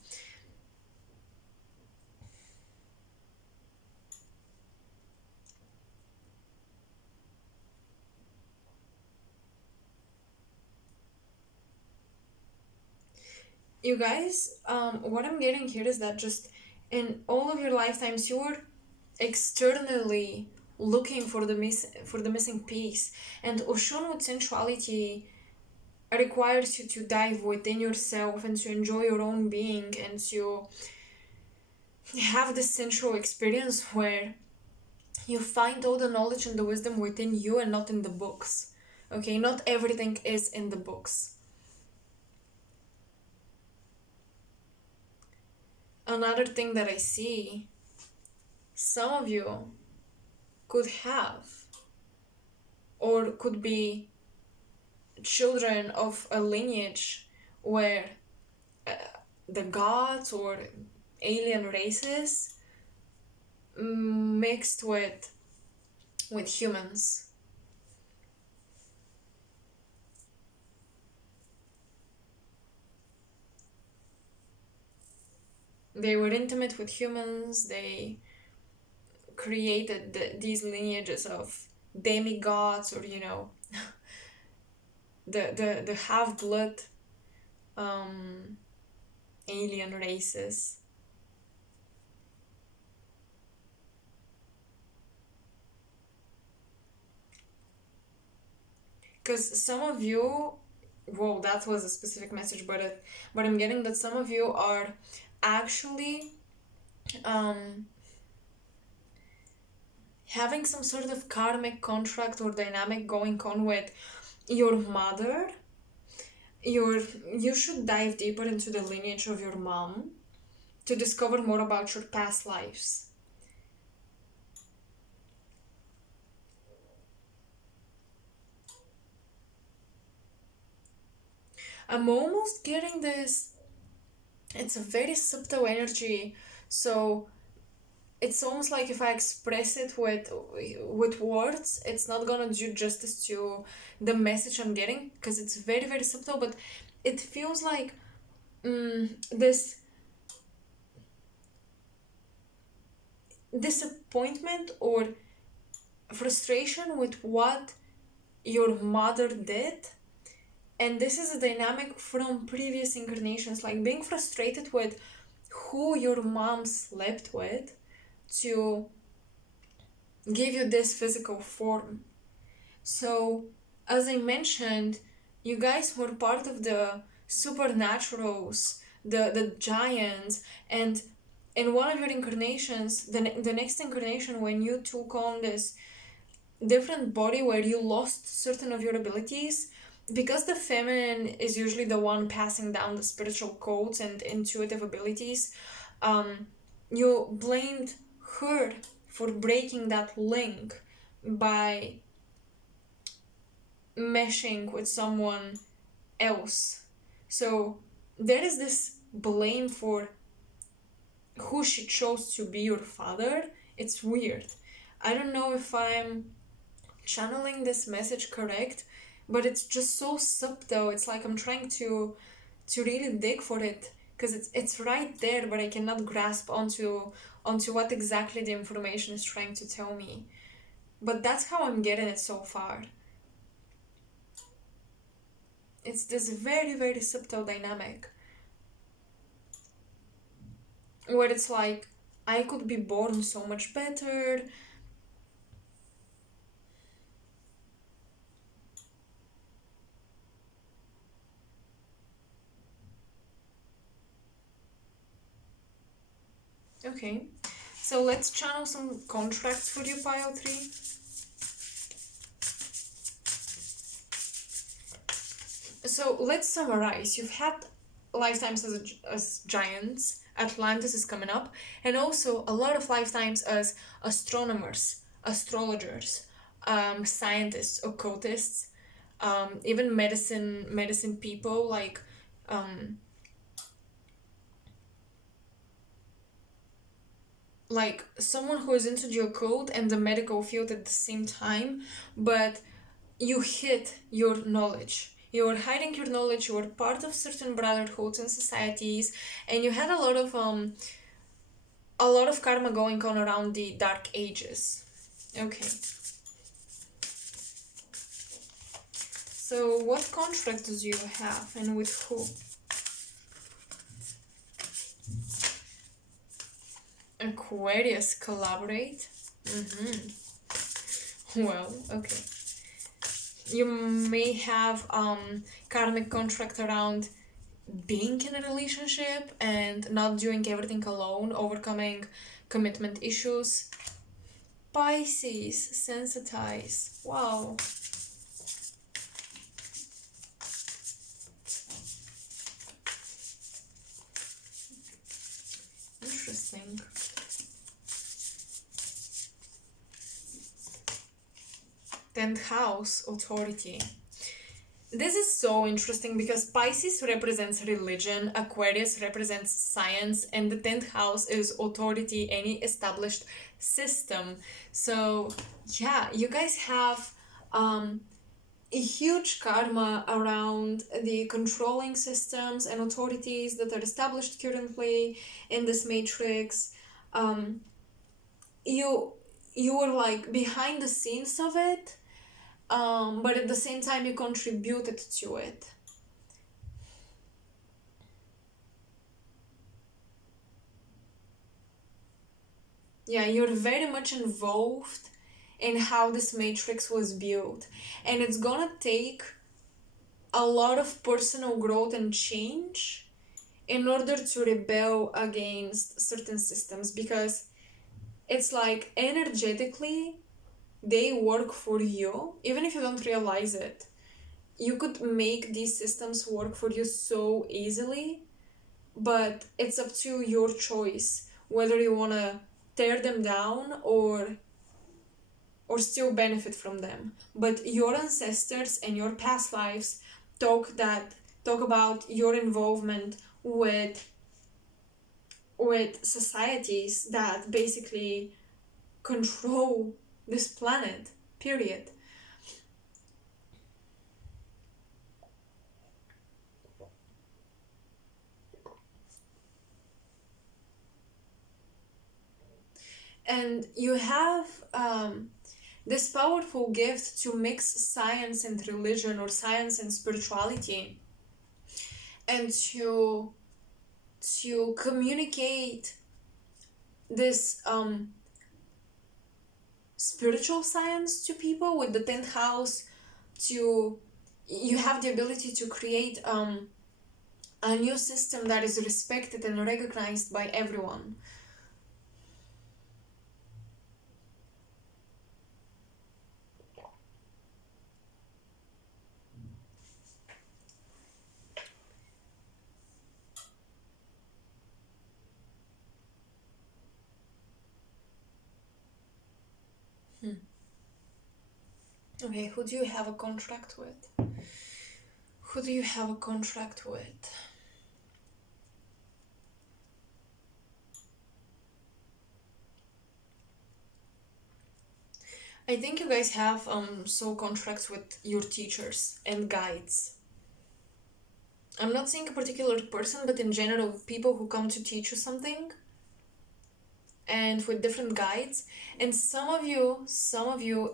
You guys, what I'm getting here is that just in all of your lifetimes, you're externally looking for the missing piece, and Oshun with sensuality requires you to dive within yourself and to enjoy your own being and to have this sensual experience where you find all the knowledge and the wisdom within you and not in the books. Okay, not everything is in the books. Another thing that I see, some of you could have or could be children of a lineage where uh, the gods or alien races mixed with humans. They were intimate with humans. They created these lineages of demigods, or the half blood um, alien races. Because some of you, whoa, that was a specific message, but I'm getting that some of you are actually um, having some sort of karmic contract or dynamic going on with your mother. You should dive deeper into the lineage of your mom to discover more about your past lives. I'm almost getting this. It's a very subtle energy, so it's almost like if I express it with words, it's not gonna do justice to the message I'm getting because it's very very subtle. But it feels like this disappointment or frustration with what your mother did, and this is a dynamic from previous incarnations, like being frustrated with who your mom slept with to give you this physical form. So, as I mentioned, you guys were part of the supernaturals, the giants, and in one of your incarnations, the next incarnation, when you took on this different body where you lost certain of your abilities, because the feminine is usually the one passing down the spiritual codes and intuitive abilities, you blamed her for breaking that link by meshing with someone else. So there is this blame for who she chose to be your father. It's weird. I don't know if I'm channeling this message correct, but it's just so subtle. It's like I'm trying to really dig for it because it's right there, but I cannot grasp onto what exactly the information is trying to tell me. But that's how I'm getting it so far. It's this very very subtle dynamic where it's like I could be born so much better. Okay, so let's channel some contracts for you, pile 3. So let's summarize. You've had lifetimes as giants. Atlantis is coming up, and also a lot of lifetimes as astronomers, astrologers, scientists, occultists, even medicine people um, like someone who is into the occult and the medical field at the same time, but you hid your knowledge. You were hiding your knowledge. You were part of certain brotherhoods and societies, and you had a lot of karma going on around the dark ages. Okay. So what contracts do you have, and with who? Aquarius collaborate? Well, okay. You may have karmic contract around being in a relationship and not doing everything alone, overcoming commitment issues. Pisces, sensitize. Wow. Interesting. 10th house, authority. This is so interesting because Pisces represents religion, Aquarius represents science, and the 10th house is authority, any established system. So, yeah, you guys have a huge karma around the controlling systems and authorities that are established currently in this matrix. You were like behind the scenes of it, but at the same time you contributed to it. Yeah, you're very much involved in how this matrix was built, and it's gonna take a lot of personal growth and change in order to rebel against certain systems, because it's like energetically they work for you even if you don't realize it. You could make these systems work for you so easily, but it's up to your choice whether you want to tear them down or still benefit from them. But your ancestors and your past lives talk about your involvement with societies that basically control this planet, period. And you have this powerful gift to mix science and religion, or science and spirituality, and to communicate this spiritual science to people with the 10th house. To You have the ability to create a new system that is respected and recognized by everyone. Okay, who do you have a contract with? Who do you have a contract with? I think you guys have soul contracts with your teachers and guides. I'm not saying a particular person, but in general, people who come to teach you something, and with different guides. And some of you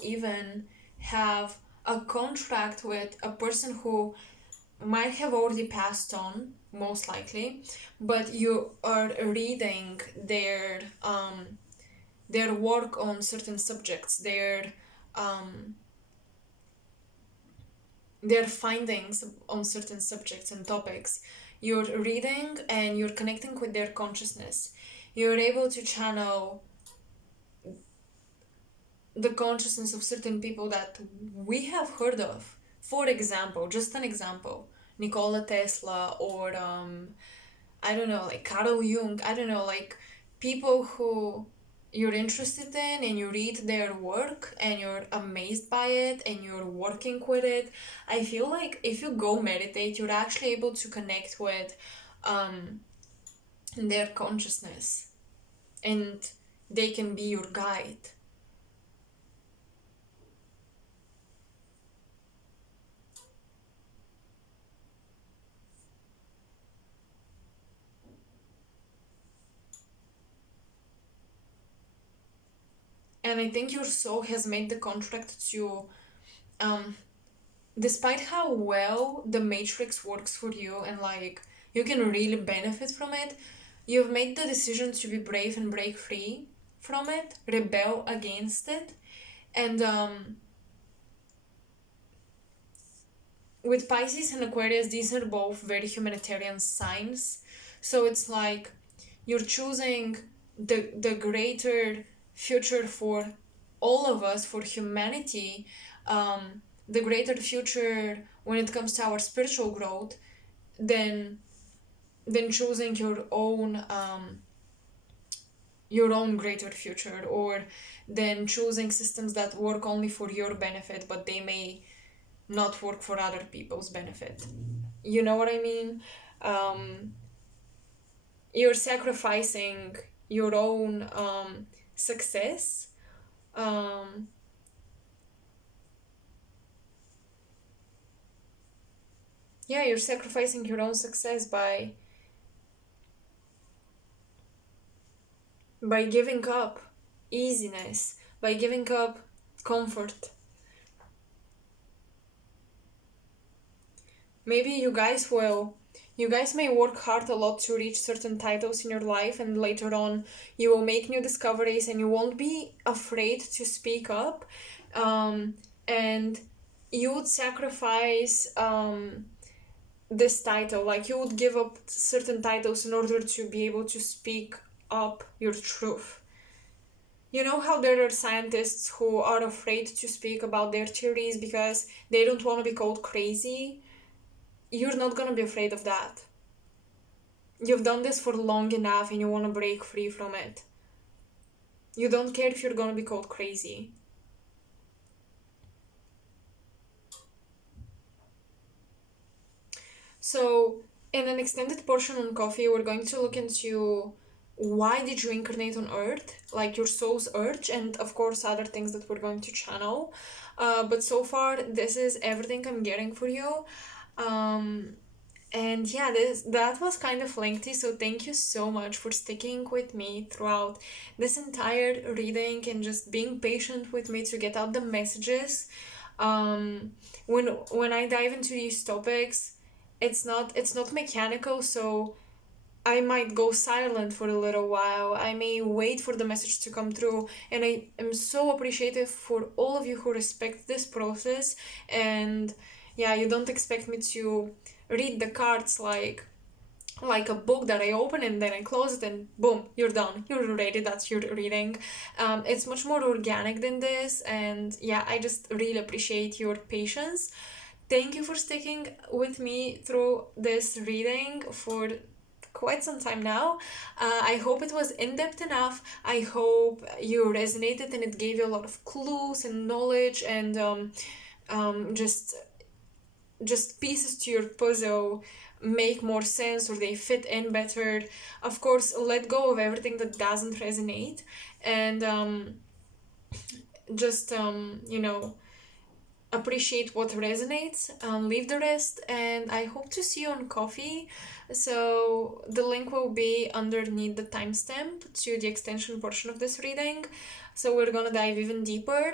even have a contract with a person who might have already passed on, most likely, but you are reading their work on certain subjects, their findings on certain subjects and topics. You're reading and you're connecting with their consciousness. You're able to channel the consciousness of certain people that we have heard of. For example, just an example, Nikola Tesla, or I don't know, like Carl Jung. I don't know, like people who you're interested in, and you read their work and you're amazed by it and you're working with it. I feel like if you go meditate, you're actually able to connect with their consciousness, and they can be your guide. And I think your soul has made the contract to, um, despite how well the matrix works for you and like you can really benefit from it, you've made the decision to be brave and break free from it, rebel against it. And with Pisces and Aquarius, these are both very humanitarian signs. So it's like you're choosing the greater future for all of us, for humanity, the greater future when it comes to our spiritual growth, than choosing your own greater future, or then choosing systems that work only for your benefit but they may not work for other people's benefit. You know what I mean? um, you're sacrificing your own success. um, yeah, you're sacrificing your own success by giving up easiness, by giving up comfort. Maybe you guys may work hard a lot to reach certain titles in your life, and later on you will make new discoveries and you won't be afraid to speak up. And you would sacrifice this title, like you would give up certain titles in order to be able to speak up your truth. You know how there are scientists who are afraid to speak about their theories because they don't want to be called crazy? You're not gonna be afraid of that. You've done this for long enough and you want to break free from it. You don't care if you're gonna be called crazy. So, in an extended portion on coffee, we're going to look into why did you incarnate on Earth, like your soul's urge, and of course other things that we're going to channel. But so far, this is everything I'm getting for you. Um, and yeah, that was kind of lengthy, so thank you so much for sticking with me throughout this entire reading and just being patient with me to get out the messages. Um, when I dive into these topics, it's not mechanical, so I might go silent for a little while. I may wait for the message to come through, and I am so appreciative for all of you who respect this process. And yeah, you don't expect me to read the cards like a book that I open and then I close it and boom, you're done. You're ready. That's your reading. It's much more organic than this, and yeah, I just really appreciate your patience. Thank you for sticking with me through this reading for quite some time now. I hope it was in depth enough. I hope you resonated and it gave you a lot of clues and knowledge and just pieces to your puzzle make more sense or they fit in better. Of course, let go of everything that doesn't resonate and just appreciate what resonates, leave the rest, and I hope to see you on coffee. So the link will be underneath the timestamp to the extension portion of this reading, so we're gonna dive even deeper.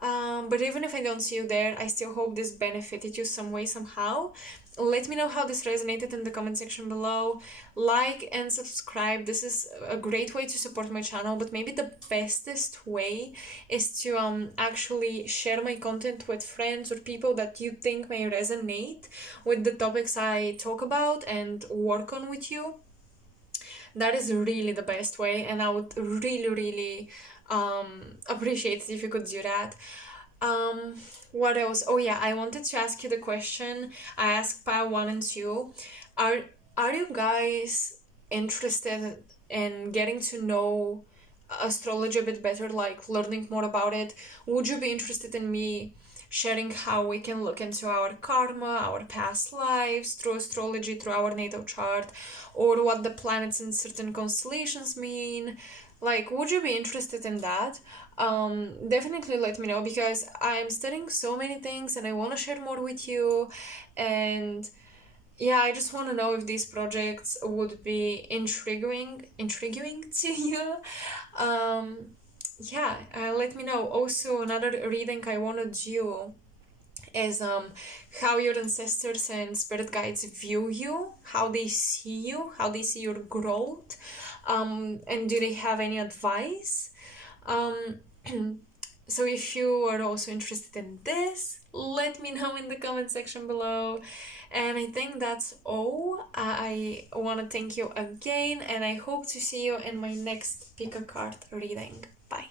But even if I don't see you there, I still hope this benefited you some way, somehow. Let me know how this resonated in the comment section below. Like and subscribe. This is a great way to support my channel, but maybe the bestest way is to actually share my content with friends or people that you think may resonate with the topics I talk about and work on with you. That is really the best way, and I would really, really appreciate it if you could do that. Um, what else? Oh yeah, I wanted to ask you the question I asked pile 1 and 2. Are are you guys interested in getting to know astrology a bit better, like learning more about it? Would you be interested in me sharing how we can look into our karma, our past lives through astrology, through our natal chart, or what the planets in certain constellations mean? Like, would you be interested in that? Definitely let me know because I'm studying so many things and I want to share more with you. And yeah, I just want to know if these projects would be intriguing to you. Um, yeah, let me know. Also, another reading I want to do is how your ancestors and spirit guides view you, how they see you, how they see your growth, and do they have any advice? Um, so if you are also interested in this, let me know in the comment section below. And I think that's all. I want to thank you again, and I hope to see you in my next pick a card reading. Bye.